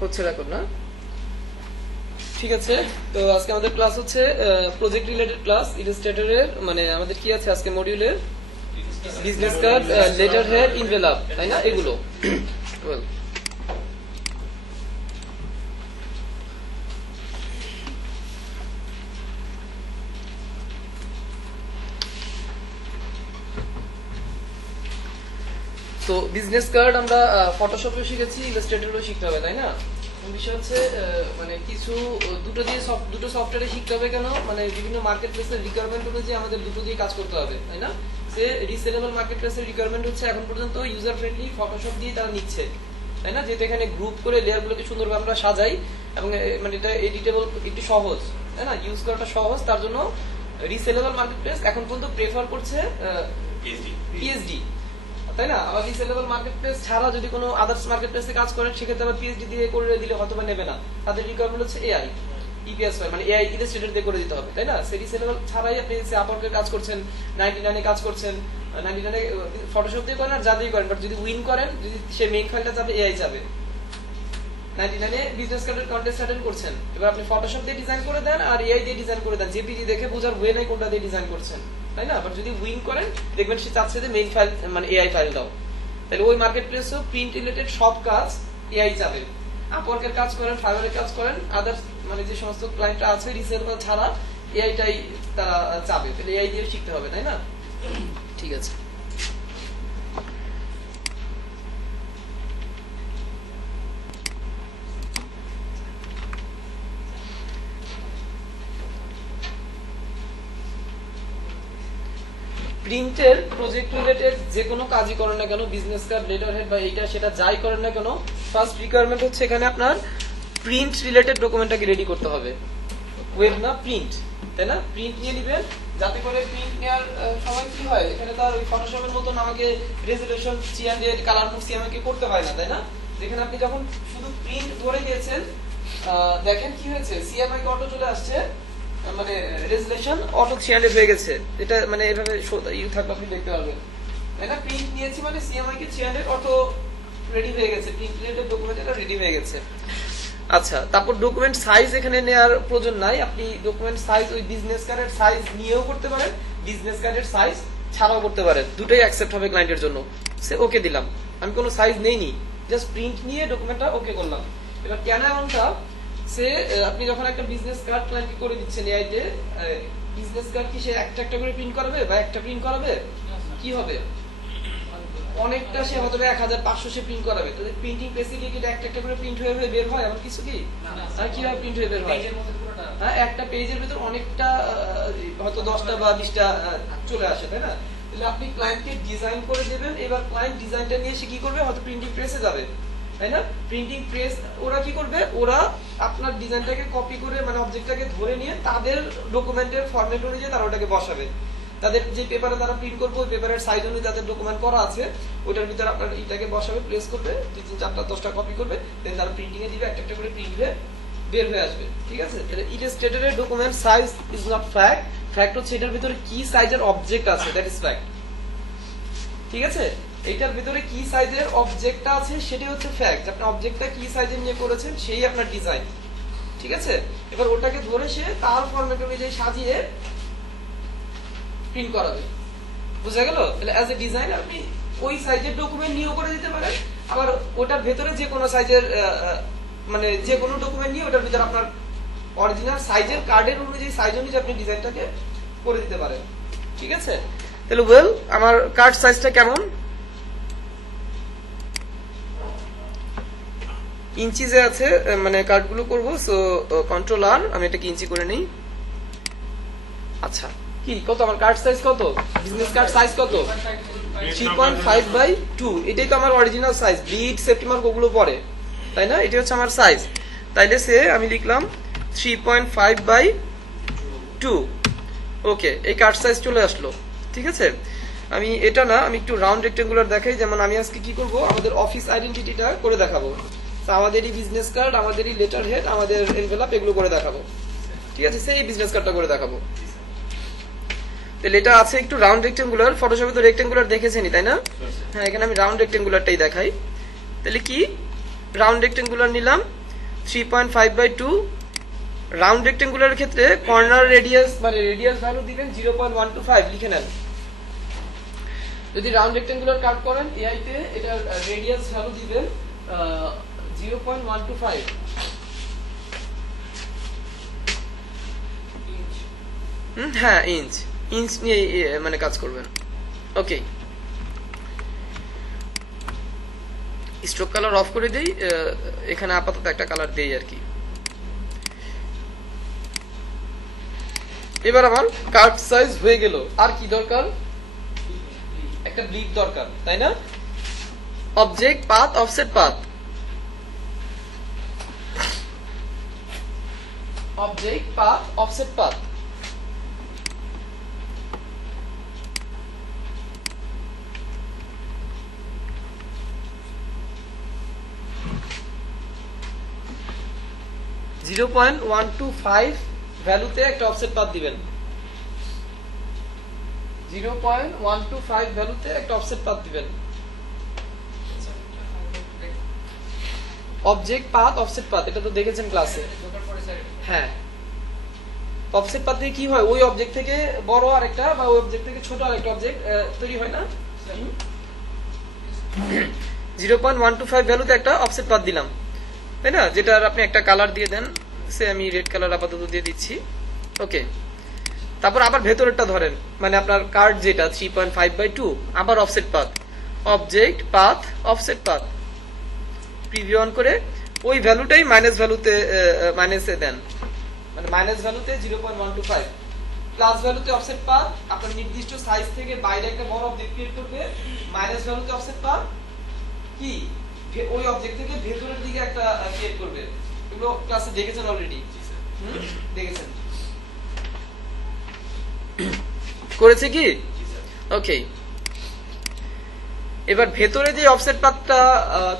হচ্ছে রেকর্ড না? ঠিক আছে, তো আজকে আমাদের ক্লাস হচ্ছে প্রজেক্ট রিলেটেড ক্লাস। ইলাস্ট্রেটরের মানে আমাদের কি আছে আজকে মডিউলে business card, letter head, envelope, তাই না? এগুলো ওয়েল তো বিজনেস কার্ড আমরা ফটোশপেও শিখেছি, ইলাস্ট্রেটরেও শিখতে হবে, তাই না? বিষয় হচ্ছে মানে কিছু দুটো সফটওয়্যারে শিখতে হবে কেন, মানে বিভিন্ন মার্কেট প্লেসের রিকোয়ারমেন্ট অনুযায়ী আমাদের দুটো দিয়ে কাজ করতে হবে, তাই না? সে রিসেলেবল মার্কেট প্লেসের রিকোয়ারমেন্ট হচ্ছে এখন পর্যন্ত ইউজার ফ্রেন্ডলি ফটোশপ দিয়ে তারা নিচ্ছে, তাই না? যেহেতু এখানে গ্রুপ করে লেয়ারগুলোকে সুন্দরভাবে আমরা সাজাই এবং মানে এটা এডিটেবল, একটু সহজ, তাই না? ইউজ করাটা সহজ, তার জন্য রিসেলেবল মার্কেট প্লেস এখন পর্যন্ত প্রেফার করছে পিএইচডি, তাই না? আবার রিসেলেবল মার্কেট প্লেস ছাড়া যদি কোনো আদার্স মার্কেট প্লেসে কাজ করেন সেক্ষেত্রে আবার পিএইচডি দিয়ে করে দিলে হয়তো বা নেবে না। তাদের রিকোয়ারমেন্ট হচ্ছে এআই, ইপিএস ফাইল, মানে এআই ইলাস্ট্রেটর দিয়ে করে দিতে হবে, তাই না? সেই রিসেলেবল ছাড়াই আপনি আপওয়ার্কে কাজ করছেন, 99 কাজ করছেন, 99 ফটোশপ দিয়ে করেন আর যা দিয়ে করেন, বাট যদি উইন করেন, যদি সে মেইন ফাইলটা যাবে, এআই যাবে। 99 বিজনেস কার্ডের কন্টেস্ট অ্যাটেন্ড করছেন, এবার আপনি ফটোশপ দিয়ে ডিজাইন করে দেন আর এআই দিয়ে ডিজাইন করে দেন, জেপিজি দেখে বোঝার হয়ে নাই কোনটা দিয়ে ডিজাইন করছেন, তাই না? বাট যদি উইন করেন দেখবেন সে চাচ্ছে যে মেইন ফাইল মানে এআই ফাইল দাও, তাহলে ওই মার্কেট প্লেসেও প্রিন্ট রিলেটেড সব কাজ এআই যাবে। আপওয়ার্কের কাজ করেন, ফাইবারের কাজ করেন, আদার্স মানে যে সমস্ত ক্লায়েন্টরা আছে রিসেলেবল ছাড়া এআইটাই তারা যাবে, তাহলে এআই দিয়ে শিখতে হবে, তাই না? ঠিক আছে, প্রিন্টের প্রজেক্ট রিলেটেড যে কোনো কাজই করেন না কেন, বিজনেস কার্ড, লেটার হেড বা এইটা সেটা যাই করেন না কেন, ফার্স্ট রিকোয়ারমেন্ট হচ্ছে এখানে আপনার প্রিন্ট রিলেটেড ডকুমেন্টটাকে রেডি করতে হবে। ওয়েব না, প্রিন্ট, তাই না? প্রিন্ট নিয়ে নেবেন, যাতে করে প্রিন্ট নেওয়ার সময় কি হয়, এখানে তার ওই ফটোশপের মতন আমাকে রেজুলেশন চিয়ান্ডেড কালার মুক্সি আমাকে করতে হয় না, তাই না? যেখানে আপনি যখন শুধু প্রিন্ট ধরে দিয়েছেন, দেখেন কি হয়েছে, সিএমআই কে অটো চলে আসছে, মানে রেজুলেশন অটো 46 হয়ে গেছে। এটা মানে এভাবে ইউ থাকলে আপনি দেখতে পারবেন, তাই না? প্রিন্ট নিয়েছি মানে সিএমআই কে 46 অটো রেডি হয়ে গেছে, প্রিন্ট রিলেটেড ডকুমেন্ট এটা রেডি হয়ে গেছে। আচ্ছা, তারপর ডকুমেন্ট সাইজ এখানে নেওয়ার প্রয়োজন নাই, আপনি ডকুমেন্ট সাইজ ওই বিজনেস কার্ডের সাইজ নিয়েও করতে পারেন, বিজনেস কার্ডের সাইজ ছাড়াও করতে পারেন, দুটোই অ্যাকসেপ্ট হবে ক্লায়েন্টের জন্য। সে ওকে দিলাম, আমি কোনো সাইজ নেইনি, জাস্ট প্রিন্ট নিয়ে ডকুমেন্টটা ওকে করলাম। এবার কেন এমনটা, সে আপনি যখন একটা বিজনেস কার্ড ক্লায়েন্টকে করে দিচ্ছেন এআইতে, বিজনেস কার্ড কি সে একটা একটা করে প্রিন্ট করাবে বা একটা প্রিন্ট করাবে? কি হবে, অনেকটা সে হয়তো 1500 সে প্রিন্ট করাবে, তো প্রিন্টিং ফেসিলিটি একটা একটা করে প্রিন্ট হয়ে হয়ে বের হয় এমন কিছু কি? আর কিভাবে প্রিন্ট হয়ে বের হয়? হ্যাঁ, একটা পেজের ভিতর অনেকটা হয়তো 10টা বা 20টা চলে আসে, তাই না? তাহলে আপনি ক্লায়েন্টকে ডিজাইন করে দেবেন, এবার ক্লায়েন্ট ডিজাইনটা নিয়ে সে কি করবে, হয়তো প্রিন্টিং প্রেসে যাবে, তাই না? প্রিন্টিং প্রেস ওরা কি করবে, ওরা আপনার ডিজাইনটাকে কপি করে মানে অবজেক্টটাকে ধরে নিয়ে তাদের ডকুমেন্টের ফরম্যাট অনুযায়ী তারা ওটাকে বসাবে। তাদের যে পেপারে তারা প্রিন্ট করবে ওই পেপারের সাইজ অনুযায়ী তাদের ডকুমেন্ট করা আছে, ওটার ভিতরে আপনার এটাকে বসাবে, প্লেস করবে, 3-4টা 10টা কপি করবে, দেন তারা প্রিন্টিং এ দিবে, একটা একটা করে প্রিন্ট হয়ে বের হয়ে আসবে, ঠিক আছে? তাহলে ইলাস্ট্রেটরের document size is not fact, fact হচ্ছে এটার ভিতরে কি সাইজের অবজেক্ট আছে, দ্যাট ইজ ফ্যাক্ট, ঠিক আছে? এইটার ভিতরে কি সাইজের অবজেক্টটা আছে সেটাই হচ্ছে ফ্যাক্ট, আপনি অবজেক্টটা কি সাইজের নিয়ে করেছেন সেই আপনার ডিজাইন, ঠিক আছে? এবার ওটাকে ধরে সে তার ফরম্যাট অনুযায়ী সাজিয়ে প্রিন্ট করাবে, বুঝা গেল? তাহলে অ্যাজ এ ডিজাইনার আপনি ওই সাইজের ডকুমেন্ট নিয়েও করে দিতে পারেন, আবার ওটার ভেতরে যে কোনো সাইজের মানে যে কোনো ডকুমেন্ট নিয়ে ওটার ভিতরে আপনার অরিজিনাল সাইজের কার্ডের অনুযায়ী সাইজ অনুযায়ী আপনি ডিজাইনটাকে করে দিতে পারেন, ঠিক আছে? তাহলে ওয়েল, আমার কার্ড সাইজটা কেমন? ইঞ্চিজে আছে, মানে কার্ডগুলো করবো, সো কন্ট্রোল আর, আমি এটাকে ইঞ্চি করে নিই। আচ্ছা, কি কত আমার কার্ড সাইজ কত, বিজনেস কার্ড সাইজ কত? 3.5/2, এটাই তো আমার অরিজিনাল সাইজ, বিট সেফটি মার্ক ওগুলো পরে, তাই না? এটা হচ্ছে আমার সাইজ, তাইলে সে আমি লিখলাম 3.5/2, ওকে, এই কার্ড সাইজ চলে আসলো, ঠিক আছে? আমি এটা না, আমি একটু রাউন্ড রেক্টেঙ্গুলার দেখাই, যেমন আমি আজকে কি করব, আমাদের অফিস আইডেন্টিটিটা করে দেখাবো, আমাদেরই বিজনেস কার্ড, আমাদেরই লেটার হেড, আমাদের এনভেলপ এগুলো করে দেখাবো, ঠিক আছে? সেই বিজনেস কার্ডটা করে দেখাবো। তাহলে এটা আছে একটু রাউন্ড রেক্টেঙ্গুলার, ফটোশপে তো রেক্টেঙ্গুলার দেখেছেনই, তাই না? হ্যাঁ, এখানে আমি রাউন্ড রেক্টেঙ্গুলারটাই দেখাই। তাহলে কি, রাউন্ড রেক্টেঙ্গুলার নিলাম, 3.5/2। রাউন্ড রেক্টেঙ্গুলারের ক্ষেত্রে কর্নার রেডিয়াস মানে রেডিয়াস ভ্যালু দিবেন 0.125 লিখে নেন। যদি রাউন্ড রেক্টেঙ্গুলার কাট করেন এআই তে এটার রেডিয়াস ভ্যালু দিবেন 0.125 হ্যাঁ ইঞ্চ নিয়ে মানে কাজ করবেন। ওকে, স্ট্রোক কালার অফ করে দেই, এখানে আপাতত একটা কালার দেই আর কি। এবার আমার কার্ভ সাইজ হয়ে গেল, আর কি দরকার? একটা ব্লিড দরকার, তাই না? Object path offset path, object path offset path. (0.125) ভ্যালুতে একটা অফসেট পাথ দিবেন। 0.125 ভ্যালুতে একটা অফসেট পাথ দিবেন। অবজেক্ট পাথ অফসেট পাথ, এটা তো দেখেছেন ক্লাসে। হ্যাঁ, অফসেট পাথ দিয়ে কি হয়? ওই অবজেক্ট থেকে বড় আরেকটা বা ওই অবজেক্ট থেকে ছোট আরেকটা অবজেক্ট তৈরি হয় না? 0.125 ভ্যালুতে একটা অফসেট পাথ দিলাম, তাই না? যেটার আপনি একটা কালার দিয়ে দেন, সে আমি রেড কালার আপাতত দিয়ে দিচ্ছি। ওকে, তারপর আবার ভেতরেরটা ধরেন, মানে আপনার কার্ড যেটা 3.5/2, আবার offset path, object path offset path, preview on করে ওই ভ্যালুটাই মাইনাস ভ্যালুতে মাইনাসে দেন, মানে মাইনাস ভ্যালুতে 0.125, প্লাস ভ্যালুতে অফসেট পাথ আপনার নির্দিষ্ট সাইজ থেকে বাইরে একটা বড় অবজেক্ট ক্রিয়েট করবে, মাইনাস ভ্যালুতে অফসেট পাথ কি ওই অবজেক্ট থেকে ভেতরের দিকে একটা ক্রিয়েট করবে। এগুলো ক্লাসে দেখেছেন অলরেডি, দেখেছেন করেছে কি? ওকে, এবার ভেতরে যে অফসেট পাথটা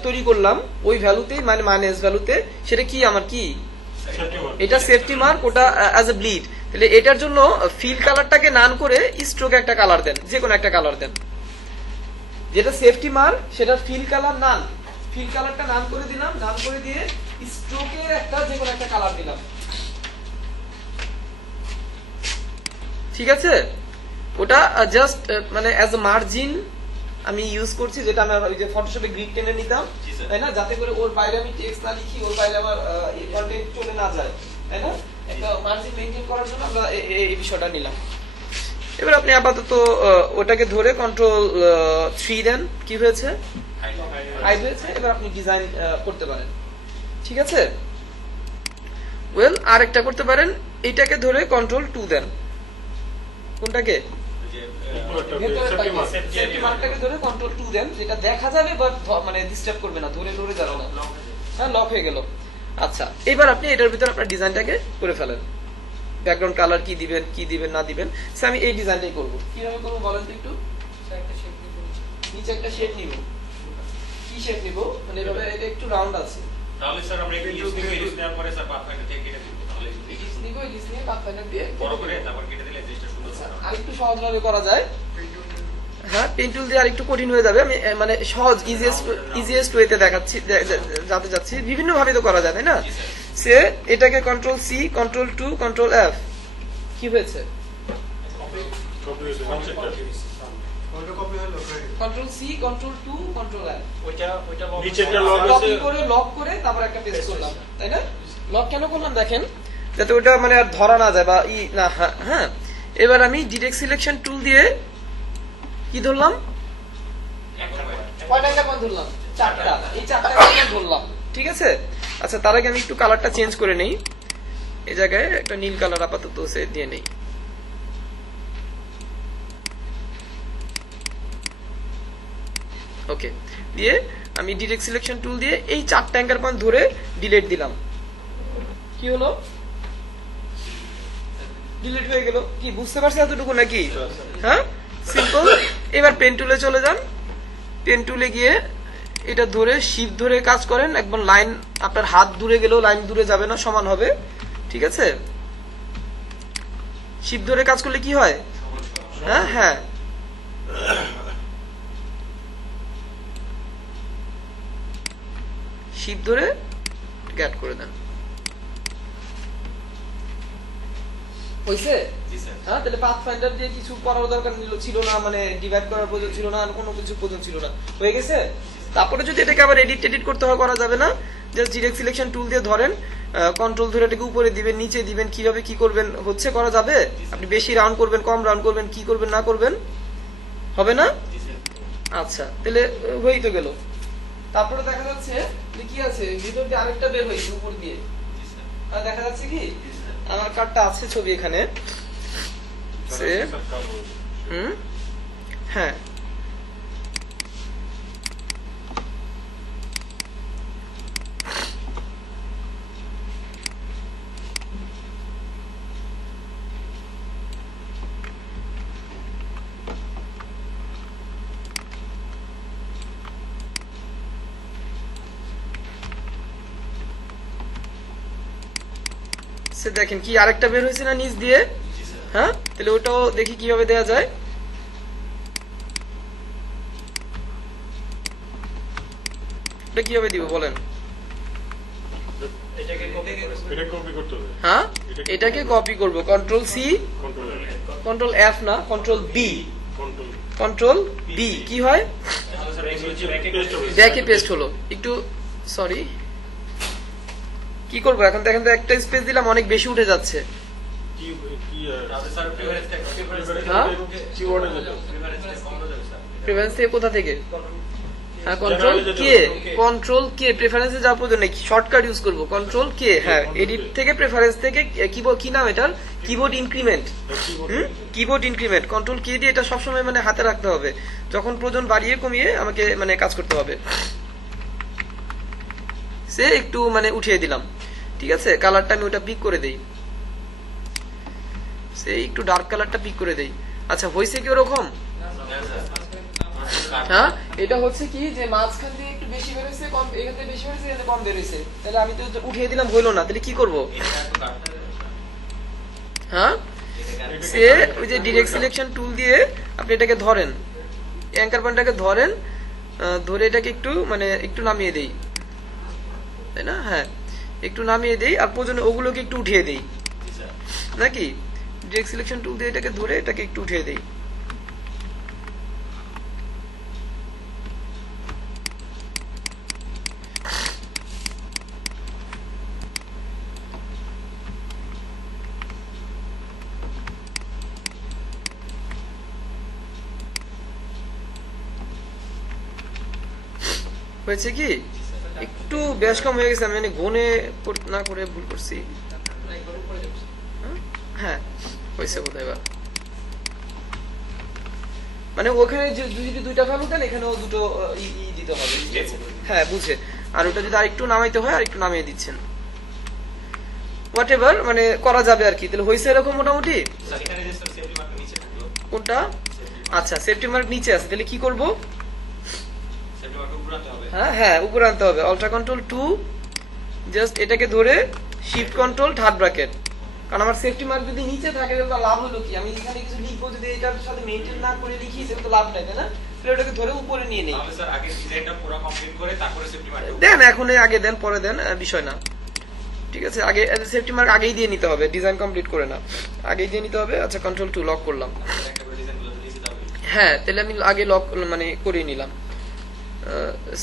তৈরি করলাম ওই ভ্যালুতেই, মানে মাইনাস ভ্যালুতে, সেটা কি আমার কি? এটা সেফটি মার্ক, ওটা অ্যাজ এ ব্লিড। তাহলে এটার জন্য ফিল কালারটাকে নান করে স্ট্রোকে একটা কালার দেন, যে কোনো একটা কালার দেন। যেটা সেফটি মার্ক সেটা ফিল কালার নান, ফিল কালারটা নান করে দিলাম, নান করে দিয়ে স্ট্রোকে একটা যে কোনো একটা কালার দিলাম। ঠিক আছে, ওটা জাস্ট মানে অ্যাজ এ মার্জিন আমি ইউজ করছি, যেটা আমি ওই যে ফটোশপে গ্রিড টেনে নিতাম, তাই না? যাতে করে ওর বাইরে আমি টেক্সট না লিখি, ওর বাইরে আমার কন্টেন্ট চলে না যায়, তাই না? একটা মার্জিন মেইনটেইন করার জন্য আমরা এই বিষয়টা নিলাম। এবার আপনি আপাতত ওটাকে ধরে কন্ট্রোল 3 দেন, কি হয়েছে? হাইড হয়েছে। এবার আপনি ডিজাইন করতে পারেন, ঠিক আছে? ওয়েল, আরেকটা করতে পারেন, এইটাকে ধরে কন্ট্রোল 2 দেন। কোনটাকে? সেফটি মার্কটাকে ধরে কন্ট্রোল 2 দেন, যেটা দেখা যাবে বাট মানে ডিস্টার্ব করবে না, ধরে লড়ে যাবে না। হ্যাঁ, লক হয়ে গেল। আচ্ছা, এবার আপনি এটার ভিতর আপনার ডিজাইনটাকে করে ফেলেন। ব্যাকগ্রাউন্ড কালার কি দিবেন, কি দিবেন না দিবেন, সে আমি এই ডিজাইনটাই করব। কিভাবে করব বলেন তো একটু? নিচে একটা শেপ নিব। কি শেপ নিব? মানে এভাবে, এটা একটু রাউন্ড আছে, তাহলে স্যার আমরা একটু ইউজ নিব, ইউজ নেওয়ার পরে স্যার পাথফাইন্ডার থেকে কেটে দিব। তাহলে ইউজ নিব, ইউজ নিয়ে পাথফাইন্ডার দিয়ে বড় করে তারপর কেটে দিলে জিনিসটা সুন্দর হবে। আরেকটু সহজভাবে করা যায়। হ্যাঁ, পেন টুল দিয়ে আরেকটু কঠিন হয়ে যাবে। আমি মানে সহজ ইজিয়েস্ট ওয়েতে দেখাচ্ছি, যাতে যাচ্ছি। বিভিন্ন ভাবে তো করা যায়, তাই না? সে এটাকে control C, control 2, control F, কি হয়েছে? Control C, control 2, control F, নিচেটা লক আছে, কপি করে লক করে তারপর একটা পেস্ট করলাম, তাই না? লক কেন করলাম দেখেন, যাতে ওটা মানে আর ধরা না যায় বা ই না। হ্যাঁ, এবার আমি ডিটেক্ট সিলেকশন টুল দিয়ে কি ধরলাম? কয়টা পয়েন্ট ধরলাম? 4টা। এই 4টা পয়েন্ট ধরলাম, ঠিক আছে? আচ্ছা, তার আগে আমি একটু কালারটা চেঞ্জ করে নেই। এই জায়গায় একটা নীল কালার আপাতত সে দিয়ে নেই। ওকে, দিয়ে আমি ডিরেক্ট সিলেকশন টুল দিয়ে এই 4টা অ্যাঙ্কার পয়েন্ট ধরে ডিলিট দিলাম। কি হলো? ডিলিট হয়ে গেল। কি বুঝতে পারছেন এতটুকু নাকি? হ্যাঁ, সিম্পল। এবার পেন টুলে চলে যান, পেন টুলে গিয়ে এটা ধরে শিফট ধরে কাজ করেন। একদম লাইন, আপনার হাত দূরে গেলেও লাইন দূরে যাবে না, সমান হবে, ঠিক আছে? শিফট ধরে কাজ করলে কি হয়? হ্যাঁ হ্যাঁ, শিফট ধরে এটাকে অ্যাড করে দেন। হইছে? জি স্যার। হ্যাঁ, তাহলে পাথফাইন্ডার দিয়ে কিছু করার দরকার ছিল না, মানে ডিভাইড করার প্রয়োজন ছিল না, আর কোনো কিছু প্রয়োজন ছিল না। হয়ে গেছে? তারপরে যদি এটাকে আবার এডিট করতে হয়, করা যাবে না। জাস্ট ডিরেক্ট সিলেকশন টুল দিয়ে ধরেন, কন্ট্রোল ধরে এটাকে উপরে দিবেন, নিচে দিবেন, কিভাবে কি করবেন হচ্ছে করা যাবে। আপনি বেশি রাউন্ড করবেন, কম রাউন্ড করবেন, কি করবেন না করবেন, হবে না? আচ্ছা, তাহলে হয়েই তো গেল। তারপরে দেখা যাচ্ছে যে কি আছে ভিতর দিয়ে আরেকটা বের হয়েছে উপর দিয়ে। দেখা যাচ্ছে কি আমার কার্ডটা আছে ছবি এখানে। হ্যাঁ, দেখেন কি আরেকটা বের হয়েছে না নিচ দিয়ে। হ্যাঁ, তাহলে ওটাও দেখি কিভাবে দেয়া যায়। এটা কিভাবে দিব বলেন? হ্যাঁ, এটাকে কপি করব, কন্ট্রোল সি, কন্ট্রোল এফ না, কন্ট্রোল বি, কন্ট্রোল বি কি হয়, ব্যাকে পেস্ট হলো। একটু সরি, কি করবো এখন? দেখেন তো একটা স্পেস দিলাম, অনেক বেশি উঠে যাচ্ছে। প্রেফারেন্স থেকে কোথা থেকে? হ্যাঁ, কন্ট্রোল কে, কন্ট্রোল কে, প্রেফারেন্সে যাওয়ার প্রয়োজন নেই, শর্টকাট ইউজ করবো, কন্ট্রোল কে। হ্যাঁ, এডিট থেকে প্রেফারেন্স থেকে কিবোর্ড, কি নাম এটার, keyboard increment. Keyboard increment, control K দিয়ে এটা সবসময় মানে হাতে রাখতে হবে, যখন প্রয়োজন বাড়িয়ে কমিয়ে আমাকে মানে কাজ করতে হবে। সে একটু মানে উঠিয়ে দিলাম, ঠিক আছে। কালারটা আমি ওটা পিক করে দেই, সে একটু ডার্ক কালারটা পিক করে দেই। আচ্ছা, হয়েছে কি ওরকম? হ্যাঁ, এটা হচ্ছে কি যে মাঝখান দিয়ে একটু বেশি বেরোছে, কম এখান থেকে বেশি বেরোছে, এখানে কম বেরোছে, তাহলে আমি তো উঠিয়ে দিলাম, হইলো না, তাহলে কি করব? হ্যাঁ, সে ওই যে ডিরেক্ট সিলেকশন টুল দিয়ে আপনি এটাকে ধরেন, অ্যাঙ্কার পয়েন্টটাকে ধরেন, ধরে এটাকে একটু মানে একটু নামিয়ে দেই, তাই না? হ্যাঁ, একটু নামিয়ে দেই, আর প্রয়োজনে ওগুলোকে একটু উঠিয়ে দেই নাকি। ডিরেক্ট সিলেকশন টুল দিয়ে এটাকে ধরে এটাকে একটু উঠিয়ে দেই। হয়েছে কি একটু বেশ কম হয়ে গেছে, আমি মানে গুনে না করে ভুল করছি। হ্যাঁ, হয়েছে বোধ হয়। মানে ওখানে যদি দুইটা ভ্যালু দেন, এখানেও দুটো দিতে হবে। হ্যাঁ, বুঝে। আর ওটা যদি আরেকটু নামাইতে হয়, আরেকটু নামিয়ে দিচ্ছেন, হোয়াট এভার মানে করা যাবে আর কি। তাহলে হয়েছে এরকম মোটামুটি। কোনটা? আচ্ছা, সেফটি মার্ক নিচে আছে, তাহলে কি করব? হ্যাঁ হ্যাঁ, উপরে আনতে হবে। অল্টার কন্ট্রোল 2, জাস্ট এটাকে ধরে শিফট কন্ট্রোল থার্ড ব্র্যাকেট, কারণ আমার সেফটি মার্ক যদি নিচে থাকে তাহলে লাভ হলো কি, আমি এখানে কিছু লিখবো, যদি এটার সাথে মেইনটেইন না করে লিখি তাহলে তো লাভ নাই, তাই না? তাহলে এটাকে ধরে উপরে নিয়ে নেই। তাহলে স্যার আগে ডিজাইনটা পুরো কমপ্লিট করে তারপরে সেফটি মার্ক দেন, এখন আগে দেন পরে দেন, বিষয় না, ঠিক আছে। আগে সেফটি মার্ক আগেই দিয়ে নিতে হবে, ডিজাইন কমপ্লিট করে না, আগেই দিয়ে নিতে হবে। আচ্ছা, কন্ট্রোল 2 লক করলাম। হ্যাঁ, তাহলে আমি আগে লক মানে করে নিলাম,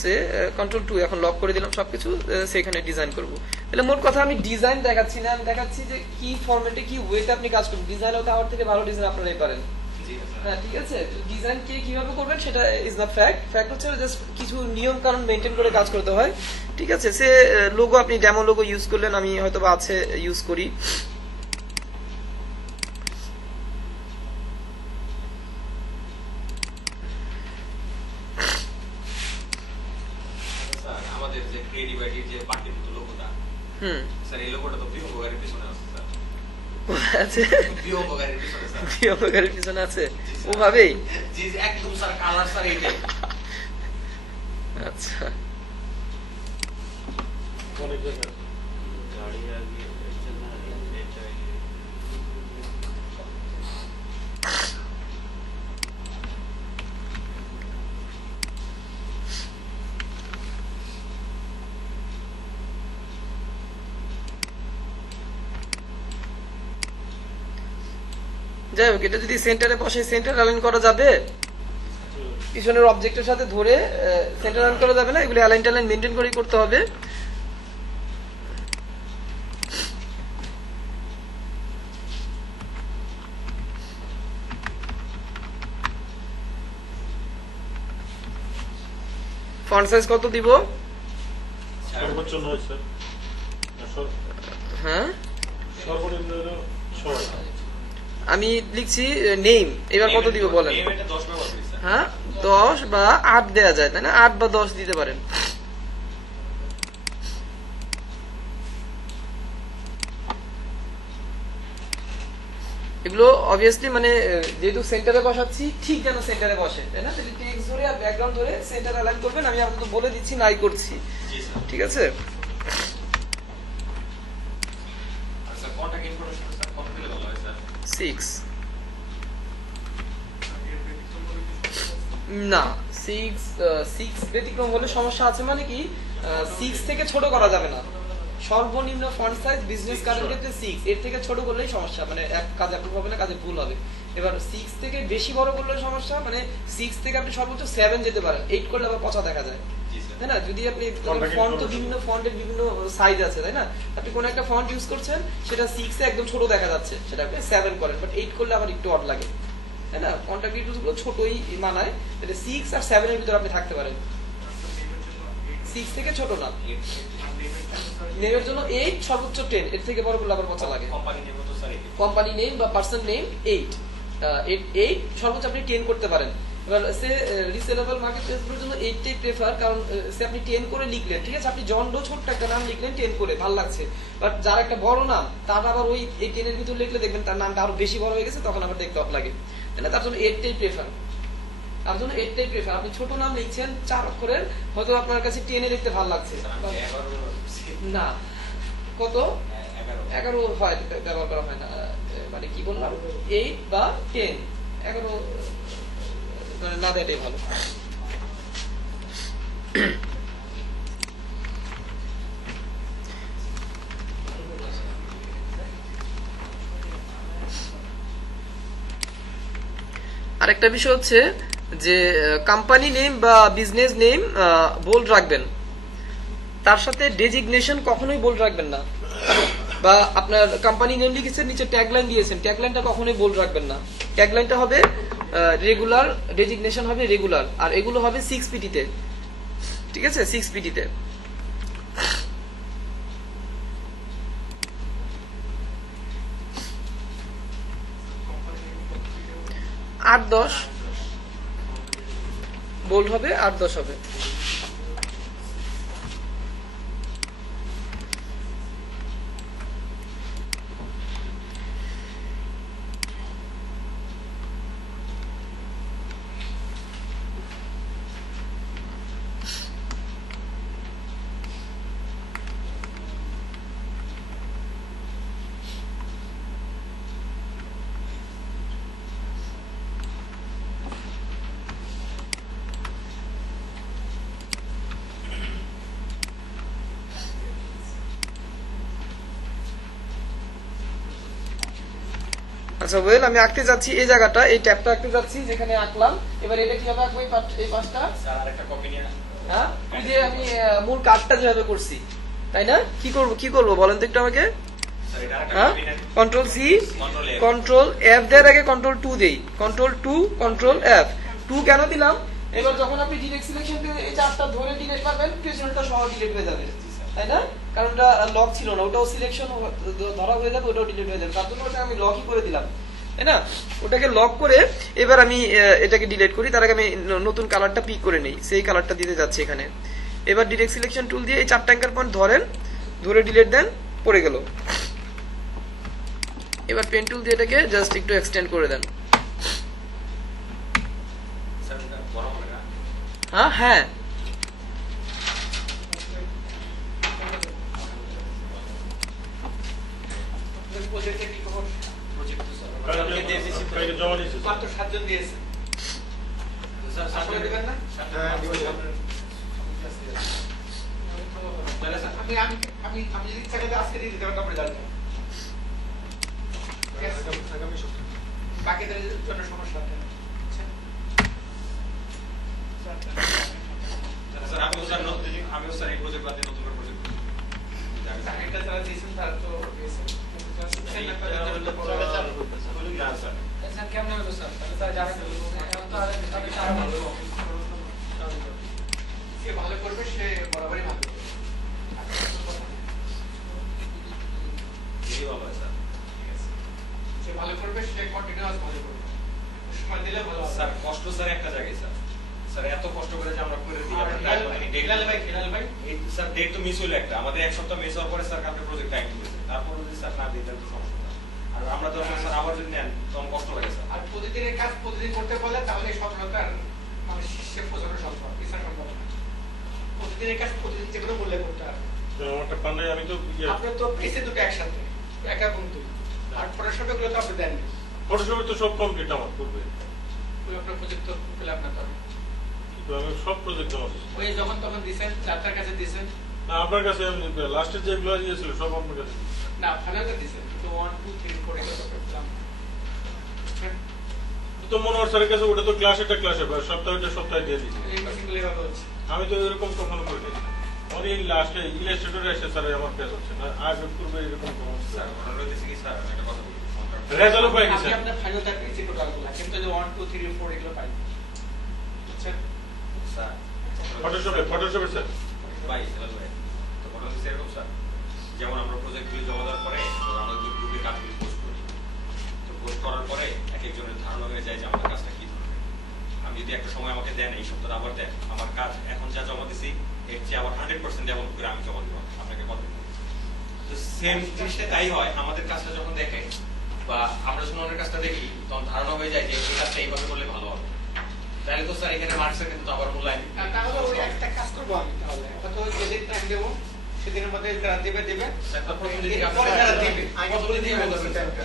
সে কন্ট্রোল 2 এখন লক করে দিলাম সবকিছু, সেখানে ডিজাইন করব। তাহলে মোট কথা আমি ডিজাইন দেখাচ্ছি না, আমি দেখাচ্ছি যে কি ফরম্যাটে কি ওয়েতে আপনি কাজ করবেন। ডিজাইন হতে আমার থেকে ভালো ডিজাইন আপনারাই পারেন। হ্যাঁ, ঠিক আছে। ডিজাইন কে কিভাবে করবেন সেটা ইজ নট ফ্যাক্ট, ফ্যাক্ট হচ্ছে জাস্ট কিছু নিয়ম কানুন মেইনটেইন করে কাজ করতে হয়, ঠিক আছে। সে লোগো আপনি ডেমো লোগো ইউজ করলেন, আমি হয়তো বা আছে ইউজ করি। স্যার এই লোগোটা তো বিহঙ্গকারীর পিছনে আছে স্যার। আছে বিহঙ্গকারীর পিছনে স্যার। বিহঙ্গকারীর পিছনে আছে ওভাবেই। জি একদম স্যার, কালার স্যার এইটাই। আচ্ছা, অনেক জায়গা গাড়ি আগে চলনা এটা যাই হোক, এটা যদি সেন্টারে বসে সেন্টার অ্যালাইন করা যাবে, পিছনের অবজেক্টের সাথে ধরে সেন্টার অ্যালাইন করা যাবে না, এগুলো অ্যালাইন ট্যালাইন মেনটেন করেই করতে হবে। ফন্ট সাইজ কত দিব? সর্বোচ্চ 9 স্যার। হ্যাঁ, সর্বনিম্ন হলো 6। আমি লিখছি নেম, এবার কত দিব বলেন? নেম এটা 10 ব্যবহার করি স্যার। হ্যাঁ, 10 বা 8 দেয়া যায়, তাই না? 8 বা 10 দিতে পারেন। এগুলো অবভিয়াসলি মানে যেহেতু সেন্টারে বসাচ্ছি, ঠিক যেন সেন্টারে বসে, তাই না? তাহলে টেক্সট ধরে আর ব্যাকগ্রাউন্ড ধরে সেন্টার অ্যালাইন করবেন। আমি আপনাকে বলে দিচ্ছি, নাই করছি, জি স্যার। ঠিক আছে? আর স্যার কন্টাক্ট ইনফরমেশন স্যার কত দিলে ভালো হয় স্যার? 6 না, 6 ব্যতিক্রম হলে সমস্যা আছে। মানে কি, 6 থেকে ছোট করা যাবে না। সর্বনিম্ন ফন্ট সাইজ বিজনেস কার্ডের ক্ষেত্রে 6, এর থেকে ছোট করলেই সমস্যা, মানে এক কাজে অ্যাপ্রুভ হবে না, কাজে ভুল হবে। এবার 6 থেকে বেশি বড় করলে সমস্যা, মানে 6 থেকে আপনি সর্বোচ্চ 7 যেতে পারেন, 8 করলে আবার পচা দেখা যায়, জি স্যার। তাই না? যদি আপনি ফন্ট তো বিভিন্ন ফন্টের বিভিন্ন সাইজ আছে, তাই না? আপনি কোন একটা ফন্ট ইউজ করছেন, সেটা 6 এ একদম ছোট দেখা যাচ্ছে, সেটা আপনি 7 করেন, বাট 8 করলে আবার একটু অড লাগে, তাই না? কন্টাক্ট ডিটেইলস গুলো ছোটই মানায়, তাহলে 6 আর 7 এর ভিতরে আপনি থাকতে পারেন, 6 থেকে ছোট না। নেমের জন্য 8, সর্বোচ্চ 10, এর থেকে বড় করলে আবার পচা লাগে। কোম্পানি নেম তো স্যার কোম্পানি নেম বা পার্সন নেম 8, সর্বোচ্চ আপনি 10 করতে পারেন। এবার সে রিসেলেবল মার্কেট প্লেসগুলোর জন্য 8টাই প্রেফার, কারণ সে আপনি 10 করে লিখলেন, ঠিক আছে? আপনি জন ডো ছোট্ট একটা নাম লিখলেন 10 করে, ভালো লাগছে, বাট যার একটা বড় নাম, তার আবার ওই 10 এর ভিতর লিখলে দেখবেন তার নামটা আরো বেশি বড় হয়ে গেছে, তখন আবার দেখতে অফ লাগে, তাই না? তার জন্য 8টাই প্রেফার। তার জন্য 8টাই প্রেফার। আপনি ছোট নাম লিখছেন 4 অক্ষরের, হয়তো আপনার কাছে 10 এ লিখতে ভালো লাগছে না, কত 11 হয় ব্যবহার করা হয় না, মানে কি বললাম, 8 বা 10, 11 মানে না দেওয়াটাই ভালো। আরেকটা বিষয় হচ্ছে যে কোম্পানি নেম বা বিজনেস নেম বোল্ড রাখবেন, তার সাথে ডেজিগনেশন কখনোই বোল্ড রাখবেন না। বা আপনার কোম্পানি নেম লিখেছেন, নিচে ট্যাগলাইন দিয়েছেন, ট্যাগলাইনটা কখনোই বোল্ড রাখবেন না। ট্যাগলাইনটা হবে রেগুলার, ডেজিগনেশন হবে রেগুলার, আর এগুলো হবে 6 পিটিতে, ঠিক আছে? 6 পিটিতে। আট 10 বোল্ড হবে, 8-10 হবে। আচ্ছা ওয়েল, আমি আঁকতে যাচ্ছি এই জায়গাটা, এই ট্যাবটা আঁকতে যাচ্ছি যেখানে আঁকলাম। এবার এটা কিভাবে আঁকবো এই পাশটা? স্যার আরেকটা কপি নিয়ে হ্যাঁ, ওই যে আমি মূল কাজটা যেভাবে করছি, তাই না? কি করব বলেন তো একটু আমাকে। স্যার এটা আরেকটা হ্যাঁ, কপি নেন। Control C, Control F। Control F দেওয়ার আগে কন্ট্রোল 2 দেই, কন্ট্রোল 2, কন্ট্রোল এফ। 2 কেন দিলাম? এবার যখন আপনি ডিরেক্ট সিলেকশন দিয়ে এই চারটা ধরে ডিলিট করবেন, পেছনটা সহ ডিলিট হয়ে যাবে, তাই না? কারণ ওটা লক ছিল না, ওটাও সিলেকশন ধরা হয়ে যাবে, ওটাও ডিলিট হয়ে যাবে, তার জন্য ওটা আমি লকই করে দিলাম, তাই না? ওটাকে লক করে এবার আমি এটাকে ডিলিট করি, তার আগে আমি নতুন কালারটা পিক করে নেই, সেই কালারটা দিতে যাচ্ছি এখানে। এবার ডিরেক্ট সিলেকশন টুল দিয়ে এই 4টা অ্যাঙ্কার পয়েন্ট ধরেন, ধরে ডিলিট দেন, পড়ে গেল। এবার পেন টুল দিয়ে এটাকে জাস্ট একটু এক্সটেন্ড করে দেন। স্যার এটা বড় হবে না? হ্যাঁ হ্যাঁ, প্রজেক্টে কি খবর? প্রজেক্ট তো স্যার কালকে জমা দিয়েছে স্যার। মাত্র 7 জন দিয়েছে। স্যার সামনে দিবেন না? হ্যাঁ, দিব স্যার। তাহলে স্যার আমি যদি ইচ্ছা করে আজকে দিয়ে দিতে পারতাম, আপনি জানতেন। আগামী সপ্তাহে বাকিদের জন্য সমস্যা হবে না। আচ্ছা। স্যার আমিও স্যার এই প্রজেক্ট বাদ দিয়ে নতুন করে প্রজেক্ট করি। এটা যারা দিয়েছেন তারা তো দিয়েছেন। কিন্তু যারা দিচ্ছেন না তাদের জন্য বড়- না স্যার স্যার কেমন হলো স্যার? তাহলে স্যার যারা এখন তো তাহলে তারা ভালো যে ভালো করবে সে বরাবরই ভালো করবে। এই ভালো হয় স্যার। ঠিক আছে। যে ভালো করবে সে কন্টিনিউয়াস ভালো করবে। সময় দিলে ভালো হবে। স্যার কষ্ট স্যার একটা জায়গায় স্যার। স্যার এত কষ্ট করে যে আমরা করে দিই আর আমরা হিলাল ভাই, ডেট হিলাল ভাই স্যার ডেট তো মিস হলো একটা। আমাদের এক সপ্তাহ মিস হওয়ার পরে স্যার কালকে প্রজেক্ট টাইম দিয়েছে। তারপর যদি স্যার না দিই তাহলে তো সমস্যা। আর আমরা তো স্যার আবার যদি নেন তখন কষ্ট লাগে স্যার। আর প্রতিদিনের কাজ প্রতিদিন করতে পারলে তাহলে সফলতার মানে শীর্ষে পৌঁছানো সম্ভব, পিছনে সম্ভব না। প্রতিদিনের কাজ প্রতিদিন যেগুলো বললে করতে হবে। আমারটা পান্ডে আমি তো আপনার তো পেয়েছে দুটো একসাথে, একা এবং দুই। আর ফটোশপে গুলো তো আপনি দেননি। ফটোশপে তো সব কমপ্লিট আমার করবে। ওই আপনার প্রজেক্ট তো পেলে আপনার তবে কিন্তু আমি সব প্রজেক্ট জমা দিচ্ছি। ওই যখন তখন দিছেন, যাত্রার কাছে দিছেন না আপনার কাছে আমি লাস্টের যেগুলো ইয়েছিল সব আপনার কাছে দিচ্ছি। না, ফাইনালটা দিছেন, কিন্তু 1 2 3 4 এগুলো করলাম। তো মনোহর স্যারের কাছে ওটা তো ক্লাসে সপ্তাহে দিয়ে দিচ্ছি। এই মিটিংগুলো এভাবে হচ্ছে। আমি তো এরকম কখনো করি নাই। আমার এই লাস্টে ইলাস্ট্রেটরে এসে স্যার আমার কাজ হচ্ছে না। আগে পূর্বে এরকম কোনো স্যার ঘটনা হইতেছে কি স্যার আমি একটা কথা বলি। রেজাল্ট পাই আমি গেছে। আপনার ফাইনালটা পেয়েছি টোটালগুলো, কিন্তু যে 1 2 3 4 এগুলো পাই। আচ্ছা, স্যার ফটোশপে স্যার ভাই হেলাল ভাই তো ঘটনা হচ্ছে এরকম স্যার। যেমন আমরা প্রজেক্টগুলি জমা দেওয়ার পরে আমরা গ্রুপে কাজগুলি পোস্ট করি। তো পোস্ট করার পরে এক একজনের ধারণা হয়ে যায় যে আমাদের কাজটা কি ধরনের। আমি যদি একটা সময় আমাকে দেন, এই সপ্তাহে আবার দেন, আমার কাজ এখন যা জমা দিছি এর চেয়ে আবার 100% ডেভেলপ করে আমি জমা দিব আপনাকে কথা দিই। তো সেম জিনিসটা তাই হয়, আমাদের কাজটা যখন দেখে বা আমরা যখন অন্যের কাজটা দেখি তখন ধারণা হয়ে যায় যে এই কাজটা এইভাবে করলে ভালো হবে। তাহলে তো স্যার এখানে মার্কসের কিন্তু আবার মূল্যায়ন আর তাহলে ওই একটা কাজ করবো আমি, তাহলে হয়তো যেদিন টাইম দেবো সেদিনের মধ্যে যারা দেবে পরে যারা দেবে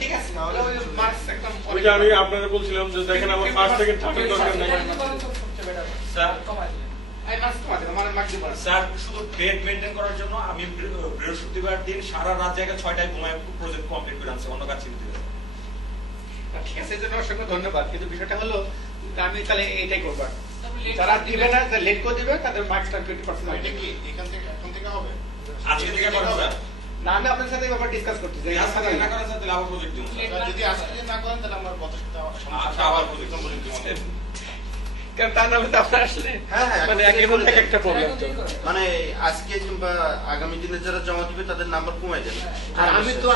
ঠিক আছে, তাহলে ওই মার্কস একদম ওই যে আমি আপনারা বলছিলাম যে দেখেন আমার ফার্স্ট সেকেন্ড থার্ড দরকার নেই। স্যার আমি মার্কস কমাতে দেবো, আমার মার্কস দিব না। স্যার শুধু ডেট মেইনটেইন করার জন্য আমি বৃহস্পতিবার দিন সারা রাত জায়গায় 6টায় ঘুমায় প্রজেক্ট কমপ্লিট করে আনছি, অন্য কাজ ছিল ঠিক আছে, এই জন্য অসংখ্য ধন্যবাদ। কিন্তু বিষয়টা হলো আমি তাহলে এইটাই করবো। যারা দিবে না, যারা লেট করে দিবে তাদের মার্কসটা 20% এটা কি এখান থেকে হবে? আজকে থেকে করেন স্যার। না, আমি আপনার সাথে এই ব্যাপারে ডিসকাস করতে চাই। আজকে থেকে না করেন স্যার তাহলে আবার প্রজেক্ট দিব স্যার। যদি আজকে যদি না করেন তাহলে আমার গত সপ্তাহে আচ্ছা আবার প্রজেক্ট দিব। কারণ তা নাহলে তো আপনার আসলে হ্যাঁ, মানে এখন একের মধ্যে একটা প্রবলেম তো। মানে আজকে কিংবা আগামী দিনে যারা জমা দিবে তাদের নাম্বার কমে যাবে। আর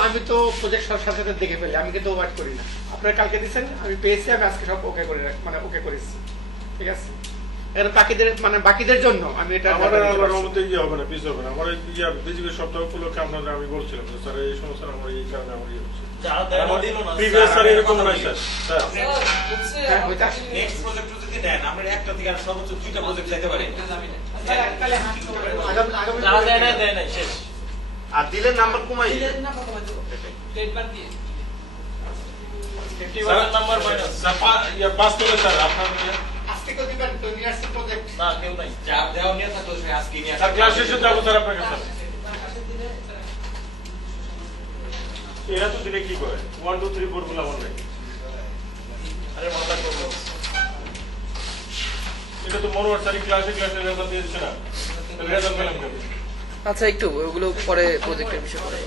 আমি তো প্রজেক্ট সব সাথে সাথে দেখে ফেলি, আমি কিন্তু ওভার করি না। আপনারা কালকে দিচ্ছেন, আমি পেয়েছি, আমি আজকে সব ওকে করে মানে ওকে করেছি। ঠিক আছে, এর বাকিদের জন্য আমি এটা আমার আল্লাহর রহমতে হবে না, পিস হবে না। আমার এই বিজিবি সপ্তাহ উপলক্ষে আপনাদের আমি বলছিলাম যে স্যার এই সমস্যা আমার এই কারণে আমার ইয়ে হচ্ছে। প্রিভিয়াস স্যার এরকম নাই স্যার। স্যার হ্যাঁ, ওইটা নেক্সট প্রজেক্ট যদি দেন আমরা একটা থেকে আর সর্বোচ্চ 2টা প্রজেক্ট চাইতে পারি। তাহলে আগামী আর দিলে নাম্বার কমাই দিবে। স্যার পাস করে স্যার আপনার আজকে তো দিবেন তো নিয়ারস্ট প্রজেক্ট। যা দেওয়া নিয়ে থাকতো সে আজকে নিয়ে স্যার ক্লাস শেষে যাবো স্যার আপনার কাছে। এরা তো দিলে কি করে 1 2 3 4 গুলো আমার নাই। এটা তো মনোহর স্যার ক্লাসে রেজাল্ট দিয়েছে না, রেজাল্ট পেলাম কেন? আচ্ছা একটু ওগুলো পরে প্রজেক্টের বিষয় পরে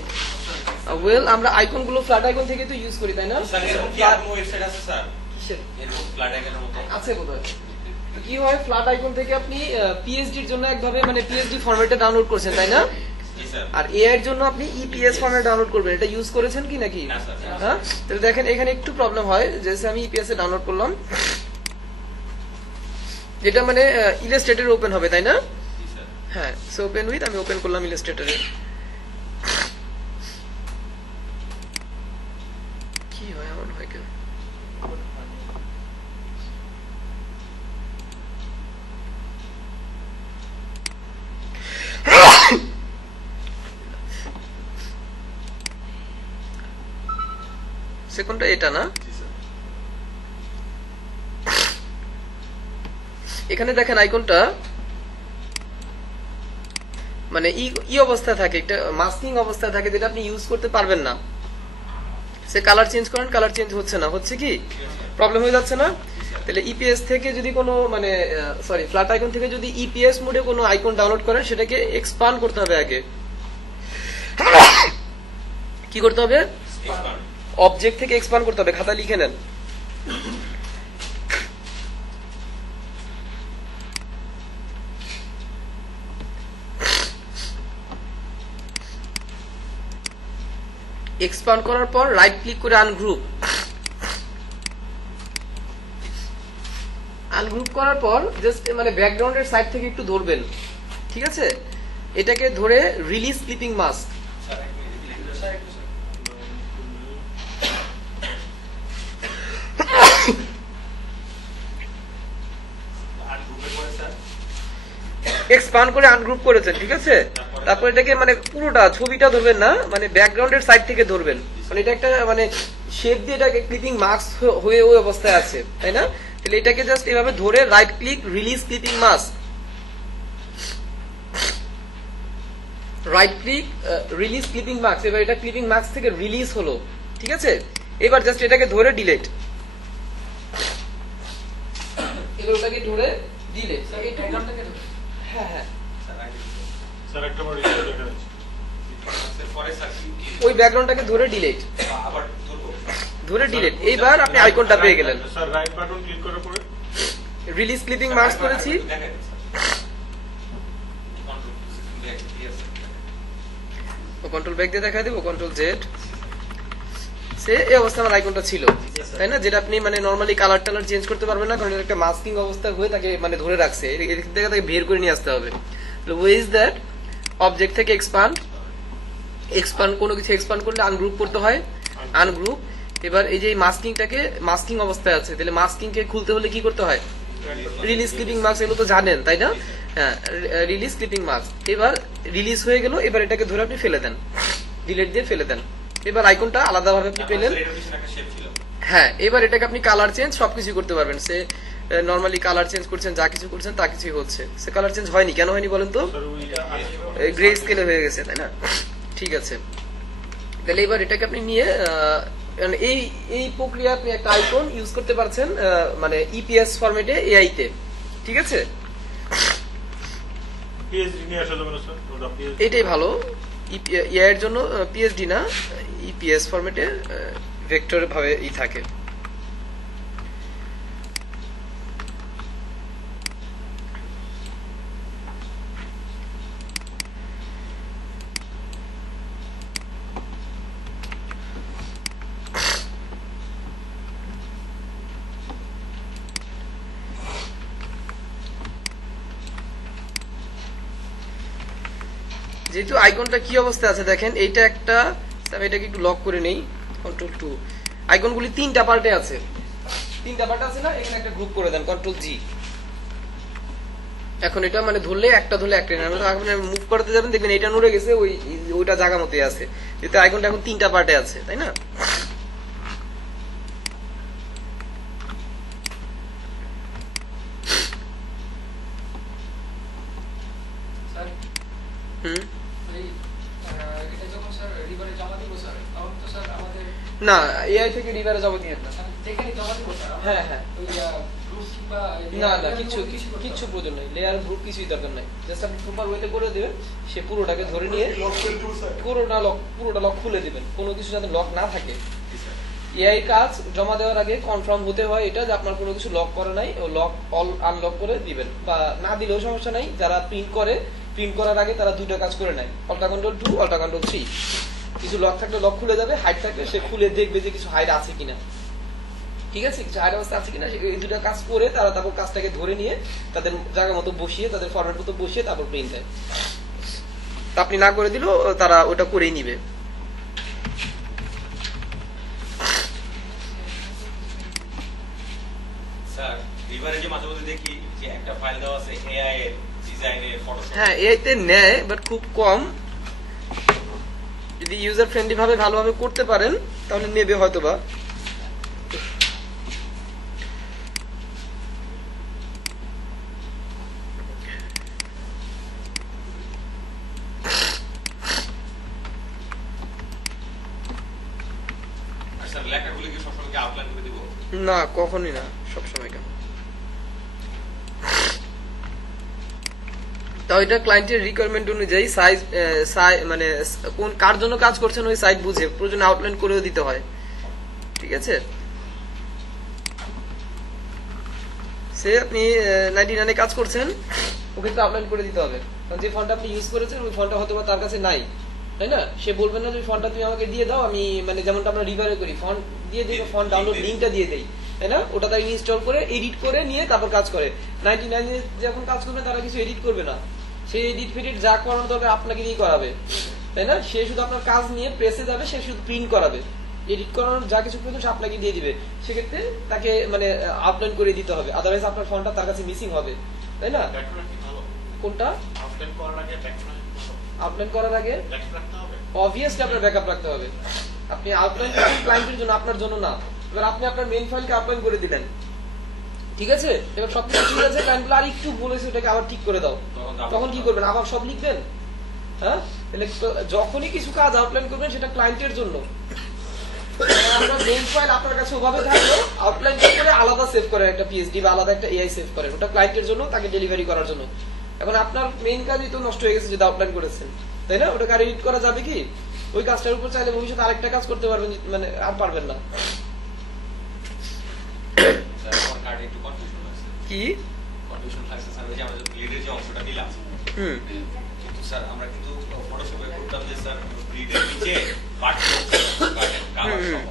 ওয়েল আমরা আইকনগুলো ফ্ল্যাট আইকন থেকে তো ইউজ করি তাই না? স্যার এরকম কি আর কোনো ওয়েবসাইট আছে স্যার? কিসের এরকম ফ্ল্যাট আইকনের মতো আছে বোধহয়। তো কি হয়, ফ্ল্যাট আইকন থেকে আপনি পিএইচডির জন্য একভাবে মানে পিএইচডি ফরম্যাটে ডাউনলোড করছেন তাই না? জি স্যার। আর এআই এর জন্য আপনি ইপিএস ফরম্যাট ডাউনলোড করবেন। এটা ইউজ করেছেন কি নাকি? না স্যার। হ্যাঁ, তাহলে দেখেন এখানে একটু প্রবলেম হয়। যেসে আমি ইপিএস এ ডাউনলোড করলাম, যেটা মানে ইলাস্ট্রেটর ওপেন হবে তাই না? জি স্যার। হ্যাঁ, সো ওপেন উইথ আমি ওপেন করলাম ইলাস্ট্রেটরে। কি হয় এমন হয় কেন? সেকেন্ডটা এটা না? জি স্যার। এখানে দেখেন আইকনটা মানে ই অবস্থা থাকে, একটা মাস্কিং অবস্থা থাকে যেটা আপনি ইউজ করতে পারবেন না। সে কালার চেঞ্জ করেন, কালার চেঞ্জ হচ্ছে না, হচ্ছে কি প্রবলেম হয়ে যাচ্ছে না? তাহলে ইপিএস থেকে যদি কোনো মানে সরি ফ্ল্যাট আইকন থেকে যদি ইপিএস মোডে কোনো আইকন ডাউনলোড করেন, সেটাকে এক্সপান্ড করতে হবে আগে। কি করতে হবে? অবজেক্ট থেকে এক্সপান্ড করতে হবে, খাতা লিখে নেন। এক্সপান্ড করার পর রাইট ক্লিক করে আনগ্রুপ। আনগ্রুপ করার পর জাস্ট মানে ব্যাকগ্রাউন্ডের সাইড থেকে একটু ধরবেন, ঠিক আছে? এটাকে ধরে রিলিজ ক্লিপিং মাস্ক। এক্সপান্ড করে আনগ্রুপ করেছেন, ঠিক আছে? তারপর এটাকে মানে পুরোটা ছবিটা ধরবেন না, মানে ব্যাকগ্রাউন্ডের সাইড থেকে ধরবেন। মানে এটা একটা মানে শেপ দিয়ে এটাকে ক্লিপিং মাস্ক হয়ে ওই অবস্থায় আছে, তাই না? তাহলে এটাকে জাস্ট এভাবে ধরে right click release clipping mask, right click release clipping mask. এবার এটা ক্লিপিং মাস্ক থেকে রিলিজ হলো, ঠিক আছে? এবার জাস্ট এটাকে ধরে ডিলিট, এবার ওটাকে ধরে ডিলিট। হ্যাঁ হ্যাঁ স্যার একটা বার ওই ব্যাকগ্রাউন্ডটাকে ধরে ডিলিট, ধরে ডিলিট। এইবার আপনি আইকনটা পেয়ে গেলেন। স্যার রাইট বাটন ক্লিক করার পরে রিলিজ ক্লিপিং মাস্ক করেছি, কন্ট্রোল ব্যাক দিয়ে দেখা দেবো, কন্ট্রোল জেড। সে এই অবস্থা আমার আইকনটা ছিল, তাই না? যেটা আপনি মানে নরমালি কালার টালার চেঞ্জ করতে পারবেন না, কারণ এটা একটা মাস্কিং অবস্থা হয়ে তাকে মানে ধরে রাখছে। এদিক থেকে তাকে বের করে নিয়ে আসতে হবে। ওয়ে ইজ দ্যাট অবজেক্ট থেকে এক্সপান্ড, এক্সপান্ড কোনো কিছু এক্সপান্ড করলে আনগ্রুপ করতে হয়, আনগ্রুপ। এবার এই যে মাস্কিংটাকে মাস্কিং অবস্থায় আছে, তাহলে মাস্কিং কে খুলতে হলে কি করতে হয়? রিলিজ ক্লিপিং মাস্ক, এগুলো তো জানেন তাই না? হ্যাঁ, রিলিজ ক্লিপিং মাস্ক। এবার রিলিজ হয়ে গেল, এবার এটাকে ধরে আপনি ফেলে দেন, ডিলিট দিয়ে ফেলে দেন। এবার আইকনটা আলাদাভাবে আপনি পেলেন। হ্যাঁ, এবার এটাকে আপনি কালার চেঞ্জ সবকিছু করতে পারবেন। সে নরমালি কালার চেঞ্জ করছেন, যা কিছু করছেন তা কিছুই হচ্ছে। সে কালার চেঞ্জ হয়নি, কেন হয়নি বলেন তো? গ্রে স্কেলে হয়ে গেছে, তাই না? ঠিক আছে, তাহলে এবার এটাকে আপনি নিয়ে এই এই প্রক্রিয়া আপনি একটা আইকন ইউজ করতে পারছেন মানে ইপিএস ফরম্যাটে এআই তে, ঠিক আছে? পিএইচডি নিয়ে আসা যাবে না স্যার? এটাই ভালো এআই এর জন্য, পিএইচডি না, ইপিএস ফরম্যাটে ভেক্টর ভাবে থাকে। যেহেতু আইকনটা কি অবস্থায় আছে দেখেন, এইটা একটা, আমি এটাকে একটু লক করে নেই, কন্ট্রোল 2। আইকনগুলি তিনটা পার্টে আছে, তিনটা পার্ট আছে না? এখানে একটা গ্রুপ করে দেন, কন্ট্রোল জি। এখন এটা মানে ধরলে একটা, ধরলে একটা মুভ করতে যাবেন, দেখবেন এটা নড়ে গেছে, ওইটা জায়গা মতোই আছে। যেহেতু আইকনটা এখন তিনটা পার্টে আছে, তাই না? না, এআই থেকে রিভারে জমা দিয়ে না। হ্যাঁ হ্যাঁ, না না, কিচ্ছু প্রয়োজন নাই, লেয়ার গ্রুপ কিছুই দরকার নাই। জাস্ট আপনি প্রপার ওয়েতে করে দেবেন, সে পুরোটাকে ধরে নিয়ে পুরোটা লক খুলে দিবেন, কোনো কিছু যাতে লক না থাকে। এআই কাজ জমা দেওয়ার আগে কনফার্ম হতে হয় এটা যে আপনার কোনো কিছু লক করে নাই, ও লক অল আনলক করে দিবেন, বা না দিলেও সমস্যা নাই। যারা প্রিন্ট করে, প্রিন্ট করার আগে তারা দুইটা কাজ করে নেয়, অল্টা কন্ট্রোল 2, অল্টা কন্ট্রোল 3। কিছু লক থাকলে লক খুলে যাবে, হাইড থাকলে সে খুলে দেখবে যে কিছু হাইড আছে কিনা, ঠিক আছে? কিছু হাইড অবস্থা আছে কিনা, এই দুটা কাজ করে তারা তারপর কাজটাকে ধরে নিয়ে তাদের জায়গা মতো বসিয়ে, তাদের ফরম্যাট মতো বসিয়ে তারপর প্রিন্ট দেয়। তা আপনি না করে দিলেও তারা ওটা করেই নিবে। হ্যাঁ, এআই তে নেয়, বাট খুব কম। যদি ইউজার ফ্রেন্ডলি ভাবে ভালোভাবে করতে পারেন তাহলে নেবে হয়তোবা। কি আউটলাইন করে দিব? না, কখনই না, সবসময় কেন। তাও এটা ক্লায়েন্টের রিকোয়ারমেন্ট অনুযায়ী সাইজ মানে কোন কার জন্য কাজ করছেন ওই সাইট বুঝে প্রয়োজনে আউটলাইন করেও দিতে হয়, ঠিক আছে। সে আপনি 99 কাজ করছেন, ওকে তো আউটলাইন করে দিতে হবে, কারণ যে ফন্টটা আপনি ইউজ করেছেন ওই ফন্টটা হয়তো তার কাছে নাই, তাই না? সে বলবেন না যে ফন্টটা তুমি আমাকে দিয়ে দাও, আমি মানে যেমনটা আমরা রিভারে করি ফন্ট দিয়ে দিই, ফন্ট ডাউনলোড লিঙ্কটা দিয়ে দেই, তাই না? ওটা তাই ইনস্টল করে এডিট করে নিয়ে তারপর কাজ করে। 99 যখন কাজ করবে তারা কিছু এডিট করবে না, সে এডিট ফেডিট যা করানো দরকার আপনাকে দিয়ে করাবে, তাই না? সে শুধু আপনার কাজ নিয়ে প্রেসে যাবে, সে শুধু প্রিন্ট করাবে, এডিট করানোর যা কিছু প্রয়োজন সে আপনাকে দিয়ে দিবে। সেক্ষেত্রে তাকে মানে আউটলাইন করে দিতে হবে, আদারওয়াইজ আপনার ফন্টটা তার কাছে মিসিং হবে, তাই না? কোনটা আউটলাইন করার আগে অবভিয়াসলি আপনার ব্যাকআপ রাখতে হবে। আপনি আউটলাইন করছেন ক্লায়েন্টের জন্য, আপনার জন্য না। এবার আপনি আপনার মেইন ফাইলকে আউটলাইন করে দিলেন, ঠিক আছে? এবার সবকিছু ঠিক আছে, ক্লায়েন্ট বলে আর একটু বলেছে ওটাকে আবার ঠিক করে দাও, তখন কি করবেন? আবার সব লিখবেন? হ্যাঁ, তাহলে যখনই কিছু কাজ আউটলাইন করবেন সেটা ক্লায়েন্টের জন্য। আপনার মেইন ফাইল আপনার কাছে ওভাবে থাকলো, আউটলাইন করে আলাদা সেভ করেন একটা পিএসডি বা আলাদা একটা এআই সেভ করেন, ওটা ক্লায়েন্টের জন্য, তাকে ডেলিভারি করার জন্য। এখন আপনার মেইন কাজই তো নষ্ট হয়ে গেছে যদি আউটলাইন করেছেন, তাই না? ওটাকে আর এডিট করা যাবে কি? ওই কাজটার উপর চাইলে ভবিষ্যতে আরেকটা কাজ করতে পারবেন, মানে আর পারবেন না। আমার কার্ডে একটু কনফিউশন আছে। কি কনফিউশন আছে স্যার, ওই যে আমরা যে ব্লিডের যে অংশটা নিলাম, কিন্তু স্যার আমরা কিন্তু ফটোশপে করতাম যে স্যার ব্লিডের নিচে বাটন কালার সহ,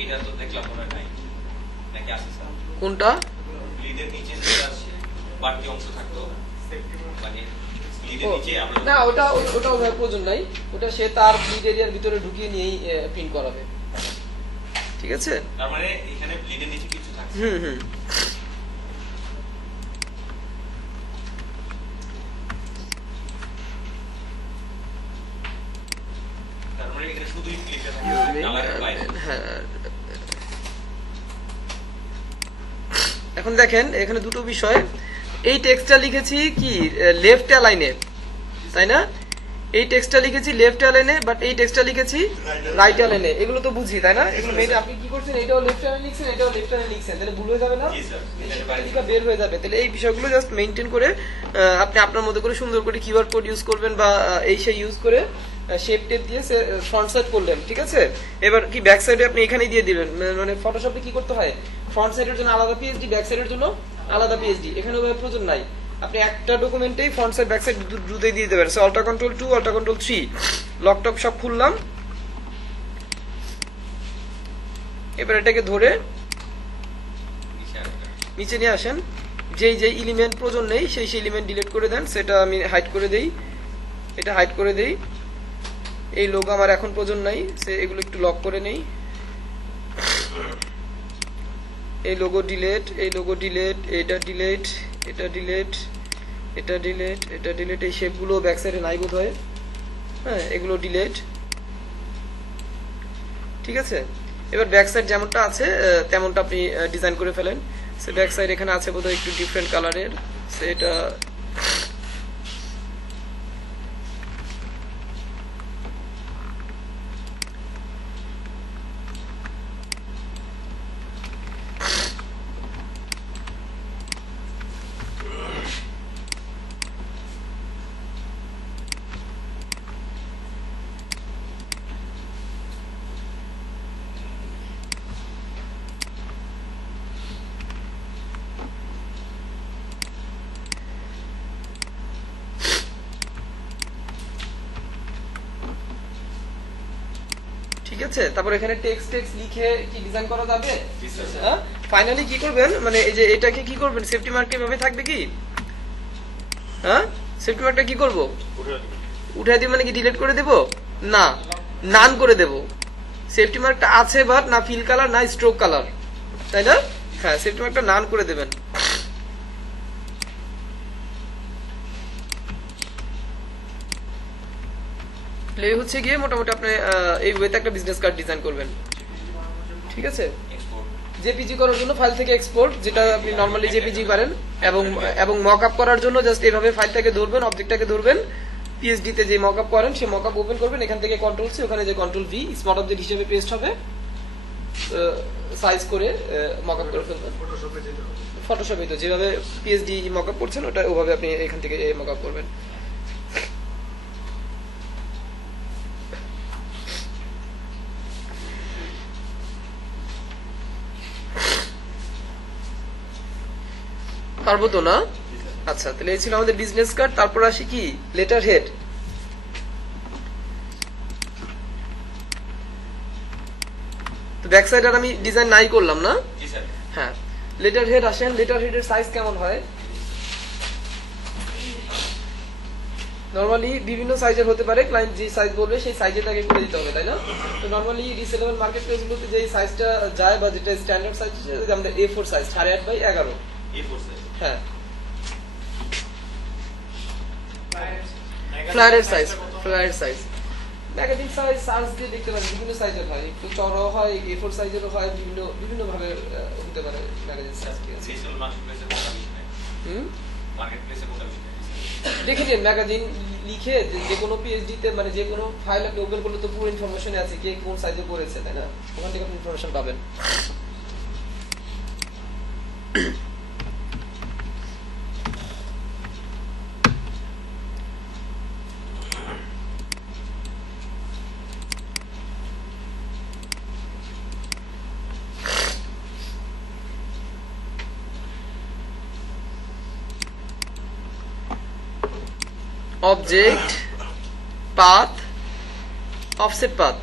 এইটা তো দেখলাম মনে নাই, নাকি আছে স্যার? কোনটা? ব্লিডের নিচে যে বাড়তি অংশ থাকতো, মানে ব্লিডের নিচে আমরা না, ওটা ওভাবে প্রয়োজন নাই, ওটা সে তার ব্লিড এরিয়ার ভিতরে ঢুকিয়ে নিয়েই প্রিন্ট করাবে, ঠিক আছে? তার মানে এখানে ব্লিডের নিচে কিছু থাকছে। তার মানে এখানে শুধুই ক্লিকটা থাকে, কালারের বাইরে। হ্যাঁ, এখন দেখেন এখানে দুটো বিষয়। এই টেক্সটটা লিখেছি কি লেফট অ্যালাইনে, তাই না? এই টেক্সটটা লিখেছি লেফট অ্যালাইনে, বাট এই টেক্সটটা লিখেছি রাইট অ্যালাইনে। এগুলো তো বুঝি, তাই না? এগুলো মেইন আপনি কি করছেন, এটাও লেফট অ্যালাইনে লিখছেন, এটাও লেফট অ্যালাইনে লিখছেন, তাহলে ভুল হয়ে যাবে না? জি স্যার, এটা বের হয়ে যাবে। তাহলে এই বিষয়গুলো জাস্ট মেইনটেইন করে আপনি আপনার মতো করে সুন্দর করে কিওয়ার্ড কোড ইউজ করবেন বা এই সেই ইউজ করে শেপ টেপ দিয়ে ফ্রন্ট সাইড করলেন, ঠিক আছে? এবার কি ব্যাক সাইডে আপনি এখানেই দিয়ে দিবেন, মানে ফটোশপে কি করতে হয়, ফ্রন্ট সাইডের জন্য আলাদা পিএসডি, ব্যাক সাইডের জন্য আলাদা পিএসডি। এখানে ওই প্রয়োজন নাই, আপনি একটা ডকুমেন্টেই ফ্রন্ট সাইড ব্যাক সাইড দুটোই দিয়ে দেবেন। So alt control 2 alt control 3 লকটক সব খুললাম। এবার এটাকে ধরে নিচে নিয়ে আসেন, যেই যেই এলিমেন্ট প্রয়োজন নেই সেই এলিমেন্ট ডিলিট করে দেন। সেটা আমি হাইড করে দেই, এটা হাইড করে দেই। এই লোগো আমার এখন প্রয়োজন নাই, সে এগুলো একটু লক করে নেই। এই লোগো ডিলিট, এই লোগো ডিলিট, এটা ডিলিট, এটা ডিলিট, এটা ডিলিট, এটা ডিলিট। এই শেপগুলো ব্যাক সাইডে নাই বোধ হয়, হ্যাঁ এগুলো ডিলিট, ঠিক আছে? এবার ব্যাক সাইড যেমনটা আছে তেমনটা আপনি ডিজাইন করে ফেলেন। সে ব্যাক সাইড এখানে আছে বোধহয় একটু ডিফারেন্ট কালারের, সেটা ঠিক আছে। তারপর এখানে টেক্সট লিখে কি ডিজাইন করা যাবে? হ্যাঁ, ফাইনালি কি করবেন, মানে এই যে এটাকে কি করবেন, সেফটি মার্ক এভাবে থাকবে কি? হ্যাঁ, সেফটি মার্কটা কি করব, উঠাই দিব, মানে কি ডিলিট করে দেব? না, নান করে দেব। সেফটি মার্কটা আছে বাট না ফিল কালার না স্ট্রোক কালার, তাই না? হ্যাঁ, সেফটি মার্কটা নান করে দেবেন। এই হচ্ছে গিয়ে মোটামুটি আপনি এই ওয়েতে একটা বিজনেস কার্ড ডিজাইন করবেন, ঠিক আছে? জেপিজি করার জন্য ফাইল থেকে এক্সপোর্ট, যেটা আপনি নরমালি জেপিজি পারেন, এবং মকআপ করার জন্য জাস্ট এইভাবে ফাইলটাকে ধরবেন, অবজেক্টটাকে ধরবেন, পিএসডি তে যে মকআপ করেন সেই মকআপ ওপেন করবেন, এখান থেকে কন্ট্রোল সি, ওখানে যে কন্ট্রোল ভি স্মার্ট অবজেক্ট হিসেবে পেস্ট হবে, সাইজ করে মকআপ করে ফেলবেন। ফটোশপে তো যেভাবে পিএইচডি মকআপ করছেন ওটা ওভাবে আপনি এখান থেকে মকআপ করবেন। পারবো তো না? আচ্ছা, তাহলে এই ছিল আমাদের বিজনেস কার্ড। তারপর আসি কি লেটার হেড। তো ব্যাক সাইড আর আমি ডিজাইন নাই করলাম না। জি স্যার। হ্যাঁ, লেটার হেড আসেন। লেটার হেডের সাইজ কেমন হয়? নরমালি বিভিন্ন সাইজের হতে পারে, ক্লায়েন্ট যে সাইজ বলবে সেই সাইজে তাকে করে দিতে হবে, তাই না? তো নরমালি রিসেলেবল মার্কেট প্লেসগুলোতে যে সাইজটা যায় বা যেটা স্ট্যান্ডার্ড সাইজ আমাদের A4 সাইজ 8.5/11। A4 size. হ্যাঁ, ফ্লায়ারের সাইজ, ফ্লায়ারের সাইজ ম্যাগাজিন সাইজ সার্চ দিয়ে দেখতে পারেন, বিভিন্ন সাইজের হয়, একটু চড়াও হয়, A4 সাইজেরও হয়, বিভিন্ন ভাবে হতে পারে ম্যাগাজিন সাইজ। রিসেলেবল মার্কেট প্লেসে কোনটা বেশি নেয়? মার্কেট প্লেসে কোনটা বেশি নেয়? দেখে নিন ম্যাগাজিন লিখে যে কোনো পিএইচডি তে মানে যে কোনো ফাইল আপনি ওপেন করলে তো পুরো ইনফরমেশন আছে, কে কোন সাইজে করেছে, তাই না? ওখান থেকে আপনি ইনফরমেশন পাবেন। Object, path, offset path।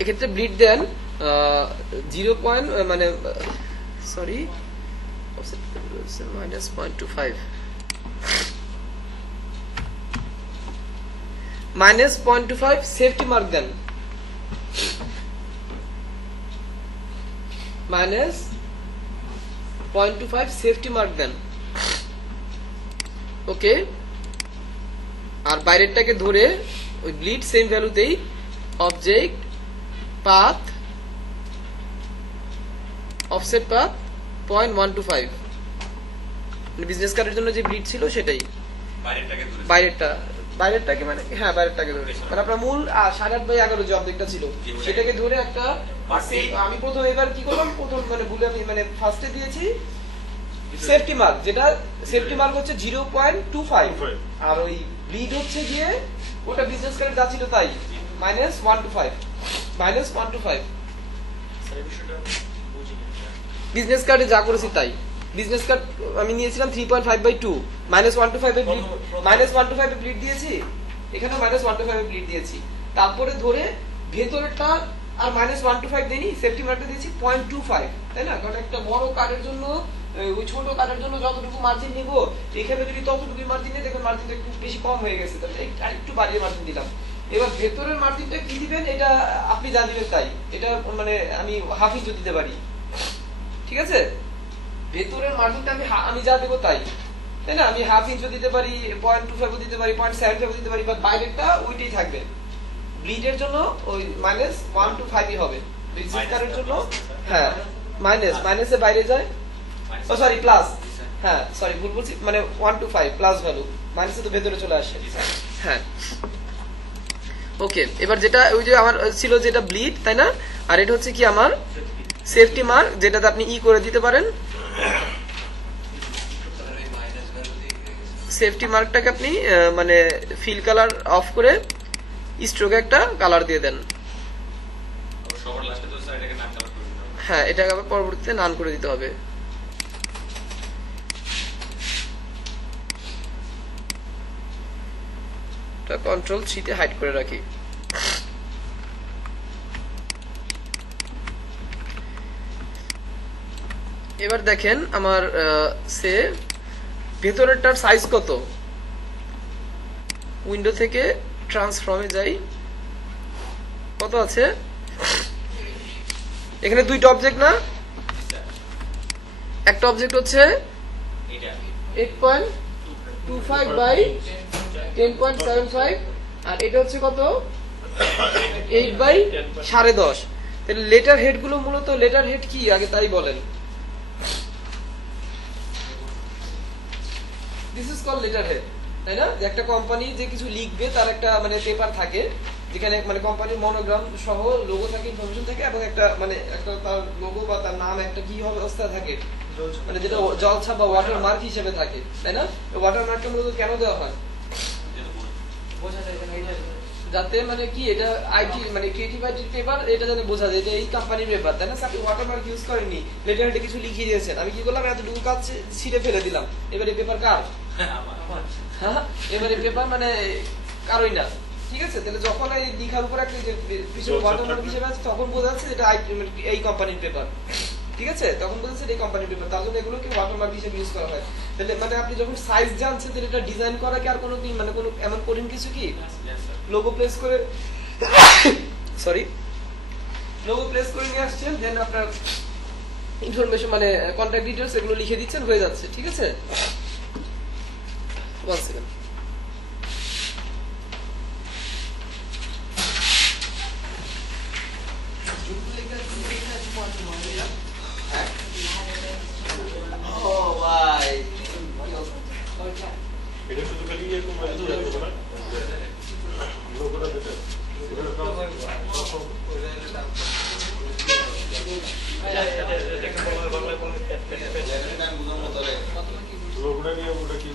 এক্ষেত্রে ব্লিড দেন 0. মানে সরি -0.25 -0.25 সেফটি মার্ক দেন। -0.25 সেফটি মার্ক দেন। ওকে, আর বাইরেরটাকে ধরে ওই ব্লিড সেম ভ্যালুতেই অবজেক্ট, পাথ, অফসেট পাথ 0.125 মানে বিজনেস কার্ডের জন্য যে ব্লিড ছিল সেটাই। বাইরেরটাকে ধরে বাইরেরটাকে মানে হ্যাঁ বাইরেরটাকে ধরে মানে আপনার মূল 8.5/11 যে অবজেক্টটা ছিল সেটাকে ধরে একটা আমি প্রথম এবার কি করলাম, প্রথম মানে ভুলে আমি মানে ফার্স্টে দিয়েছি সেফটি মার্ক, যেটা সেফটি মার্ক হচ্ছে 0.25 আর ওই ব্লিড হচ্ছে গিয়ে ওটা বিজনেস কার্ডে যা ছিল তাই -125 বিজনেস কার্ডে যা করেছি তাই। বিজনেস কার্ড আমি নিয়েছিলাম 3.5/2 -125 এ -125 এ ব্লিড দিয়েছি, এখানে -125 এ ব্লিড দিয়েছি। তারপরে ধরে ভেতরটা আর -125 দেইনি, সেফটি মার্কটা দিয়েছি 0.25, তাই না? কারণ একটা বড় কার্ডের জন্য ওই ছোট কার্ডের জন্য যতটুকু মার্জিন নিব এখানে যদি ততটুকুই মার্জিন নিই দেখুন মার্জিনটা একটু বেশি কম হয়ে গেছে, তাহলে একটু বাড়িয়ে মার্জিন দিলাম। এবার ভেতরের মার্জিনটা কি দিবেন এটা আপনি যা দিবেন তাই, এটা মানে আমি হাফ ইঞ্চি দিতে পারি, ঠিক আছে? ভেতরের মার্জিনটা আমি যা দেবো তাই, তাই না? আমি হাফ ইঞ্চি দিতে পারি, 0.25 দিতে পারি, 0.75 দিতে পারি, বা বাইরেরটা ওইটাই থাকবে। ব্লিডের জন্য ওই -125 হবে, বিজনেস কার্ডের জন্য হ্যাঁ মাইনাসে বাইরে যায়, ও সরি প্লাস, হ্যাঁ সরি ভুল বলছি, মানে 125 প্লাস ভ্যালু, মাইনাসে তো ভেতরে চলে আসে। হ্যাঁ ওকে, এবার যেটা ওই যে আমার ছিল যেটা ব্লিড, তাই না? আর এটা হচ্ছে কি আমার সেফটি মার্ক, যেটাতে আপনি করে দিতে পারেন। সেফটি মার্কটাকে আপনি মানে ফিল কালার অফ করে স্ট্রোকে একটা কালার দিয়ে দেন। সবার লাস্টে তো স্যার এটাকে নাম কালার করে দিতে হবে। হ্যাঁ, এটাকে আবার পরবর্তীতে নান করে দিতে হবে। এটা কন্ট্রোল সি তে হাইড করে রাখি। এবার দেখেন আমার সে ভেতরেরটার সাইজ কত। উইন্ডো থেকে ট্রান্সফর্মে যাই, কত আছে এখানে? দুইটা অবজেক্ট না, একটা অবজেক্ট হচ্ছে এটা 8.25/10.75 আর এটা হচ্ছে কত 8/10.5। তাহলে লেটার হেড গুলো মূলত লেটার হেড কি আগে তাই বলেন। This is call letter head, তাই না? যে একটা কোম্পানি যে কিছু লিখবে তার একটা মানে পেপার থাকে যেখানে মানে কোম্পানির মনোগ্রাম সহ লোগো থাকে, ইনফরমেশন থাকে এবং একটা মানে একটা তার লোগো বা তার নাম একটা কি হবে অবস্থা থাকে, মানে যেটা জলছাপ বা ওয়াটার মার্ক হিসেবে থাকে, তাই না? ওয়াটার মার্কটা মূলত কেন দেওয়া হয়? যাতে মানে কি এটা আইটি মানে ক্রিয়েটিভ আইটির পেপার, এটা যাতে বোঝা যায় এটা এই কোম্পানির পেপার, তাই না? আপনি ওয়াটারমার্ক ইউজ করেননি, লেটার হেডে কিছু লিখিয়ে দিয়েছেন, আমি কি করলাম এতটুকু কাজ ছিঁড়ে ফেলে দিলাম, এবারে পেপার কার? হ্যাঁ, এবারে পেপার মানে কারোই না, ঠিক আছে? তাহলে যখন এই লেখার উপর একটা পিছনে ওয়াটারমার্ক হিসেবে আছে তখন বোঝা যাচ্ছে এটা এই কোম্পানির পেপার, ঠিক আছে? তখন বোঝা যাচ্ছে এই কোম্পানির পেপার, তার জন্য এগুলোকে ওয়াটারমার্ক হিসেবে ইউজ করা হয়। তাহলে মানে আপনি যখন সাইজ জানছেন তাহলে এটা ডিজাইন করা কি আর কোনো মানে কোনো এমন কঠিন কিছু কি? লোগো প্লেস করে সরি লোগো প্লেস করে নিয়ে আসছেন, দেন আপনার ইনফরমেশন মানে কন্টাক্ট ডিটেইলস এগুলো লিখে দিচ্ছেন, হয়ে যাচ্ছে, ঠিক আছে? 1 সেকেন্ড। ও ভাই এটা শুধু খালি এরকম লোকটা যেটা লোকটা নিয়ে ওটা কি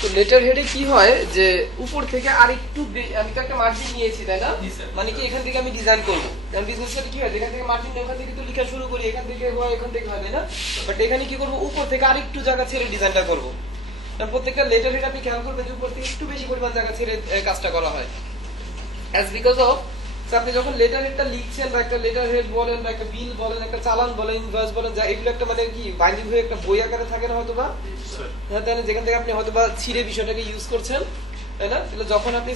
তো লেটার হেডে কি হয় যে উপর থেকে আরেকটু আমি তো একটা মার্জিন নিয়েছি, তাই না? মানে কি এখান থেকে আমি ডিজাইন করবো, কারণ বিজনেস কি হয় এখান থেকে মার্জিন এখান থেকে তো লেখা শুরু করি, এখান থেকে হয় এখান থেকে হয়, তাই না? বাট এখানে কি করবো উপর থেকে আরেকটু জায়গা ছেড়ে ডিজাইনটা করবো, কারণ প্রত্যেকটা লেটার হেড আপনি খেয়াল করবেন যে উপর থেকে একটু বেশি পরিমাণ জায়গা ছেড়ে কাজটা করা হয়, অ্যাজ বিকজ অফ আপনি যখন লেটার হেডটা লিখছেন বা একটা লেটার হেড বলেন বা একটা বিল বলেন, একটা চালান বলেন, ইনভয়েস বলেন, যা এগুলো একটা মানে কি বাইন্ডিং হয়ে একটা বই আকারে থাকে না হয়তো বা, হ্যাঁ তাই না? যেখান থেকে আপনি হয়তো বা ছিঁড়ে বিষয়টাকে ইউজ করছেন, তাই না? তাহলে যখন আপনি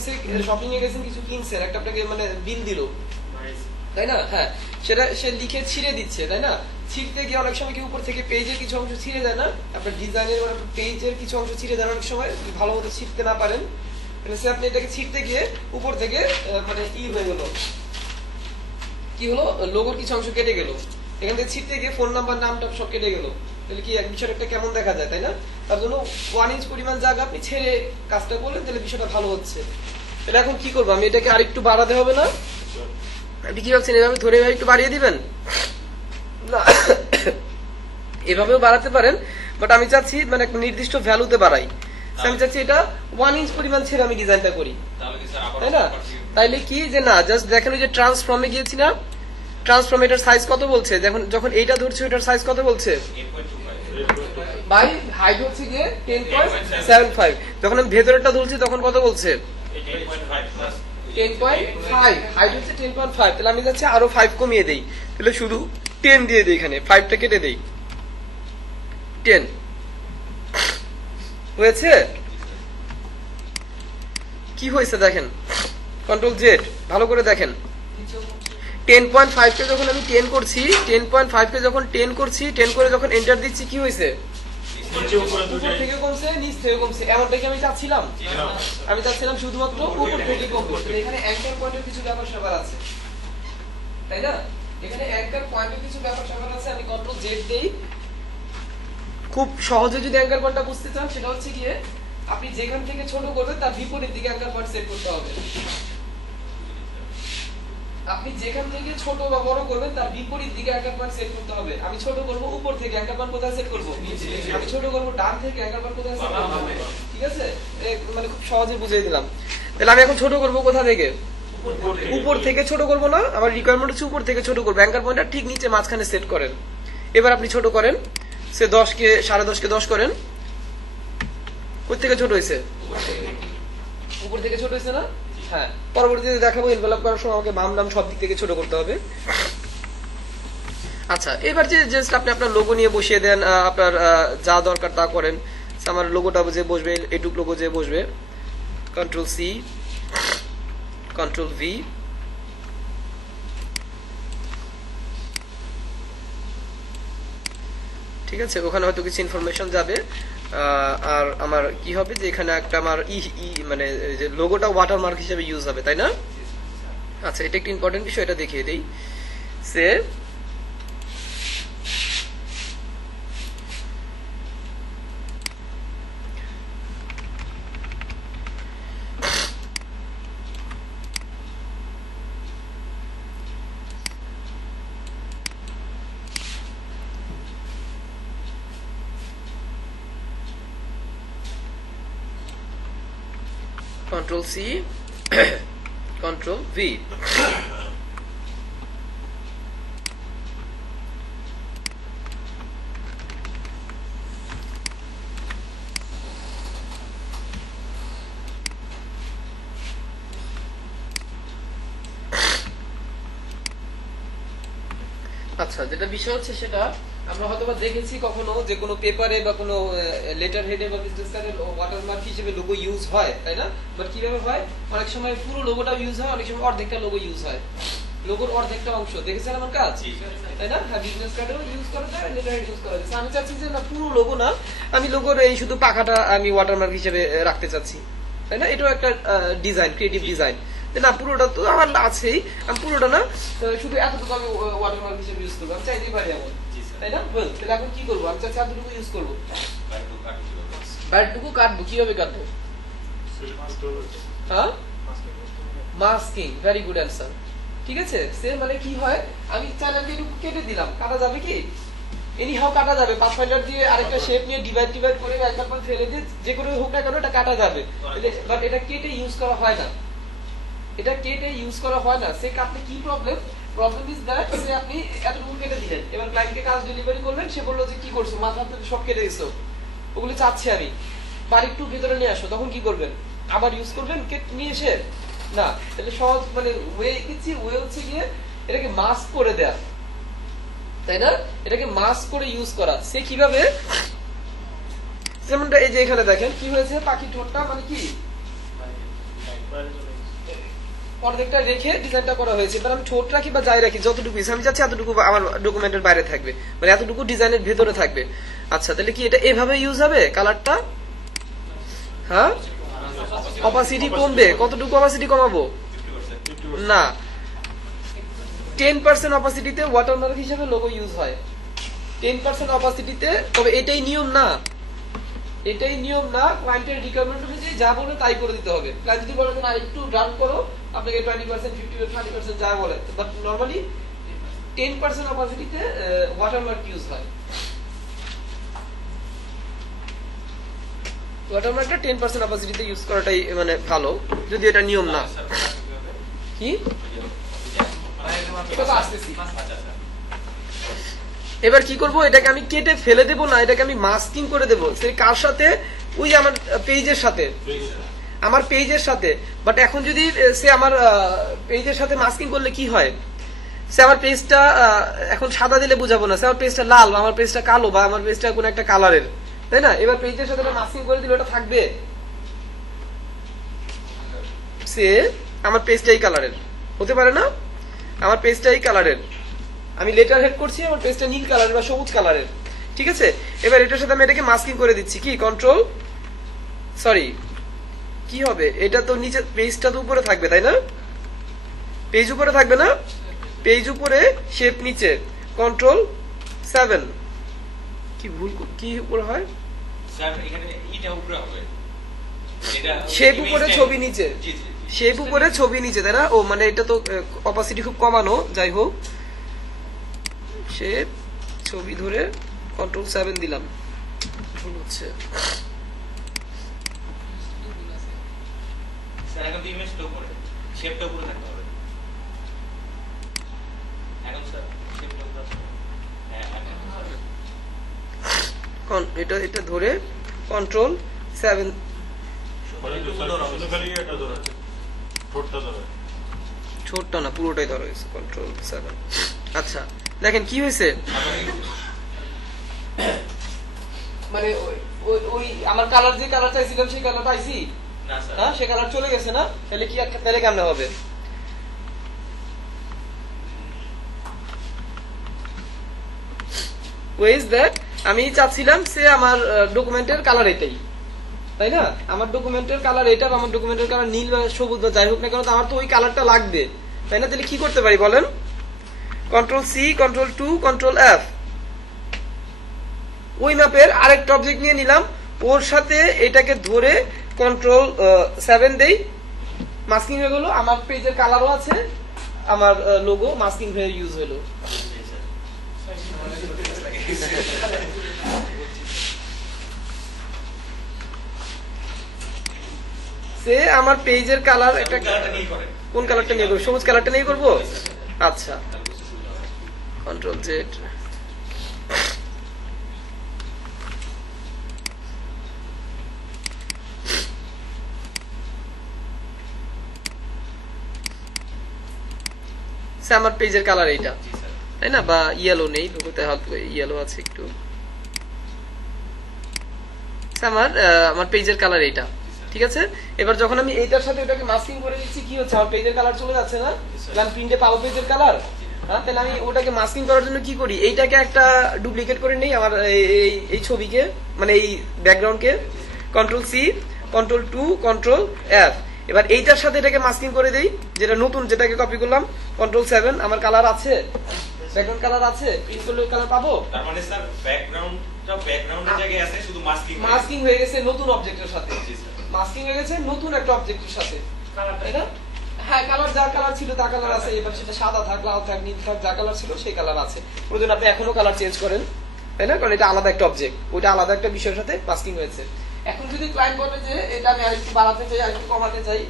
শপিং এ গেছেন কিছু কিনছেন, একটা আপনাকে মানে বিল দিল, তাই না? হ্যাঁ, সেটা সে লিখে ছিঁড়ে দিচ্ছে, তাই না? ছিঁড়তে গিয়ে অনেক সময় কি উপর থেকে পেজের কিছু অংশ ছিঁড়ে যায় না, আপনার ডিজাইনের মানে পেজের কিছু অংশ ছিঁড়ে যায় অনেক সময়, ভালো মতো ছিঁড়তে না পারেন, সে আপনি এটাকে ছিঁড়তে গিয়ে উপর থেকে মানে হয়ে গেল, কি হলো, লোগোর কিছু অংশ কেটে গেল, এখান থেকে ছিঁড়তে গিয়ে ফোন নাম্বার নামটা সব কেটে গেল, তাহলে কি এক বিষয়টা একটা কেমন দেখা যায়, তাই না? তার জন্য 1 ইঞ্চ পরিমাণ জায়গা আপনি ছেড়ে কাজটা করলেন, তাহলে বিষয়টা ভালো হচ্ছে। তাহলে এখন কি করবো, আমি এটাকে আরেকটু বাড়াতে হবে না? আপনি কি ভাবছেন এভাবে ধরে একটু বাড়িয়ে দিবেন? না, এভাবেও বাড়াতে পারেন, বাট আমি চাচ্ছি মানে একটা নির্দিষ্ট ভ্যালুতে বাড়াই, আমি চাচ্ছি এটা 1 ইঞ্চ পরিমাণ ছেড়ে আমি ডিজাইনটা করি, তাই না? তাইলে কি যে না জাস্ট দেখেন ওই যে ট্রান্সফর্মে গিয়েছি না, ট্রান্সফর্ম এটার সাইজ কত বলছে, যখন এইটা ধরছে ওটার সাইজ কত বলছে, বাই হাইট হচ্ছে গিয়ে 10.75, যখন আমি ভেতরেরটা ধরছি তখন কত বলছে 10.5, হাইট হচ্ছে 10.5, তাহলে আমি যাচ্ছি আরো 5 কমিয়ে দেই, তাহলে শুধু 10 দিয়ে দেই, এখানে 5টা কেটে দেই, 10 হয়েছে। কি হয়েছে দেখেন, কন্ট্রোল জেড ভালো করে দেখেন, 10.5 কে যখন আমি 10 করছি, 10.5 কে যখন 10 করছি, 10 করে যখন এন্টার দিচ্ছি কি হয়েছে, উপর থেকে কমছে নিচ থেকে কমছে, এমনটা কি আমি চাচ্ছিলাম? আমি চাচ্ছিলাম শুধুমাত্র উপর থেকে কমছে। এখানে অ্যাঙ্কার পয়েন্টের কিছু ব্যাপার স্যাপার আছে, তাই না? এখানে অ্যাঙ্কার পয়েন্টের কিছু ব্যাপার স্যাপার আছে, আমি কন্ট্রোল জেড দেই। খুব সহজে যদি অ্যাঙ্কার পয়েন্টটা বুঝতে চান সেটা হচ্ছে গিয়ে আপনি যেখান থেকে ছোট করবেন তার বিপরীত দিকে অ্যাঙ্কার পয়েন্ট সেট করতে হবে। আপনি যেখান থেকে ছোট বা বড় করবেন তার বিপরীত দিকে অ্যাঙ্কার পয়েন্ট সেট করতে হবে। আমি ছোট করব উপর থেকে, অ্যাঙ্কার পয়েন্ট কোথায় সেট করব? আমি ছোট করব ডান থেকে, অ্যাঙ্কার পয়েন্ট কোথায় সেট করব? ঠিক আছে, মানে খুব সহজে বুঝিয়ে দিলাম। তাহলে আমি এখন ছোট করব কোথা থেকে? উপর থেকে ছোট করব না, আমার রিকোয়ারমেন্ট হচ্ছে উপর থেকে ছোট করব। অ্যাঙ্কার পয়েন্টটা ঠিক নিচে মাঝখানে সেট করেন। এবার আপনি ছোট করেন, সে 10 কে 10.5 10 করেন। কোথা থেকে ছোট হয়েছে? উপর থেকে ছোট হয়েছে না? হ্যাঁ, পরবর্তীতে দেখাবো এনভেলপ করার সময় আমাকে বাম ডাম সব দিক থেকে ছোট করতে হবে। আচ্ছা, এবার যে জাস্ট আপনি আপনার লোগো নিয়ে বসিয়ে দেন, আপনার যা দরকার তা করেন। আমার লোগোটা যে বসবে, এটুক লোগো যে বসবে, কন্ট্রোল সি, কন্ট্রোল ভি, ঠিক আছে। ওখানে হয়তো কিছু ইনফরমেশন যাবে। আর আমার কি হবে যে এখানে একটা আমার মানে যে লোগোটা ওয়াটারমার্ক হিসেবে ইউজ হবে, তাই না? আচ্ছা, এটা একটা ইম্পর্টেন্ট বিষয়, এটা দেখিয়ে দেই। Save. Control C, Control V। আচ্ছা, যেটা বিষয় হচ্ছে সেটা আমরা হয়তো দেখেছি কখনো যে কোনো পেপারে বা কোনো লেটার হেডে বা বিজনেস কার্ডে ওয়াটারমার্ক হিসেবে লোগো ইউজ হয়, তাই না? বাট কিভাবে হয়, অনেক সময় পুরো লোগোটা ইউজ হয়, অনেক সময় অর্ধেকটা লোগো ইউজ হয়। লোগোর অর্ধেকটা অংশ দেখেছেন আমার কাজ, তাই না? হ্যাঁ, বিজনেস কার্ডেও ইউজ করা যায়, লেটার হেড ইউজ করা যায়। আমি চাচ্ছি যে না, পুরো লোগো না, আমি লোগোর এই শুধু পাখাটা আমি ওয়াটারমার্ক হিসেবে রাখতে চাচ্ছি, তাই না? এটাও একটা ডিজাইন, ক্রিয়েটিভ ডিজাইন। না, পুরোটা তো আমার আছেই, আমি পুরোটা না, শুধু এতটুকু আমি ওয়াটারমার্ক হিসেবে ইউজ করবো, আমি চাইতেই পারি এমন, তাই না? তাহলে এখন কি করবো, আমি চাচ্ছি এতটুকু ইউজ করবো। বাইরটুকু কাটবো, কিভাবে কাটবো? হ্যাঁ, মাস্কিং, ভেরি গুড অ্যান্সার। ঠিক আছে, সে মানে কি হয়, আমি চাইলে আমি একটু কেটে দিলাম, কাটা যাবে কি? এনি হাও কাটা যাবে, পাথফাইন্ডার দিয়ে আরেকটা শেপ নিয়ে ডিভাইড করে একবার করে ফেলে দিয়ে যে কোনো হোক না কেন এটা কাটা যাবে, বাট এটা কেটে ইউজ করা হয় না, এটা কেটে ইউজ করা হয় না। সে কাটলে কি প্রবলেম ইজ দ্যাট সে আপনি এতটুকু কেটে দিলেন, এবার ক্লায়েন্টকে কাজ ডেলিভারি করলেন, সে বললো যে কি করছো, মাথা সব কেটে দিছো, ওগুলো চাচ্ছি আমি, বাড়ি একটু ভেতরে নিয়ে আসো, তখন কি করবেন? আবার ইউজ করবেন নিয়ে এসে? না, তাহলে সহজ মানে ওয়ে হচ্ছে গিয়ে এটাকে মাস্ক করে দেয়া, তাই না? এটাকে মাস্ক করে ইউজ করা। সে কিভাবে, যেমনটা এই যে এখানে দেখেন কি হয়েছে, পাখি ঠোঁটটা মানে কি অর্ধেকটা রেখে ডিজাইনটা করা হয়েছে। এবার আমি ঠোঁট রাখি বা যাই রাখি, যতটুকু আমি চাচ্ছি এতটুকু আমার ডকুমেন্টের বাইরে থাকবে, মানে এতটুকু ডিজাইনের ভেতরে থাকবে। আচ্ছা, তাহলে কি এটা এভাবে ইউজ হবে কালারটা? হ্যাঁ, অপাসিটি কমবে, কতটুকু অপাসিটি কমাবো? না, 10% অপাসিটিতে ওয়াটারমার্ক হিসেবে লোগো ইউজ হয়, 10% অপাসিটিতে। তবে এটাই নিয়ম না, এটাই নিয়ম না, ক্লায়েন্টের রিকোয়ারমেন্ট অনুযায়ী যা বলে তাই করে দিতে হবে। ক্লায়েন্ট যদি বলে না একটু ডাউন করো, আপনাকে 20%, 50%, 20% যা বলে, বাট নরমালি 10% অপাসিটিতে ওয়াটারমার্ক ইউজ হয়। ওয়াটারমার্কটা 10% অপাসিটিতে ইউজ করাটাই মানে ভালো, যদি এটা নিয়ম না। কি এটা তো আসতেছি। এবার কি করব, এটাকে আমি কেটে ফেলে দেব না, এটাকে আমি মাস্কিং করে দেব। সে কার সাথে? ওই আমার পেজের সাথে, আমার পেজের সাথে। বাট এখন যদি সে আমার পেজের সাথে মাস্কিং করলে কি হয়, সে আমার পেজটা এখন সাদা দিলে বুঝাবো না, সে আমার পেজটা লাল বা আমার পেজটা কালো বা আমার পেজটা কোন একটা কালারের, তাই না? এবার পেজের সাথে মাস্কিং করে দিলে ওটা থাকবে, সে আমার পেজটা এই কালারের হতে পারে না, আমার পেজটা এই কালারের, আমি লেটার হেড করছি, আমার পেজটা নীল কালারের বা সবুজ কালারের। ঠিক আছে, এবার এটার সাথে আমি এটাকে মাস্কিং করে দিচ্ছি, কি কন্ট্রোল, সরি কি হবে, এটা তো নিচে, পেজটা তো উপরে থাকবে, তাই না? পেজ উপরে থাকবে না, পেজ উপরে, শেপ নিচে, কন্ট্রোল 7। কি ভুল, কি উপরে হয়, শেপ উপরে ছবি নিচে, শেপ উপরে ছবি নিচে, তাই না? ও মানে এটা তো অপাসিটি খুব কমানো, যাই হোক শেপ ছবি ধরে কন্ট্রোল 7 দিলাম, ভুল হচ্ছে। এটা এটা ধরে কন্ট্রোল 7, ছোটটা না পুরোটাই ধরা হয়েছে, কন্ট্রোল 7। আচ্ছা, দেখেন কি হয়েছে, মানে ওই আমার কালার যে কালার চাইছিলাম সেই কালার পাইছি না, সে কালার চলে গেছে না, তাহলে কি তাহলে কেমন হবে? ওয়েজ দ্যাট আমি চাচ্ছিলাম সে আমার ডকুমেন্টের কালার এটাই, তাই না? আমার ডকুমেন্টের কালার এটা, আমার ডকুমেন্টের কালার নীল বা সবুজ বা যাই হোক না কেন, আমার তো ওই কালারটা লাগবে, তাই না? তাহলে কি করতে পারি বলেন, control C, control 2, control F. ওই ম্যাপের আরেকটা অবজেক্ট নিয়ে নিলাম, ওর সাথে এটাকে ধরে কন্ট্রোল 7 দেই, মাস্কিং হয়ে গেল। আমার পেজের কালারও আছে, আমার লোগো মাস্কিং হয়ে ইউজ হলো। সে আমার পেজের কালার একটা কোন কালারটা নিয়ে করবো? সবুজ কালারটা নিয়ে করবো। আচ্ছা, কন্ট্রোল জেড। আমার পেজের কালার এইটা, তাই না? বা ইয়েলো নেই, লোগোতে হালকা ইয়েলো আছে একটু। আমার পেজের কালার এইটা, ঠিক আছে। এবার যখন আমি এইটার সাথে ওটাকে মাস্কিং করে দিচ্ছি, কি হচ্ছে? আমার পেজের কালার চলে যাচ্ছে না? আমি প্রিন্টে পাবো পেজের কালার। হ্যাঁ, তাহলে আমি ওটাকে মাস্কিং করার জন্য কি করি? এইটাকে একটা ডুপ্লিকেট করে নেই, আমার এই ছবিকে, মানে এই ব্যাকগ্রাউন্ডকে। Control C, control 2, control F. এবার এইটার সাথে এটাকে মাস্কিং করে দেই, যেটা নতুন, যেটাকে কপি করলাম। কন্ট্রোল 7, আমার কালার আছে, ব্যাকগ্রাউন্ড কালার আছে, প্রিন্ট করলে কালার পাবো। তার মানে স্যার ব্যাকগ্রাউন্ডের জায়গায় আছে, শুধু মাস্কিং হয়ে গেছে নতুন অবজেক্টের সাথে। মাস্কিং হয়ে গেছে নতুন একটা অবজেক্টের সাথে, তাই না? হ্যাঁ, কালার যা কালার ছিল তা কালার আছে। এবার সেটা সাদা থাক, লাল থাক, নীল থাক, যা কালার ছিল সেই কালার আছে। প্রয়োজন আপনি এখনো কালার চেঞ্জ করেন, তাই না? কারণ এটা আলাদা একটা অবজেক্ট, ওইটা আলাদা একটা বিষয়ের সাথে মাস্কিং হয়েছে। এখন যদি ক্লায়েন্ট বলে যে এটা আমি আরেকটু বাড়াতে চাই, আরেকটু কমাতে চাই,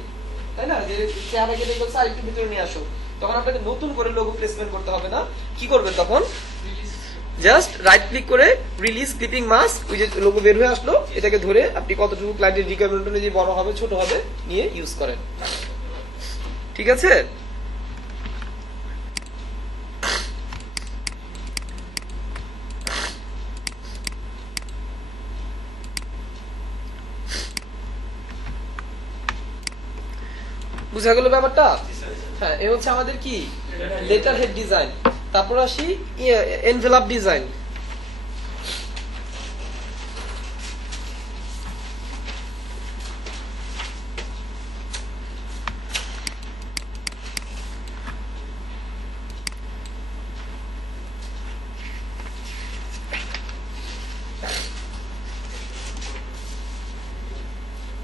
তাই না, যে চেহারা কেটে গেছে আরেকটু ভিতরে নিয়ে আসো, তখন আপনাকে নতুন করে লোগো প্লেসমেন্ট করতে হবে না। কি করবেন তখন? জাস্ট রাইট ক্লিক করে রিলিজ ক্লিপিং মাস্ক, ওই যে লোগো বের হয়ে আসলো, এটাকে ধরে আপনি কতটুকু ক্লায়েন্টের রিকোয়ারমেন্ট অনুযায়ী বড় হবে ছোট হবে নিয়ে ইউজ করেন, ঠিক আছে। বুঝা গেল ব্যাপারটা? হ্যাঁ, এ হচ্ছে আমাদের কি লেটার হেড ডিজাইন। তারপর আসি এনভেলপ ডিজাইন।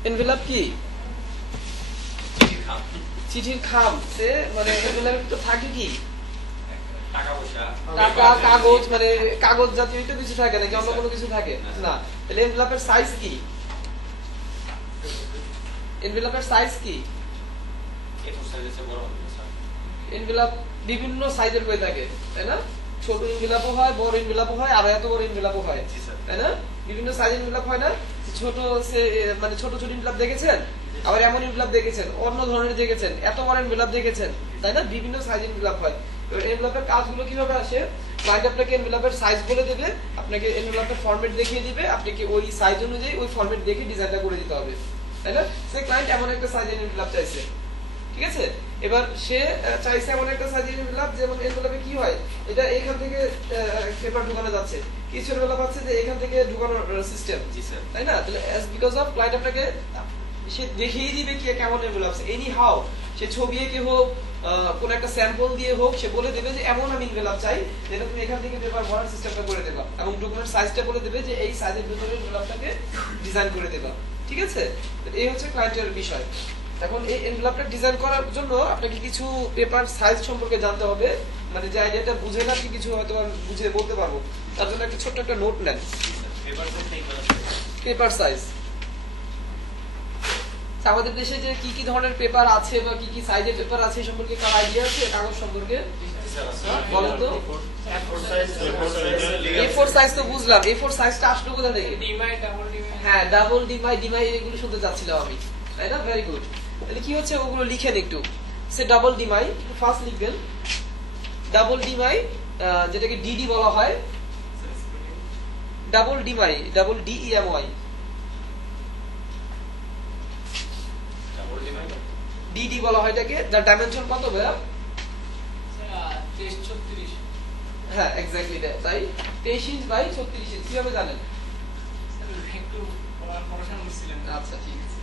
এনভেলপ কি? চিঠির খাম। সে মানে এনভেলপ তো থাকে কি? টাকা, কাগজ, মানে কাগজ জাতীয় তো কিছু থাকে নাকি অন্য কোনো কিছু থাকে না? তাহলে এনভেলপের সাইজ কি? এনভেলপের সাইজ কি? এনভেলপ বিভিন্ন সাইজের হয়ে থাকে, তাই না? ছোট এনভেলপও হয়, বড় এনভেলপও হয়, আর এত বড় এনভেলপও হয়, তাই না? বিভিন্ন সাইজের এনভেলপ হয় না? ছোট মানে ছোট ছোট এনভেলপ দেখেছেন, আবার এমন এনভেলপ দেখেছেন, অন্য ধরনের দেখেছেন, এত বড় এনভেলপ দেখেছেন, তাই না? বিভিন্ন সাইজের এনভেলপ হয়। এনভেলপের কাজগুলো কিভাবে আসে? ক্লায়েন্ট আপনাকে এনভেলপের সাইজ বলে দেবে, আপনাকে এনভেলপের ফরম্যাট দেখিয়ে দিবে, আপনাকে ওই সাইজ অনুযায়ী ওই ফরম্যাট দেখে ডিজাইনটা করে দিতে হবে, তাই না? সে ক্লায়েন্ট এমন একটা সাইজের এনভেলপ চাইছে, ঠিক আছে। এবার সে চাইছে এমন একটা সাইজের এনভেলপ, যেমন এনভেলপে কি হয়, এটা এখান থেকে পেপার ঢুকানো যাচ্ছে, কিছু এনভেলপ আছে যে এখান থেকে ঢুকানোর সিস্টেম, তাই না? তাহলে বিকজ অফ ক্লায়েন্ট আপনাকে সে দেখিয়ে দিবে কি কেমন এনভেলপ, এনি হাউ সে ছবি এঁকে হোক, কোন একটা স্যাম্পল দিয়ে হোক, সে বলে দেবে যে এমন আমি এনভেলপ চাই যেটা তুমি এখান থেকে পেপার ভরার সিস্টেমটা করে দেবা, এবং ডকুমেন্ট সাইজটা বলে দেবে যে এই সাইজের ভিতরে এনভেলপটাকে ডিজাইন করে দেবা, ঠিক আছে। এই হচ্ছে ক্লায়েন্টের বিষয়। এখন এই এনভেলপটা ডিজাইন করার জন্য আপনাকে কিছু পেপার সাইজ সম্পর্কে জানতে হবে, মানে যে আইডিয়াটা বুঝে না কি কিছু হয়তো বুঝে বলতে পারবো, তার জন্য একটা ছোট্ট একটা নোট নেন। পেপার সাইজ আমাদের দেশে যে কি কি ধরনের পেপার আছে বা কি কি সাইজের পেপার আছে সম্পর্কে কার আইডিয়া আছে? কাগজ সম্পর্কে বলেন তো। A4 সাইজ তো বুঝলাম, A4 সাইজটা আসলো কোথা থেকে? হ্যাঁ, ডাবল ডিমাই, ডিমাই এগুলো শুনতে চাচ্ছিলাম আমি, তাই না? Very good. তাহলে কি হচ্ছে ওগুলো লিখেন একটু। সে ডাবল ডিমাই, ফার্স্ট লিখবেন ডাবল ডিমাই, যেটাকে ডিডি বলা হয়। Double demy, double DEMY, DD বলা হয় এটাকে। তার ডাইমেনশন কত ভাইয়া? 36। হ্যাঁ, এক্স্যাক্টলি তাই, 23 ইঞ্চ বাই 36 ইঞ্চ। কিভাবে জানেন? আচ্ছা, ঠিক আছে,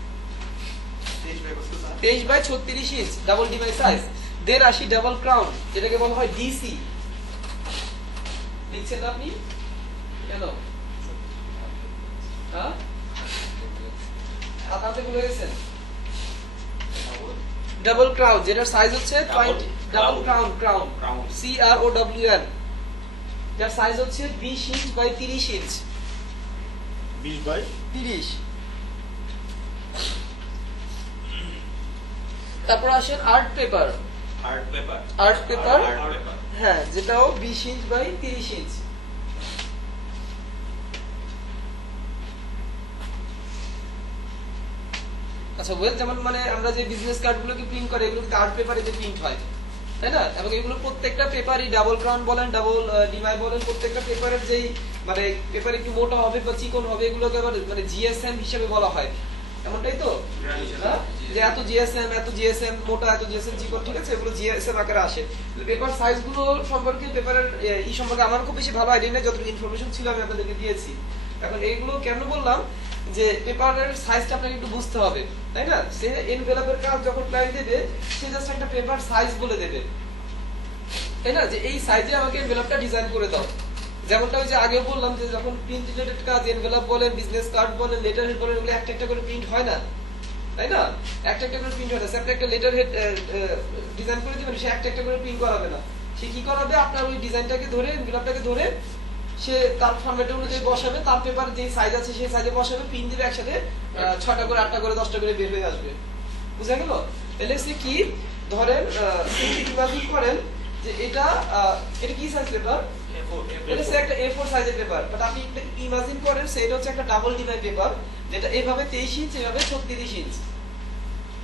23 by 36 inch double demy size. Then আসি ডাবল ক্রাউন, যেটাকে বলা হয় DC, লিখছেন না আপনি কেন? হ্যাঁ হাতে ভুলে গেছেন? ডাবল ক্রাউন যেটার সাইজ হচ্ছে 20 ডাবল ক্রাউন CROWN যার সাইজ হচ্ছে 20 ইঞ্চ বাই 30 ইঞ্চ 20 বাই 30। তারপর আসেন আর্ট পেপার হ্যাঁ যেটাও 20 ইঞ্চ বাই 30 ইঞ্চ। আচ্ছা ওয়েল যেমন মানে আমরা যে বিজনেস কার্ডগুলোকে প্রিন্ট করে এগুলো কিন্তু আর্ট পেপারে যে প্রিন্ট হয় তাই না, এবং এগুলো প্রত্যেকটা পেপারই ডাবল ক্রাউন বলেন ডাবল ডিমাই বলেন প্রত্যেকটা পেপারের যেই মানে পেপার একটু মোটা হবে বা চিকন হবে এগুলোকে আবার মানে জিএসএম হিসেবে বলা হয়, এমনটাই তো? যে এত জিএসএম মোটা এত জিএসএম চিকন, ঠিক আছে, এগুলো জিএসএম আকারে আসে। পেপার সাইজগুলো সম্পর্কে পেপারের সম্পর্কে আমার খুব বেশি ভালো আইডিয়া নেই, যতটুকু ইনফরমেশন ছিল আমি আপনাদেরকে দিয়েছি। এখন এইগুলো কেন বললাম যে পেপারের সাইজটা আপনাকে একটু বুঝতে হবে তাই না। সে এনভেলপের কাজ যখন ক্লায়েন্ট দেবে সে জাস্ট একটা পেপার সাইজ বলে দেবে তাই না, যে এই সাইজে আমাকে এনভেলপটা ডিজাইন করে দাও। যেমনটা ওই যে আগেও বললাম যে যখন প্রিন্ট রিলেটেড কাজ এনভেলপ বলেন বিজনেস কার্ড বলেন লেটার হেড বলেন এগুলো একটা একটা করে প্রিন্ট হয় না তাই না, একটা একটা করে প্রিন্ট হয় না। আপনি একটা লেটার হেড ডিজাইন করে দিবেন সে একটা একটা করে প্রিন্ট করাবে না, সে কি করাবে আপনার ওই ডিজাইনটাকে ধরে এনভেলপটাকে ধরে সে তার ফরম্যাট অনুযায়ী বসাবে, তার পেপার যে সাইজ আছে সেই সাইজে বসাবে, পিন দিবে, একসাথে 6টা করে 8টা করে 10টা করে বের হয়ে আসবে। বুঝা গেল? তাহলে সে কি ধরেন ইমাজিন করেন যে এটা কি সাইজ পেপার, এটা সে একটা A4 সাইজের পেপার, বাট আপনি ইমাজিন করেন সেটা হচ্ছে একটা ডাবল ডিমাই পেপার যেটা এভাবে 23 ইঞ্চ এভাবে 36 ইঞ্চ।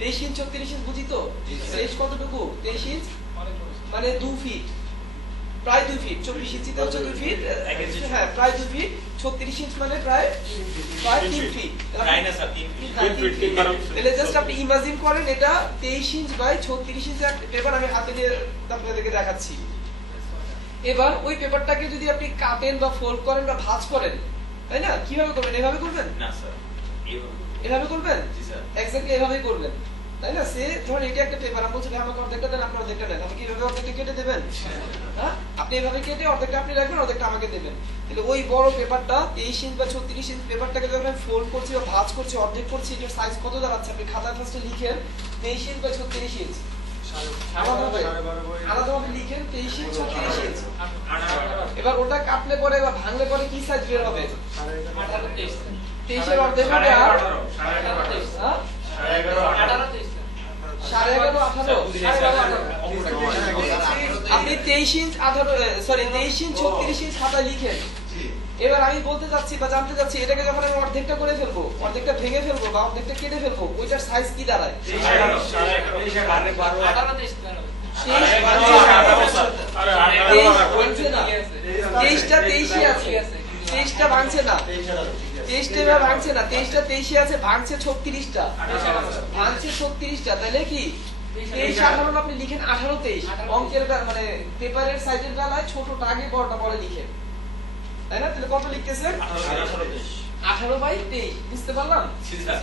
23 ইঞ্চ 36 ইঞ্চ বুঝি তো? 23 কতটুকু? 23 ইঞ্চ মানে 2 ফিট, প্রায় 2 ফিট। 24 ইঞ্চিতে হচ্ছে 2 ফিট, হ্যাঁ প্রায় 2 ফিট। 36 ইঞ্চ মানে প্রায় 3 ফিট। তাহলে জাস্ট আপনি ইমাজিন করেন এটা 23 ইঞ্চ বাই 36 ইঞ্চ পেপার, আমি হাতে নিয়ে আপনাদেরকে দেখাচ্ছি। এবার ওই পেপারটাকে যদি আপনি কাটেন বা ফোল্ড করেন বা ভাঁজ করেন তাই না, কিভাবে করবেন? এভাবে করবেন না স্যার, এভাবে করবেন, জি স্যার এক্স্যাক্টলি এভাবেই করবেন তাই না। সে ধরুন এটা একটা পেপার, আমি বলছি আমাকে অর্ধেকটা দেন, আপনি অর্ধেকটা নেন, আপনি কিভাবে অর্ধেকটা কেটে দেবেন? হ্যাঁ আপনি এভাবে কেটে অর্ধেকটা আপনি রাখবেন, অর্ধেকটা আমাকে দেবেন। তাহলে ওই বড় পেপারটা 23 ইঞ্চ বা 36 ইঞ্চ পেপারটাকে যখন আমি ফোল্ড করছি বা ভাঁজ করছি অর্ধেক করছি, এটার সাইজ কত দাঁড়াচ্ছে? আপনি খাতা ফার্স্টে লিখেন 23 ইঞ্চ বা 36 ইঞ্চ, আলাদাভাবে লিখেন 23 ইঞ্চ 36 ইঞ্চ। এবার ওটা কাটলে পরে বা ভাঙলে পরে কি সাইজ বের হবে? 23 এর অর্ধেক হবে আর আপনি 23 ইঞ্চ 23 ইঞ্চ 36 ইঞ্চ খাতা লিখেন। এবার আমি বলতে যাচ্ছি বা জানতে চাচ্ছি এটাকে যখন আমি অর্ধেকটা করে ফেলবো, অর্ধেকটা ভেঙে ফেলবো বা অর্ধেকটা কেটে ফেলবো, ওইটার সাইজ কি দাঁড়ায়? 23টা ভাঙছে না, 23টা এবার ভাঙছে না, 23টা 23 আছে, ভাঙছে 36টা, ভাঙছে 36টা। তাহলে কি 23 18 আপনি লিখেন 18 23 অঙ্কের মানে পেপারের সাইজের বেলায় ছোটটা আগে বড়টা পরে লিখেন তাই না। তাহলে কত লিখতেছেন? 18 বাই 23। বুঝতে পারলাম?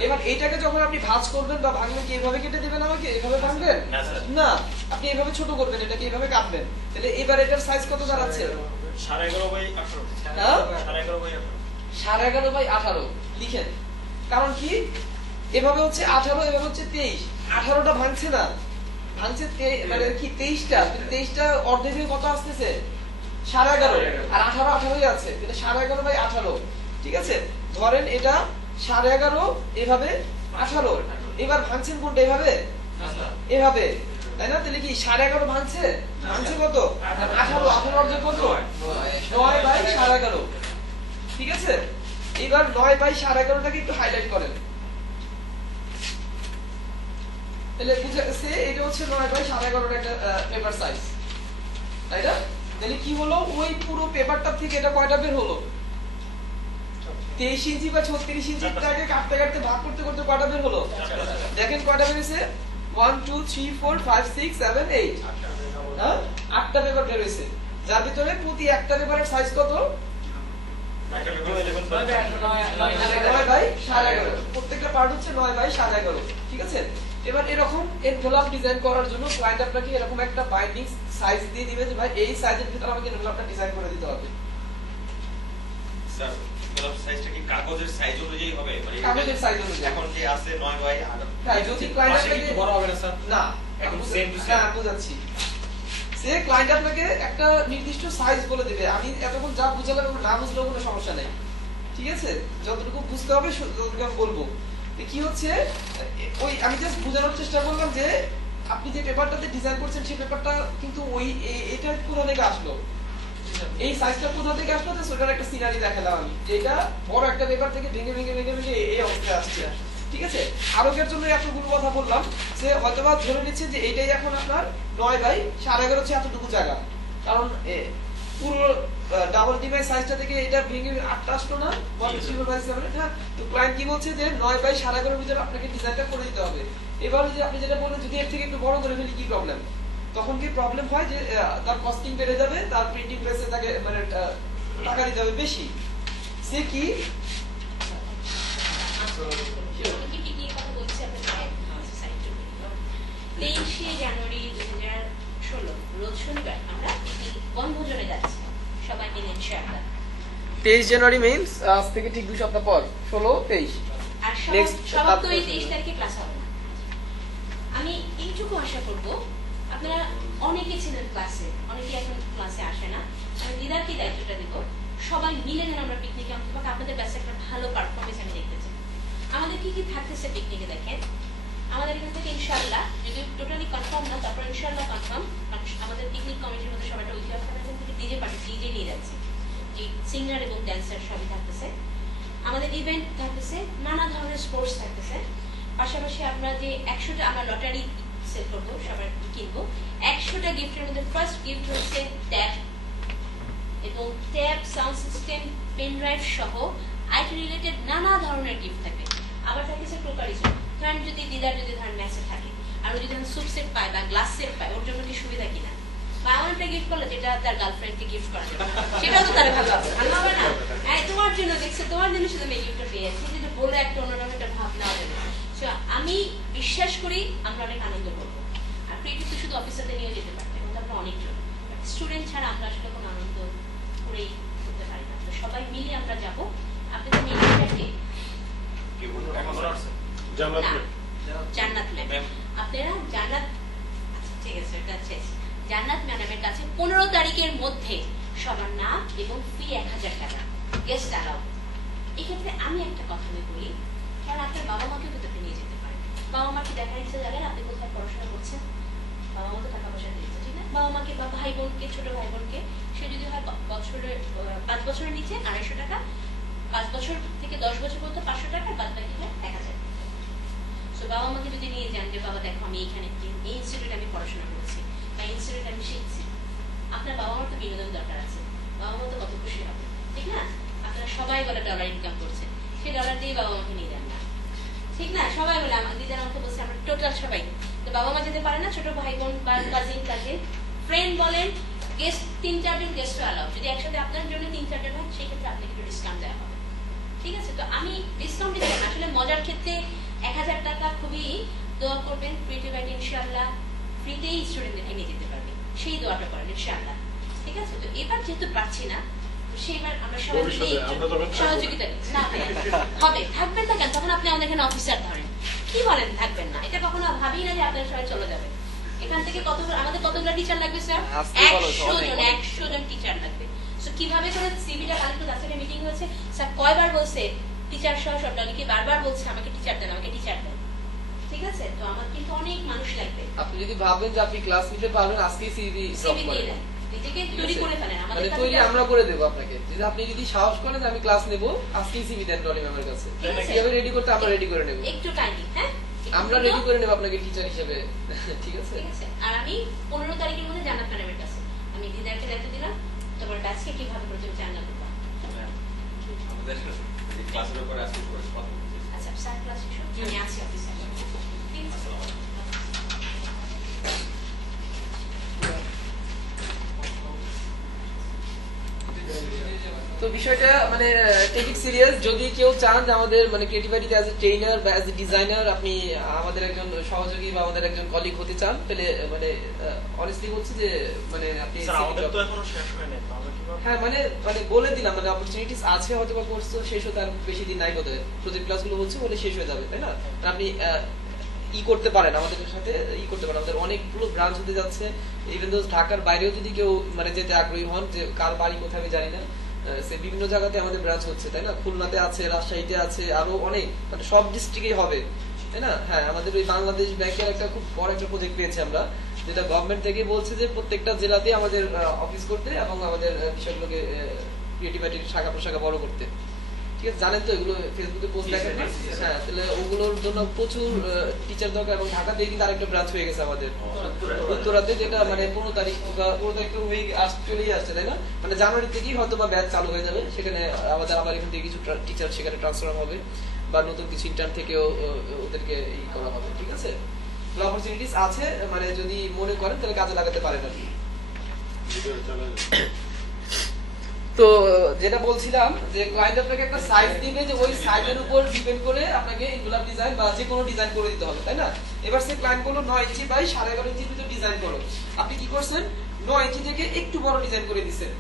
এবার এইটাকে যখন আপনি ভাঁজ করবেন বা ভাঙলে কি এইভাবে কেটে দিবেন আমাকে? এইভাবে ভাঙবেন না, আপনি এইভাবে ছোট করবেন, এটাকে এইভাবে কাটবেন। তাহলে এবার এটার সাইজ কত দাঁড়াচ্ছে? 11.5 বাই 18। 11.5 বাই 18 লিখেন। কারণ কি এভাবে হচ্ছে 18, এভাবে হচ্ছে 23। 18টা ভাঙছে না, ভাঙছে মানে কি 23টা, 23টা অর্ধেক কত আসতেছে? 11.5, আর 18 18ই আছে, তাহলে 11.5 বাই 18। ঠিক আছে, ধরেন এটা 11.5 এভাবে 18, এবার ভাঙছেন কোনটা? এভাবে এভাবে তাই না। তাহলে কি 11.5 ভাঙছে, ভাঙছে কত? 18, 18 অর্ধেক কত? 9 বাই 11.5। ঠিক আছে, এবার 9 বাই 11.5টাকে একটু হাইলাইট করেন। তাহলে বুঝে গেছে এটা হচ্ছে 9 বাই 11.5 একটা পেপার সাইজ তাই না। তাহলে কি হলো, ওই পুরো পেপারটা থেকে এটা কয়টা বের হলো? 23 ইঞ্চি বা 36 ইঞ্চিটাকে কাটতে কাটতে ভাগ করতে করতে কয়টা বের হলো? দেখেন কয়টা বেরিয়েছে? 1 2 3 4 5 6 7 8, হ্যাঁ 8টা পেপার বের হয়েছে, যার ভিতরে প্রতি একটা পেপারের সাইজ কত? 9 বাই 11.5, প্রত্যেকটা পার্ট হচ্ছে 9 বাই 11.5। ঠিক আছে, এবার এরকম এনভেলপ ডিজাইন করার জন্য ক্লায়েন্ট আপনাকে এরকম একটা বাইন্ডিং সাইজ দিয়ে দিবে যে ভাই এই সাইজের ভিতরে আমাকে এনভেলপটা ডিজাইন করে দিতে হবে। স্যার গোলাপ সাইজটা কি কাগজের সাইজ অনুযায়ী হবে মানে কাগজের size অনুযায়ী। এখন যে আছে 9 বাই হ্যাঁ, যদি client পাশে আপনাকে- কিন্তু বড় হবে না স্যার না একদম আমি same to বুঝা- same। হ্যাঁ, বুঝাচ্ছি। সে ক্লায়েন্ট আপনাকে একটা নির্দিষ্ট সাইজ বলে দেবে, আমি এতক্ষণ যা বুঝালাম ওগুলো না বুঝলেও কোনো সমস্যা নেই, ঠিক আছে? যতটুকু বুঝতে হবে ততটুকু আমি বলবো। তো কি হচ্ছে, ওই আমি জাস্ট বোঝানোর চেষ্টা করলাম যে আপনি যে পেপারটাতে ডিজাইন করছেন সেই পেপারটা কিন্তু ওই এটা কোথা থেকে আসলো, এই সাইজটা কোথা থেকে আসলো, তো সেটার একটা সিনারি দেখালাম আমি, যে এটা বড় একটা পেপার থেকে ভেঙে ভেঙে ভেঙে ভেঙে এই অবস্থায় আসছে, ঠিক আছে? আরোগ্যের জন্য এতগুলো কথা বললাম, সে হয়তোবা ধরে নিচ্ছে যে এইটাই এখন আপনার 9 বাই 11.5 হচ্ছে এতটুকু জায়গা, কারণ পুরো ডাবল ডিভাইস সাইজটা থেকে এটা ভেঙে 8টা আসলো না 1/7, হ্যাঁ? তো ক্লায়েন্ট কি বলছে যে 9 বাই 11.5 ভিতরে আপনাকে ডিজাইনটা করে দিতে হবে। এবার যে আপনি যেটা বললেন যদি এর থেকে একটু বড় করে ফেলি কি প্রবলেম, তখন কি প্রবলেম হয় যে তার কস্টিং বেড়ে যাবে, তার প্রিন্টিং প্রেসে তাকে মানে টাকা দিতে হবে বেশি, সে কি জানুয়ারি 2016 রোজ শনিবার আমরা বনভোজনে যাচ্ছি সবাই মিলে ইনশাআল্লাহ। 23 জানুয়ারি মিন্স আজ থেকে ঠিক 2 সপ্তাহ পর 16 23 আর Next, সবার তো এই 23 তারিখে ক্লাস হবে না। আমি এইটুকু আশা করব, আপনারা অনেকে ছিলেন ক্লাসে, অনেকে এখন ক্লাসে আসে না, আমি দিদারকে দায়িত্বটা দিব, সবাই মিলে যেন আমরা পিকনিকে অন্তত আপনাদের কাছে একটা ভালো পারফরমেন্স আমি দেখতে চাই। আমাদের কি কি থাকতেছে পিকনিকে দেখেন, আমাদের এখান থেকে ইনশাআল্লাহ যদি টোটালি কনফার্ম না, তারপর ইনশাআল্লাহ কনফার্ম, আমাদের পিকনিক কমিটির মধ্যে সবাই একটা ঐতিহাসিক এখান থেকে ডিজে পার্টি ডিজে নিয়ে যাচ্ছি, যে সিঙ্গার এবং ড্যান্সার সবই থাকতেছে। আমাদের ইভেন্ট থাকতেছে, নানা ধরনের স্পোর্টস থাকতেছে, পাশাপাশি আমরা যে 100টা আমরা লটারি সেল করবো, সবার কিনবো 100টা গিফটের মধ্যে ফার্স্ট গিফট হচ্ছে ট্যাব, এবং tab, sound system, pen drive সহ আইটি রিলেটেড নানা ধরনের গিফট থাকবে। আবার থাকতেছে ক্রোকারিজম, ধরেন যদি দিদার যদি ধরেন ম্যাচে থাকে আর যদি ধরেন স্যুপ সেট পায় বা গ্লাস সেট পায়, ওর জন্য কি সুবিধা কিনা, বা এমন একটা গিফট করলো যেটা তার গার্লফ্রেন্ডকে গিফট করা যাবে, সেটাও তো তার ভালো হবে, ভালো হবে না? তোমার জন্য দেখছে, তোমার জন্য শুধু আমি গিফটটা পেয়েছি, যদি বলে একটা অন্যরকম একটা ভাব নেওয়া যাবে। আমি বিশ্বাস করি আমরা অনেক আনন্দ করবো। আর ক্রিয়েটিভ তো শুধু অফিসারদের নিয়ে যেতে পারবে, এবং তারপরে অনেকজন স্টুডেন্ট ছাড়া আমরা আসলে কোনো আনন্দ করেই করতে পারি না। তো সবাই মিলে আমরা যাবো। আপনাদের মেয়েটাকে কি বলবো এখন জান্নাত না, জান্নাত ম্যাম, আপনারা জান্নাত, আচ্ছা ঠিক আছে, এটা শেষ। জান্নাত ম্যাডামের কাছে 15 তারিখের মধ্যে সবার নাম এবং ফি 1000 টাকা, গেস্ট অ্যালাউ। এক্ষেত্রে আমি একটা কথা বলি, কারণ আপনার বাবা মাকে কোথাও নিয়ে যেতে পারেন, বাবা মাকে দেখার ইচ্ছা জানেন আপনি কোথায় পড়াশোনা করছেন, বাবা মা তো টাকা পয়সা দিয়েছে, ঠিক না? বাবা মাকে বা ভাই বোনকে, ছোট ভাই বোনকে, সে যদি হয় বছরের 5 বছরের নিচে 250 টাকা, 5 বছর থেকে 10 বছর পর্যন্ত 500 টাকা, বাদ বাকি হয় 1000। সো বাবা মাকে যদি নিয়ে যান যে বাবা দেখো আমি এইখানে এই ইনস্টিটিউটে আমি পড়াশোনা করেছি বা ইনস্টিটিউটে আমি শিখছি, আপনার বাবা মার তো বিনোদন দরকার আছে, বাবা মা তো কত খুশি হবে, ঠিক না? আপনারা সবাই বলে ডলার ইনকাম করছেন, সেই ডলার দিয়ে বাবা মাকে নিয়ে যান না, ঠিক না? সবাই বলে, আমার দিদার আমাকে বলছে আমরা টোটাল সবাই, তো বাবা মা যেতে পারে না, ছোট ভাই বোন বা কাজিন কাজিন ফ্রেন্ড বলেন, গেস্ট 3-4 জন গেস্ট অ্যালাউ, যদি একসাথে আপনার জন্য 3-4 জন হয় সেই ক্ষেত্রে আপনাকে একটু ডিসকাউন্ট দেওয়া হবে, ঠিক আছে? তো আমি ডিসকাউন্ট দিচ্ছি না, আসলে মজার ক্ষেত্রে 1000 টাকা, খুবই দোয়া করবেন ক্রিয়েটিভ আইডি ইনশাআল্লাহ ফ্রিতেই স্টুডেন্টদেরকে নিয়ে যেতে পারবে, সেই দোয়াটা করেন ইনশাআল্লাহ, ঠিক আছে? তো এবার যেহেতু পাচ্ছি না, সেইবার আমরা সবাই সহযোগিতা না হবে, থাকবেন না কেন? তখন আপনি আমাদের এখানে অফিসার ধরেন, কি বলেন থাকবেন না? এটা কখনো ভাবি না যে আপনারা সবাই চলে যাবেন। এখান থেকে আমাদের কতগুলো টিচার লাগবে স্যার? 100 জন টিচার লাগবে। সো কিভাবে করে সিভিটা কালকে আজকে মিটিং হয়েছে, স্যার কয়বার বলছে টিচার সহ সব ডলিকে বারবার বলছে আমাকে টিচার দেন, আমাকে টিচার দেন, ঠিক আছে? তো আমার কিন্তু অনেক মানুষ লাগবে। আপনি যদি ভাবেন যে আপনি ক্লাস নিতে পারবেন, আজকেই সিভি ড্রপ দিয়ে করেন, দেন, নিজেকে তৈরি করে ফেলেন, মানে আমাদের তৈরি আমরা করে দেব আপনাকে। যদি আপনি যদি সাহস করেন যে আমি ক্লাস নেব, আজকেই সিভি দেন ডলি ম্যামের কাছে, কিভাবে রেডি করতে আমরা রেডি করে নেব, একটু কাইন্ডলি, হ্যাঁ আমরা রেডি করে নেব আপনাকে টিচার হিসেবে, ঠিক আছে? ঠিক আছে। আর আমি 15 তারিখের মধ্যে জান্নাত ম্যাডামের কাছে আমি দিদারকে দায়িত্ব দিলাম, তোমার ব্যাচকে কিভাবে প্রথমে জান্নাত দেবো। আমাদের ক্লাসের ব্যাপারে আজকে কথা বলছি। আচ্ছা স্যার ক্লাস শেষ হোক, আমি আছি অফিসে, ঠিক আছে? তো বিষয়টা মানে টেক ইট সিরিয়াস। যদি কেউ চান যে আমাদের মানে ক্রিয়েটিভিটিতে অ্যাজ এ ট্রেনার বা অ্যাজ এ ডিজাইনার আপনি আমাদের একজন সহযোগী বা আমাদের একজন কলিগ হতে চান, তাহলে মানে অনেস্টলি বলছি যে মানে আপনি হ্যাঁ মানে মানে বলে দিলাম মানে অপরচুনিটিস আছে, হয়তো বা কোর্স তো শেষ হতে আর বেশি দিন নাই, বোধহয় প্রজেক্ট ক্লাসগুলো হচ্ছে বলে শেষ হয়ে যাবে, তাই না? আপনি করতে পারেন আমাদের সাথে করতে পারেন। আমাদের অনেকগুলো ব্রাঞ্চ হতে যাচ্ছে, ইভেন দো ঢাকার বাইরেও যদি কেউ মানে যেতে আগ্রহী হন, যে কার বাড়ি কোথায় আমি জানি না, সে বিভিন্ন জায়গাতে আমাদের ব্রাঞ্চ হচ্ছে, তাই না? খুলনাতে আছে, রাজশাহীতে আছে, আরো অনেক, মানে সব ডিস্ট্রিক্টেই হবে, তাই না? হ্যাঁ, আমাদের ওই বাংলাদেশ ব্যাংকের একটা খুব বড় একটা প্রজেক্ট পেয়েছি আমরা, যেটা গভর্নমেন্ট থেকে বলছে যে প্রত্যেকটা জেলাতে আমাদের অফিস করতে এবং আমাদের বিষয়গুলোকে ক্রিয়েটিভিটির শাখা প্রশাখা বড় করতে। ঠিক আছে, জানেন তো এগুলো ফেসবুকে পোস্ট দেখেন না? হ্যাঁ, তাহলে ওগুলোর জন্য প্রচুর টিচার দরকার, এবং ঢাকাতে কিন্তু আরেকটা ব্রাঞ্চ হয়ে গেছে আমাদের উত্তরাতে, যেটা মানে 15 তারিখ হয়ে চলেই আসছে, তাই না? মানে জানুয়ারি থেকেই হয়তো বা ব্যাচ চালু হয়ে যাবে, সেখানে আমাদের আবার এখান থেকে কিছু টিচার সেখানে ট্রান্সফার হবে, বা নতুন কিছু ইন্টার্ন থেকেও ওদেরকে ই করা হবে। ঠিক আছে, অপরচুনিটিস আছে, মানে যদি মনে করেন তাহলে কাজে লাগাতে পারেন আর কি। তো যেটা বলছিলাম যে ক্লায়েন্ট আপনাকে একটা সাইজ দিবে, যে ওই সাইজের উপর ডিপেন্ড করে আপনাকে এনভেলপ ডিজাইন বা যে কোনো ডিজাইন করে দিতে হবে, তাই না? এবার সে ক্লায়েন্ট বলল 9 ইঞ্চি বাই 11.5 ইঞ্চির ভিতর ডিজাইন করো। আপনি কি করছেন? 9 ইঞ্চি থেকে একটু বড় ডিজাইন করে দিচ্ছেন।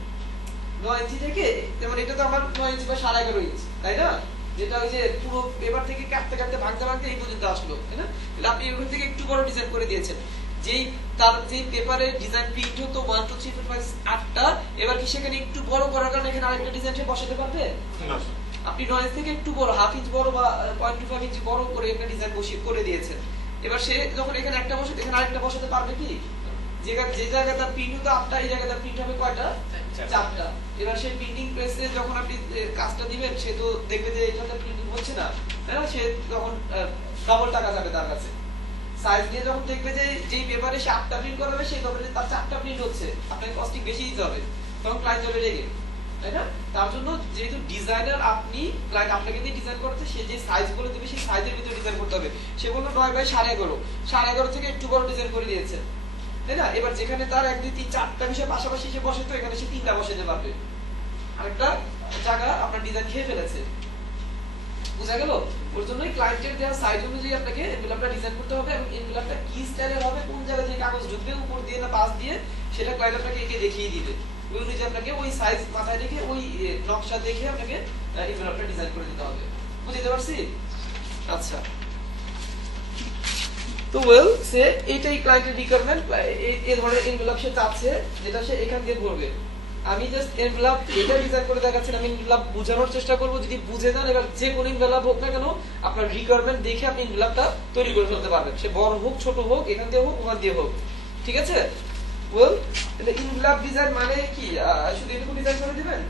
9 ইঞ্চি থেকে, যেমন এটা তো আমার 9 ইঞ্চি বা 11.5 ইঞ্চি, তাই না? যেটা ওই যে পুরো পেপার থেকে কাটতে কাটতে ভাঙতে ভাঙতে এই পর্যন্ত আসলো, তাই না? তাহলে আপনি ওখান থেকে একটু বড় ডিজাইন করে দিয়েছেন। যেই পেপারে ডিজাইন প্রিন্ট হতো 1 2 3 4 5 8টা, এবার কি সেখানে একটু বড় করার কারণে এখানে আরেকটা ডিজাইন সে বসাতে পারবে? আপনি 9 থেকে একটু বড়, 1/2 ইঞ্চি বড় বা 0.25 ইঞ্চি বড় করে একটা ডিজাইন বসিয়ে করে দিয়েছেন। এবার সে যখন এখানে একটা বসাতে, এখানে আরেকটা বসাতে পারবে কি? যে জায়গায় তার প্রিন্ট হতো 8টা, এই জায়গায় তার প্রিন্ট হবে কয়টা? 4টা। এবার সেই প্রিন্টিং প্রেসে যখন আপনি কাজটা দিবেন, সে তো দেখবে যে এটাতে প্রিন্টিং হচ্ছে না, তাই না? সে তখন ডাবল টাকা যাবে তার কাছে। সাইজ দিয়ে যখন দেখবে যে যেই পেপারে সে 8টা প্রিন্ট করাবে, সেই পেপারে তার 4টা প্রিন্ট হচ্ছে, আপনাকে কস্টিং বেশি দিতে হবে, তখন ক্লায়েন্ট যাবে রেগে, তাই না? তার জন্য যেহেতু ডিজাইনার আপনি, ক্লায়েন্ট আপনাকে দিয়ে ডিজাইন করতে, সে যে সাইজ বলে দেবে সেই সাইজের ভিতরে ডিজাইন করতে হবে। সে বললো 9 বাই 11.5, 11.5 থেকে একটু বড় ডিজাইন করে দিয়েছে, তাই না? এবার যেখানে তার 1 2 3 4টা বিষয় পাশাপাশি সে বসে, তো এখানে সে 3টা বসাতে পারবে, আরেকটা জায়গা আপনার ডিজাইন খেয়ে ফেলেছে। বুঝা গেল? ওর জন্যই ক্লায়েন্টের দেওয়া সাইজ অনুযায়ী আপনাকে এনভেলপটা ডিজাইন করতে হবে, এবং এনভেলপটা কি স্টাইলের হবে, কোন জায়গায় যে কাগজ ঢুকবে, উপর দিয়ে না পাশ দিয়ে, সেটা ক্লায়েন্ট আপনাকে এঁকে দেখিয়ে দিবে। ওই অনুযায়ী আপনাকে ওই সাইজ মাথায় রেখে ওই নকশা দেখে আপনাকে এনভেলপটা ডিজাইন করে দিতে হবে। বুঝতে পারছি? আচ্ছা, তো ওয়েল সে এইটাই ক্লায়েন্টের রিকোয়ারমেন্ট, এই ধরনের এনভেলপ সে চাচ্ছে, যেটা সে এখান দিয়ে ভরবে। আমি জাস্ট এনভেলপ এটা ডিজাইন করে দেখাচ্ছি, আমি এনভেলপ বোঝানোর চেষ্টা করব, যদি বুঝে যান এবার যে কোন এনভেলপ হোক না কেন, আপনার রিকোয়ারমেন্ট দেখে আপনি এনভেলপটা তৈরি করে ফেলতে পারবেন, সে বড় হোক ছোট হোক, এখান দিয়ে হোক ওখান দিয়ে হোক। ঠিক আছে? ওয়েল, তাহলে এনভেলপ ডিজাইন মানে কি শুধু এরকম ডিজাইন করে দিবেন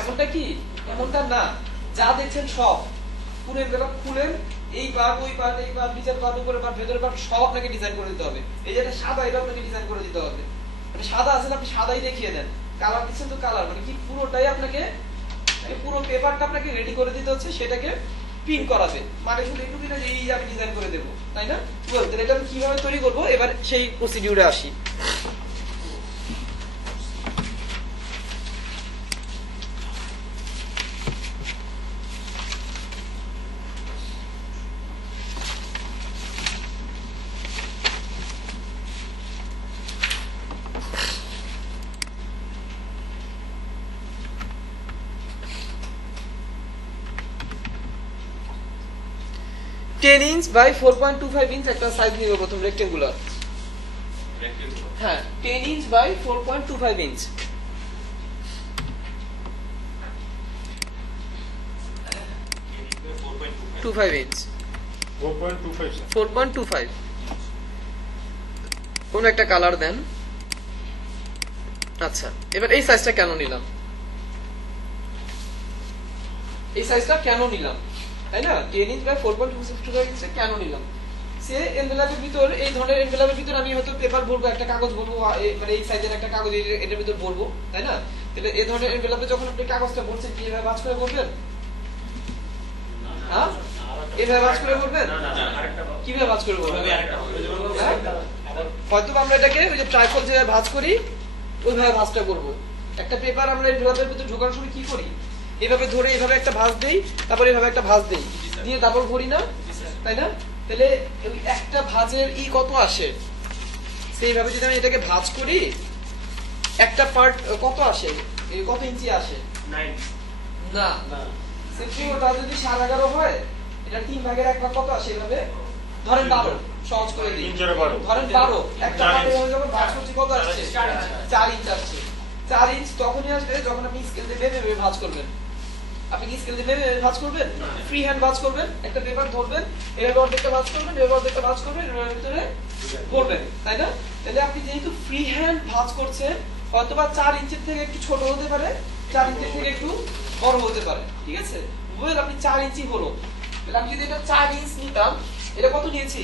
এমনটা কি? এমনটা না, যা দেখছেন সব পুরো এনভেলপ খুলেন, এই পার্ট ওই পার্ট, এই পার্ট নিচের পার্ট উপরে পার্ট ভেতরের পার্ট সব আপনাকে ডিজাইন করে দিতে হবে। এই যে এটা সাদা, এটা আপনাকে ডিজাইন করে দিতে হবে। মানে সাদা আছে আপনি সাদাই দেখিয়ে দেন, কালার দিচ্ছেন তো কালার, মানে কি পুরোটাই আপনাকে, পুরো পেপারটা আপনাকে রেডি করে দিতে হচ্ছে, সেটাকে প্রিন্ট করাবে। মানে শুধু একটু দিলে এই আমি ডিজাইন করে দেবো, তাই না? তাহলে এটা আমি কিভাবে তৈরি করবো, এবার সেই প্রসিডিউরে আসি। টেন ইঞ্চ বাই 4.25 ইঞ্চ একটা সাইজ নিব প্রথম, রেক্টেঙ্গুলার। হ্যাঁ, 10 ইঞ্চ বাই 4.25 ইঞ্চ। 25 ইঞ্চ, 4.25। কোন একটা কালার দেন। আচ্ছা, এবার এই সাইজটা কেন নিলাম, এই সাইজটা কেন নিলাম, তাই না? 10 ইঞ্চ বাই 4.25 ইঞ্চ কেন নিলাম? সে এনভেলপের ভিতর, এই ধরনের এনভেলপের ভিতর আমি হয়তো পেপার ভরবো, একটা কাগজ ভরবো, মানে এই সাইজের একটা কাগজ এটার ভিতর ভরবো, তাই না? তাহলে এই ধরনের এনভেলপে যখন আপনি কাগজটা ভরছেন, কিভাবে ভাঁজ করে ভরবেন? হ্যাঁ, এভাবে ভাঁজ করে ভরবেন? কিভাবে ভাঁজ করে ভরবেন? হয়তো আমরা এটাকে ওই যে ট্রাইফল যেভাবে ভাঁজ করি ওইভাবে ভাঁজটা করবো, একটা পেপার আমরা এনভেলপের ভিতরে ঢোকানোর সময় কি করি, এইভাবে ধরে এইভাবে একটা ভাঁজ দেই, তারপর এইভাবে একটা ভাঁজ দেই, দিয়ে তারপর ভরি না, তাই না? তাহলে ওই একটা ভাঁজের কত আসে, সেইভাবে যদি আমি এটাকে ভাঁজ করি একটা পার্ট কত আসে, কত ইঞ্চি আসে? 9 না, ওটা যদি 11.5 হয়, এটা 3 ভাগের 1 ভাগ কত আসে? এভাবে ধরেন 12, সহজ করে দিই, ধরেন 12, একটা পার্ট এভাবে যখন ভাঁজ করছি কত আসছে? 4 ইঞ্চি আসছে। 4 ইঞ্চ তখনই আসবে যখন আপনি স্কেল দিয়ে ভেবে ভাঁজ করবেন। আপনি কি স্কেল দিয়ে ভেবে ভাঁজ করবেন? ফ্রি হ্যান্ড ভাঁজ করবেন, একটা পেপার ধরবেন, এভাবে অর্ধেকটা ভাঁজ করবেন, এভাবে অর্ধেকটা ভাঁজ করবেন, এর ভিতরে করবেন, তাই না? তাহলে আপনি যেহেতু ফ্রি হ্যান্ড ভাঁজ করছেন, হয়তোবা 4 ইঞ্চির থেকে একটু ছোট হতে পারে, 4 ইঞ্চির থেকে একটু বড় হতে পারে, ঠিক আছে? বুঝলেন? আপনি 4 ইঞ্চি হলো, তাহলে আমি যদি এটা 4 ইঞ্চ নিতাম, এটা কত নিয়েছি?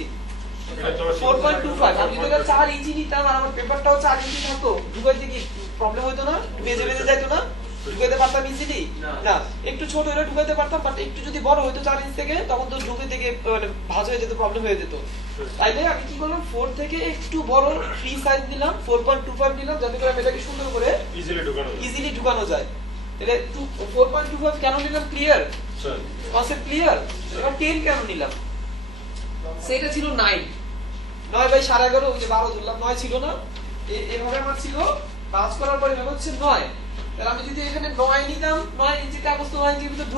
4.25। আমি যদি এটা 4 ইঞ্চি নিতাম আর আমার পেপারটাও 4 ইঞ্চি থাকতো, ঢুকাইতে কি প্রবলেম হতো না? বেজে বেজে যাইতো না? ঢুকাইতে পারতাম ইজিলি? না, একটু ছোট হলে ঢুকাইতে পারতাম, বাট একটু যদি বড় হতো 4 ইঞ্চ থেকে, তখন তো ঢুকে থেকে মানে ভাঁজ হয়ে যেত, প্রবলেম হয়ে যেত। তাইলে আমি কি করলাম, 4 থেকে একটু বড় ফ্রি সাইজ নিলাম, 4.25 নিলাম, যাতে করে আমি এটাকে সুন্দর করে ইজিলি ঢুকানো যায়। তাহলে 4.25 কেন নিলাম? Clear concept? ক্লিয়ার? এবার 10 কেন নিলাম? সেটা ছিল 9 বাই 11.5, ওই যে 12 ধরলাম, 9 ছিল না, এভাবে আমার ছিল, ভাঁজ করার পরে এভাবে হচ্ছে 9। তাহলে আমি যদি এখানে 9 নিতাম, 9 ইঞ্চি কাগজ তো 9 ইঞ্চির ভিতরে